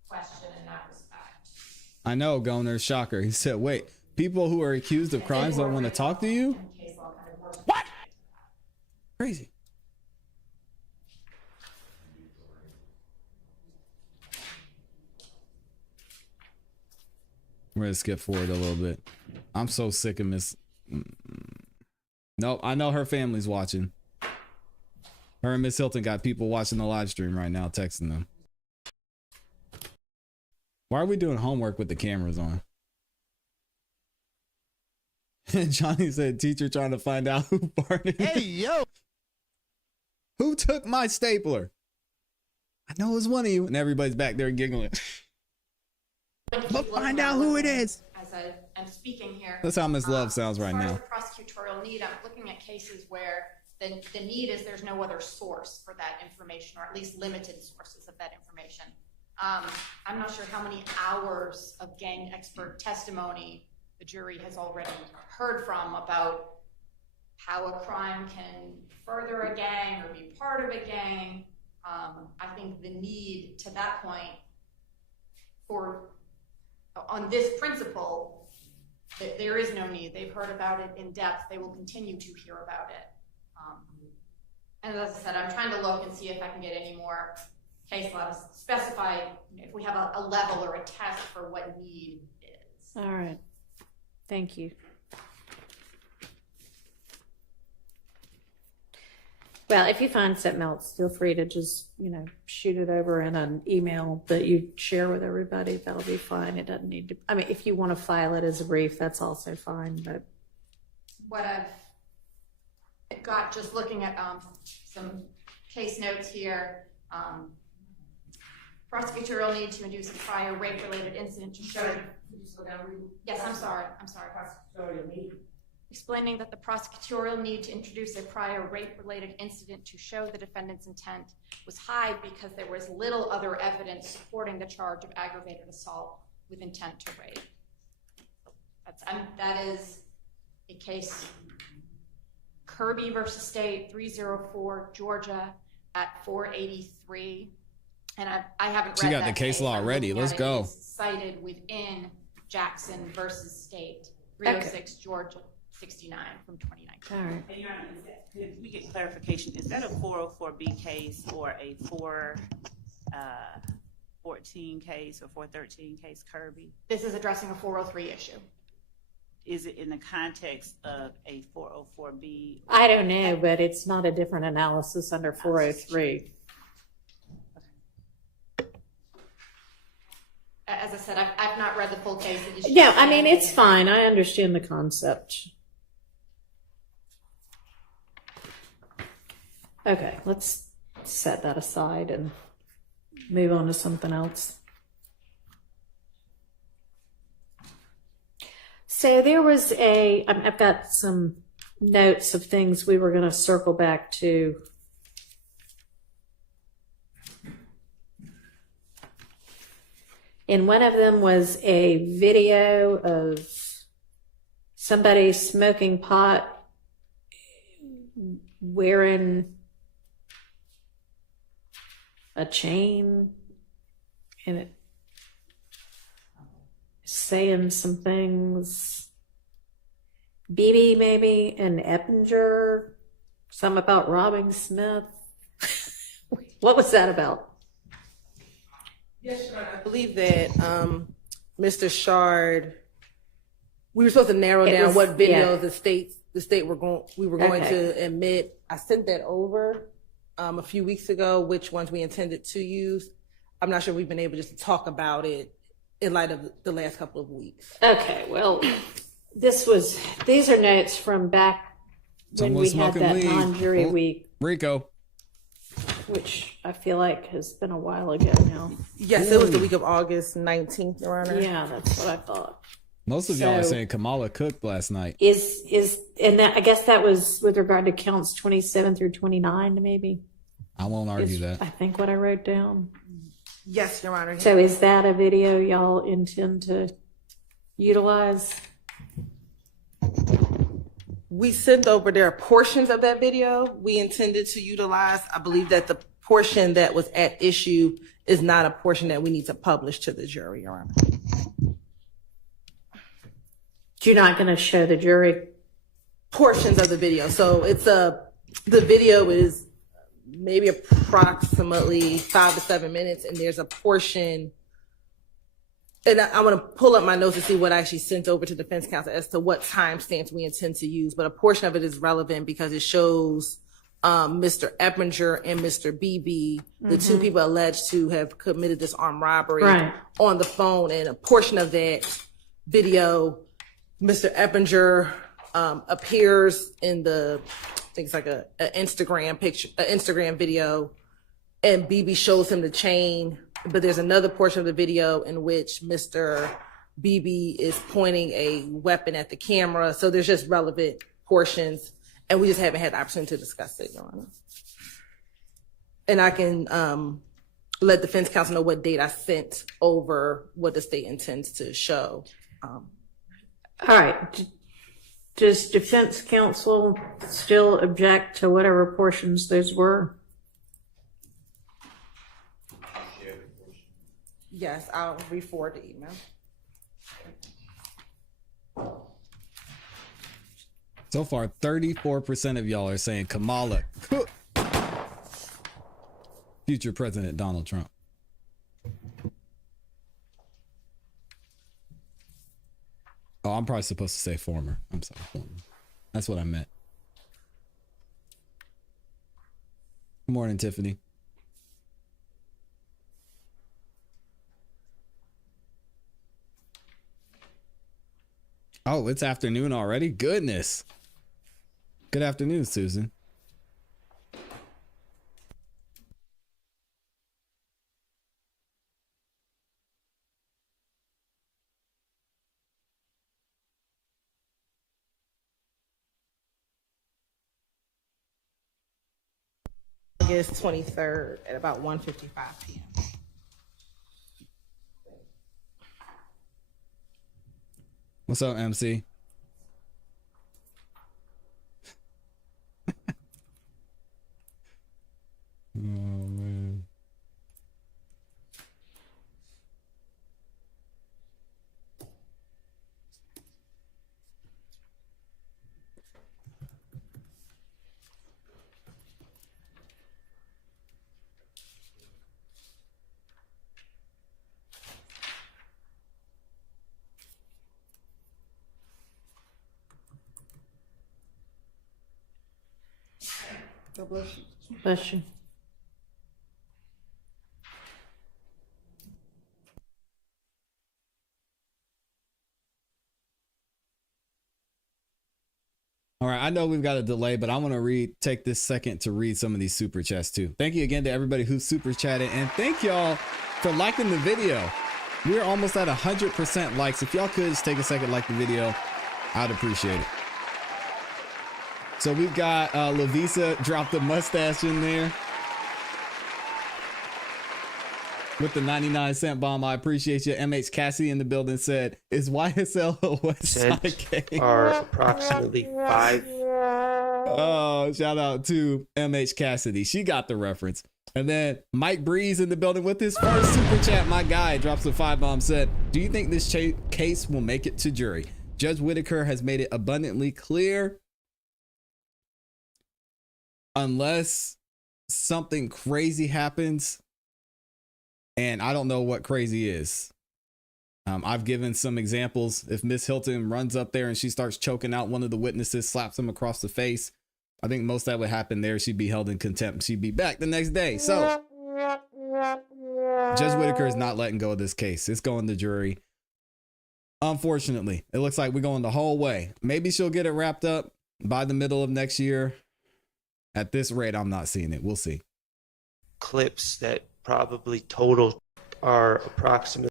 question in that respect. I know, Goner, shocker. He said, wait, people who are accused of crimes don't want to talk to you? What? Crazy. We're gonna skip forward a little bit. I'm so sick of Miss. Nope, I know her family's watching. Her and Miss Hilton got people watching the live stream right now, texting them. Why are we doing homework with the cameras on? Johnny said, teacher trying to find out who farted. Hey, yo! Who took my stapler? I know it was one of you. And everybody's back there giggling. But find out who it is. As I'm speaking here. That's how Miss Love sounds right now. As far as the prosecutorial need, I'm looking at cases where the need is there's no other source for that information, or at least limited sources of that information. I'm not sure how many hours of gang expert testimony the jury has already heard from about how a crime can further a gang or be part of a gang. I think the need to that point on this principle, that there is no need. They've heard about it in depth. They will continue to hear about it. And as I said, I'm trying to look and see if I can get any more case law to specify if we have a level or a test for what need is. All right. Thank you. Well, if you find something else, feel free to just, shoot it over in an email that you share with everybody. That'll be fine. It doesn't need to, if you want to file it as a brief, that's also fine, but. What I've got, just looking at some case notes here, prosecutorial need to induce a prior rape-related incident to show. Yes, I'm sorry. Prosecutorial need. Explaining that the prosecutorial need to introduce a prior rape-related incident to show the defendant's intent was high because there was little other evidence supporting the charge of aggravated assault with intent to rape. That is a case, Kirby versus State, 304 Georgia at 483. And I haven't read that. She got the case law ready. Let's go. It's cited within Jackson versus State, 306 Georgia, 69 from 2019. All right. And Your Honor, could we get clarification? Is that a 404B case or a 414 case or 413 case, Kirby? This is addressing a 403 issue. Is it in the context of a 404B? I don't know, but it's not a different analysis under 403. As I said, I've not read the full case. Yeah, it's fine. I understand the concept. Okay, let's set that aside and move on to something else. So there was I've got some notes of things we were going to circle back to. And one of them was a video of somebody smoking pot wearing a chain and it saying some things. BB maybe and Eppinger, some about robbing Smith. What was that about? Yes, Your Honor. I believe that Mr. Shard, we were supposed to narrow down what videos we were going to admit. I sent that over a few weeks ago, which ones we intended to use. I'm not sure we've been able just to talk about it in light of the last couple of weeks. Okay, well, these are notes from back when we had that non-jury week. Rico. Which I feel like has been a while ago now. Yes, it was the week of August 19th, Your Honor. Yeah, that's what I thought. Most of y'all are saying Kamala cooked last night. And that, I guess that was with regard to counts 27 through 29, maybe. I won't argue that. I think what I wrote down. Yes, Your Honor. So is that a video y'all intend to utilize? We sent over, there are portions of that video we intended to utilize. I believe that the portion that was at issue is not a portion that we need to publish to the jury, Your Honor. You're not going to show the jury portions of the video. So the video is maybe approximately 5 to 7 minutes, and there's a portion. And I want to pull up my notes to see what I actually sent over to defense counsel as to what timestamps we intend to use. But a portion of it is relevant because it shows Mr. Eppinger and Mr. BB, the two people alleged to have committed this armed robbery, on the phone. And a portion of that video, Mr. Eppinger appears in I think it's like an Instagram picture, an Instagram video, and BB shows him the chain. But there's another portion of the video in which Mr. BB is pointing a weapon at the camera. So there's just relevant portions, and we just haven't had the opportunity to discuss it, Your Honor. And I can let defense counsel know what date I sent over what the state intends to show. All right. Does defense counsel still object to whatever portions those were? Yes, I'll re-forward the email. So far, 34% of y'all are saying Kamala. Future President Donald Trump. Oh, I'm probably supposed to say former. I'm sorry, former. That's what I meant. Good morning, Tiffany. Oh, it's afternoon already? Goodness. Good afternoon, Susan. August 23rd at about 1:55 p.m. What's up, MC? Oh, man. God bless you. Bless you. All right, I know we've got a delay, but I want to take this second to read some of these super chats too. Thank you again to everybody who super chatted, and thank y'all for liking the video. We're almost at 100% likes. If y'all could just take a second, like the video, I'd appreciate it. So we've got Lavisa dropped the mustache in there with the 99-cent bomb. I appreciate you. MH Cassie in the building said, "Is YSL a Westside gang?" Are approximately 5. Oh, shout out to MH Cassidy. She got the reference. And then Mike Breeze in the building with his first super chat. My guy drops a 5 bomb. Said, "Do you think this case will make it to jury? Judge Whitaker has made it abundantly clear, unless something crazy happens, and I don't know what crazy is." I've given some examples. If Miss Hilton runs up there and she starts choking out one of the witnesses, slaps him across the face, I think most that would happen there. She'd be held in contempt. She'd be back the next day. So Judge Whitaker is not letting go of this case. It's going to jury. Unfortunately, it looks like we're going the whole way. Maybe she'll get it wrapped up by the middle of next year. At this rate, I'm not seeing it. We'll see. Clips that probably total are approximately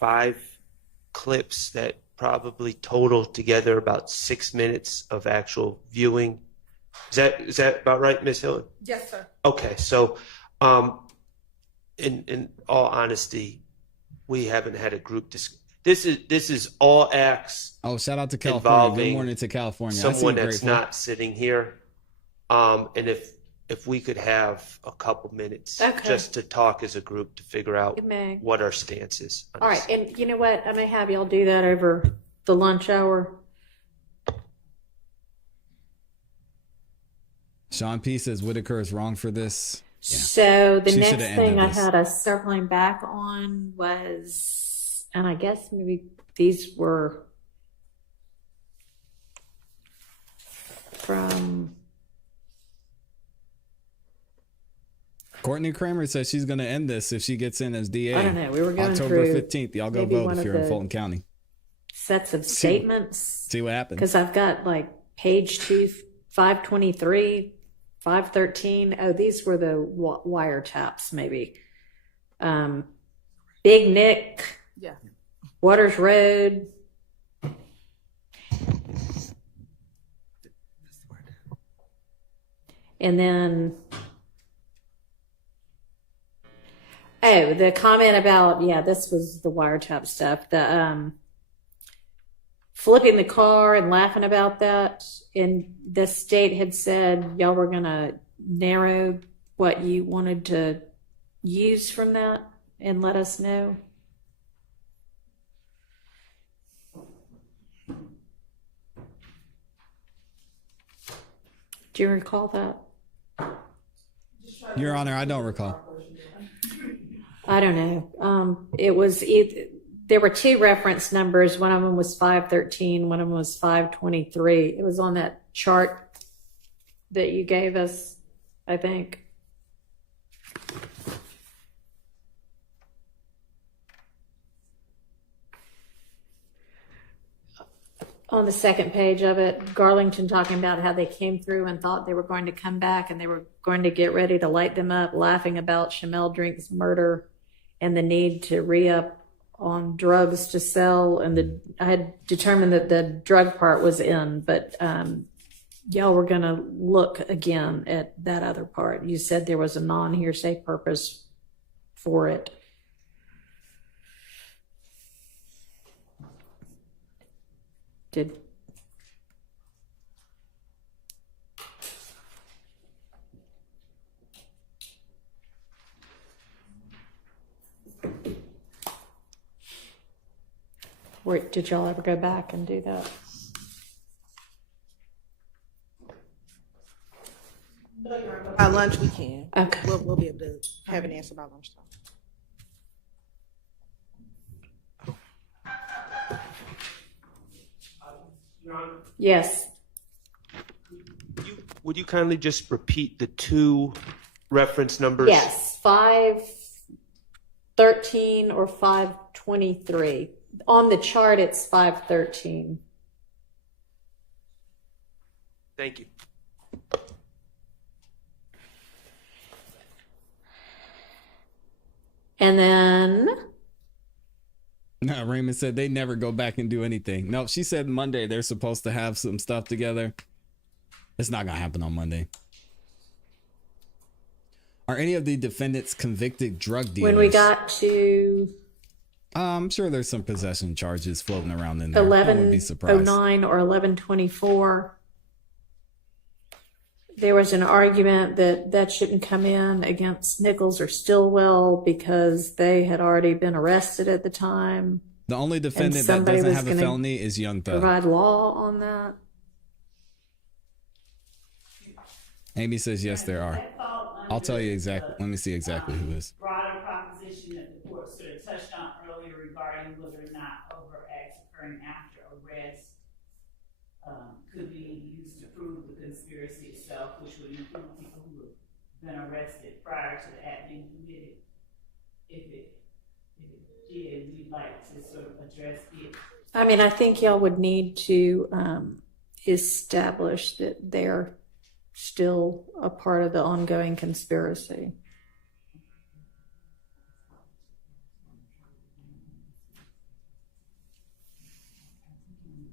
5 clips that probably total together about 6 minutes of actual viewing. Is that about right, Ms. Hilton? Yes, sir. Okay, so in all honesty, we haven't had a group discussion. This is all acts. Oh, shout out to California. Good morning to California. Someone that's not sitting here. And if we could have a couple minutes just to talk as a group to figure out what our stance is. All right, and you know what? I may have y'all do that over the lunch hour. Sean P says Whitaker is wrong for this. Yeah. So the She next shoulda thing ended I this. had us circling back on was, and I guess maybe these were from Courtney Kramer says she's going to end this if she gets in as DA. I don't know. We were going October through 15th. Y'all go maybe vote one if of you're in the Fulton County. sets of statements. See what happens. Because I've got like page 2, 523, 513. Oh, these were the wiretaps, maybe. Big Nick. Yeah. Waters Road. And then, Oh, the comment about, yeah, this was the wiretap stuff. The flipping the car and laughing about that. And the state had said y'all were gonna narrow what you wanted to use from that and let us know. Do you recall that? Your Honor, I don't recall. I don't know. There were two reference numbers. One of them was 513. One of them was 523. It was on that chart that you gave us, I think. On the second page of it, Garlington talking about how they came through and thought they were going to come back and they were going to get ready to light them up, laughing about Shamel Drink's murder and the need to re-up on drugs to sell. And I had determined that the drug part was in, but y'all were going to look again at that other part. You said there was a non-hearsay purpose for it. Did y'all ever go back and do that? By lunch we can. Okay. We'll be able to have an answer by lunchtime. Yes. Would you kindly just repeat the two reference numbers? Yes, 513 or 523. On the chart, it's 513. Thank you. And then No, Raymond said they never go back and do anything. No, she said Monday they're supposed to have some stuff together. It's not gonna happen on Monday. Are any of the defendants convicted drug dealers? when we got to I'm sure there's some possession charges floating around in there. I wouldn't be surprised. 1109 or 1124, there was an argument that that shouldn't come in against Nichols or Stillwell because they had already been arrested at the time. The only defendant that somebody doesn't was have a gonna felony is Young Thug. Provide law on that. Amy says yes, there are. I'll tell you exactly. Let me see exactly who is. Broader proposition that the court sort of touched on earlier regarding whether or not overt acts occurring after arrest could be used to prove the conspiracy itself, which would include people who have been arrested prior to the act being committed. If it did, we'd like to sort of address it. I mean, I think y'all would need to establish that they're still a part of the ongoing conspiracy.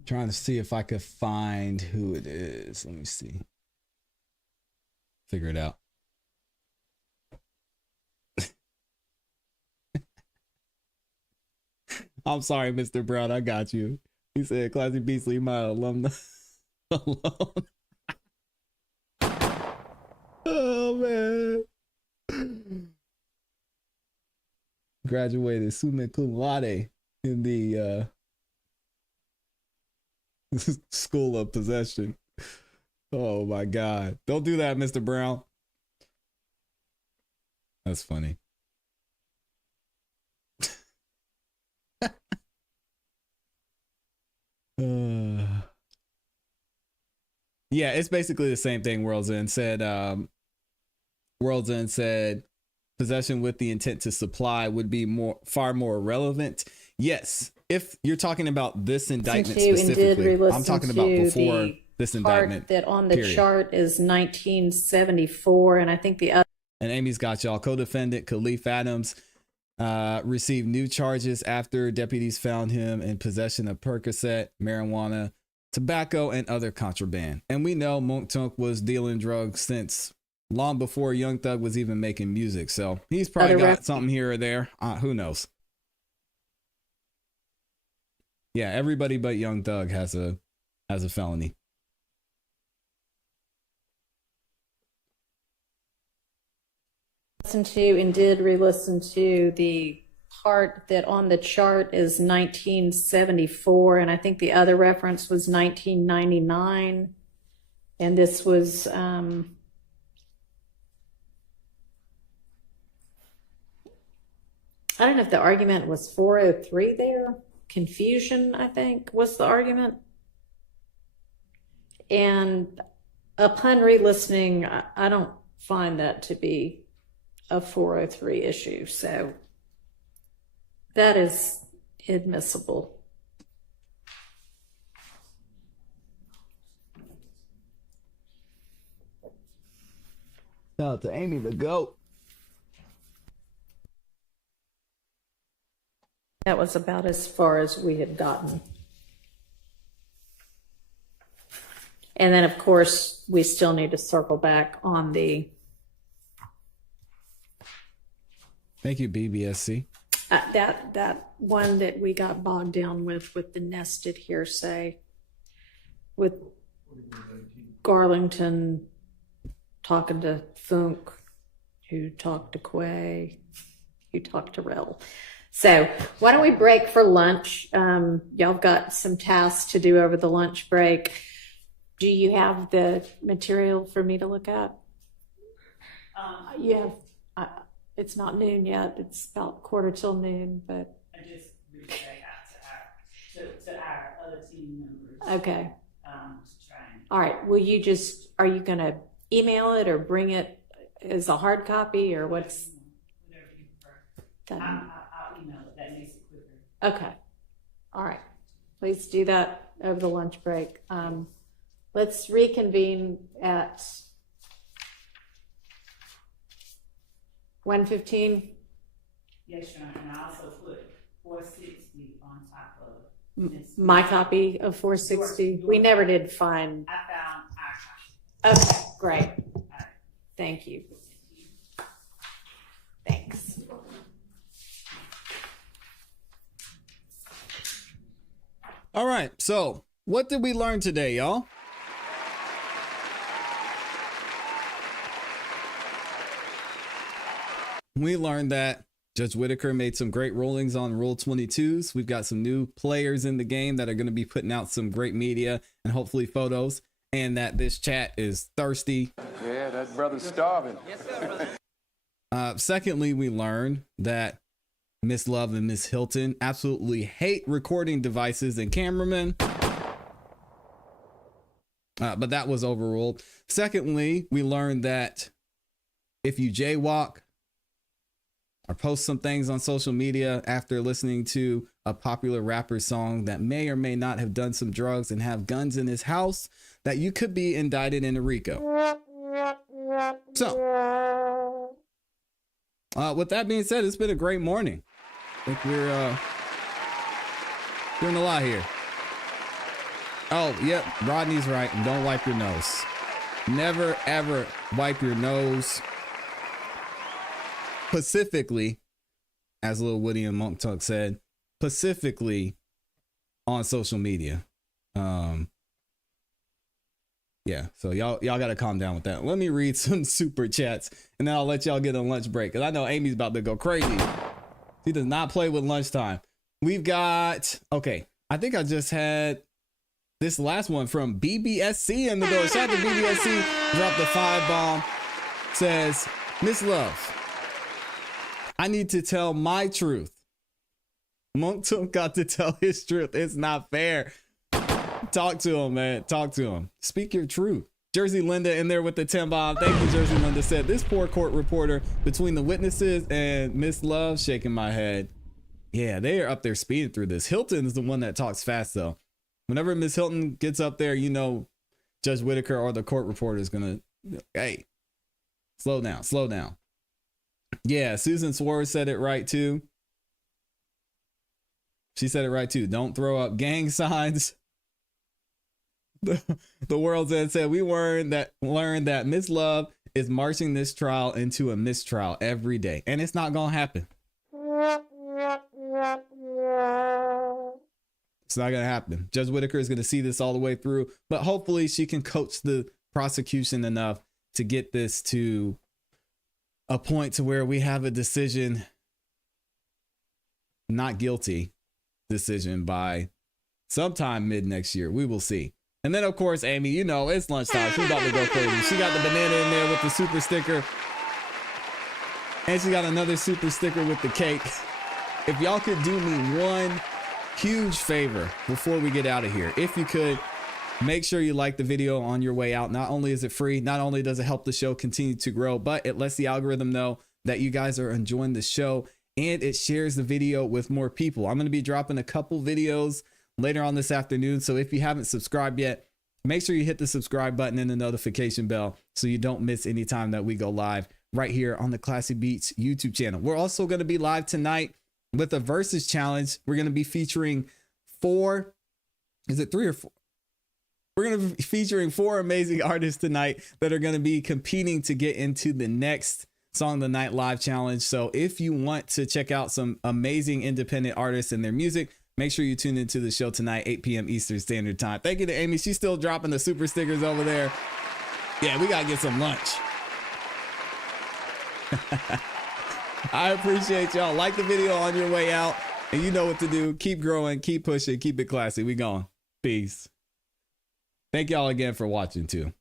Trying to see if I could find who it is. Let me see. Figure it out. I'm sorry, Mr. Brown. I got you. He said, "Classy Beats, leave my alumni alone." Oh, man. Graduated summa cum laude in the school of possession. Oh, my God. Don't do that, Mr. Brown. That's funny. Yeah, it's basically the same thing. World's End said possession with the intent to supply would be far more relevant. Yes, if you're talking about this indictment specifically, I'm talking about before this indictment. That on the chart is 1974, and I think the other. And Amy's got y'all. Co-defendant Khalif Adams received new charges after deputies found him in possession of Percocet, marijuana, tobacco, and other contraband. And we know Monk Tunk was dealing drugs since long before Young Thug was even making music. So he's probably got something here or there. Who knows? Yeah, everybody but Young Thug has a felony. Listened to and did re-listen to the part that on the chart is 1974, and I think the other reference was 1999, and this was I don't know if the argument was 403 there. Confusion, I think, was the argument. And upon re-listening, I don't find that to be a 403 issue. So that is admissible. Shout out to Amy the GOAT. That was about as far as we had gotten. And then, of course, we still need to circle back on the... Thank you, BBSC. That one that we got bogged down with the nested hearsay, with Garlington talking to Funk, who talked to Quay, who talked to Rel. So why don't we break for lunch? Y'all got some tasks to do over the lunch break. Do you have the material for me to look at? Yeah, it's not noon yet. It's about 1:45 but. I just reached back out to our other team members. Okay. To try and. All right. Are you going to email it or bring it as a hard copy or what's? Whatever you prefer. I'll email it. That makes it quicker. Okay. All right. Please do that over the lunch break. Let's reconvene at 1:15. Yes, Your Honor. And I also put 460 on top of this. My copy of 460. We never did find. I found our copy. Okay, great. All right. Thank you. Thanks. All right. So what did we learn today, y'all? We learned that Judge Whitaker made some great rulings on Rule 22s. We've got some new players in the game that are going to be putting out some great media and hopefully photos, and that this chat is thirsty. Yeah, that brother's starving. Secondly, we learned that Miss Love and Miss Hilton absolutely hate recording devices and cameramen. But that was overruled. Secondly, we learned that if you jaywalk or post some things on social media after listening to a popular rapper song that may or may not have done some drugs and have guns in his house, that you could be indicted in a RICO. So, with that being said, it's been a great morning. I think we're doing a lot here. Oh, yep, Rodney's right. Don't wipe your nose. Never, ever wipe your nose. Specifically, as Lil Woody and Monk Tuck said, specifically on social media. Yeah, so y'all got to calm down with that. Let me read some super chats, and then I'll let y'all get a lunch break, because I know Amy's about to go crazy. She does not play with lunchtime. We've got, okay, I think I just had this last one from BBSC in the door. Shout out to BBSC. Dropped the 5 bomb. Says, Miss Love, I need to tell my truth. Monk Took got to tell his truth. It's not fair. Talk to him, man. Talk to him. Speak your truth. Jersey Linda in there with the 10 bomb. Thank you, Jersey Linda. Said, this poor court reporter between the witnesses and Miss Love, shaking my head. Yeah, they are up there speeding through this. Hilton is the one that talks fast, though. Whenever Miss Hilton gets up there, you know Judge Whitaker or the court reporter is going to, hey, slow down, slow down. Yeah, Susan Swartz said it right, too. She said it right, too. Don't throw up gang signs. The World's End said, we learned that Miss Love is marching this trial into a mistrial every day, and it's not gonna happen. It's not gonna happen. Judge Whitaker is gonna see this all the way through, but hopefully she can coach the prosecution enough to get this to a point to where we have a decision, not guilty decision, by sometime mid next year. We will see. And then, of course, Amy, you know, it's lunchtime. She's about to go crazy. She got the banana in there with the super sticker. And she got another super sticker with the cake. If y'all could do me one huge favor before we get out of here, if you could, make sure you like the video on your way out. Not only is it free, not only does it help the show continue to grow, but it lets the algorithm know that you guys are enjoying the show, and it shares the video with more people. I'm going to be dropping a couple videos later on this afternoon. So if you haven't subscribed yet, make sure you hit the subscribe button and the notification bell so you don't miss any time that we go live right here on the Classy Beats YouTube channel. We're also going to be live tonight with a versus challenge. We're going to be featuring four. Is it 3 or 4? We're going to be featuring 4 amazing artists tonight that are going to be competing to get into the next Song of the Night live challenge. So if you want to check out some amazing independent artists and their music, make sure you tune into the show tonight, 8 p.m. Eastern Standard Time. Thank you to Amy. She's still dropping the super stickers over there. Yeah, we got to get some lunch. I appreciate y'all. Like the video on your way out. And you know what to do. Keep growing, keep pushing, keep it classy. We gone. Peace. Thank y'all again for watching too.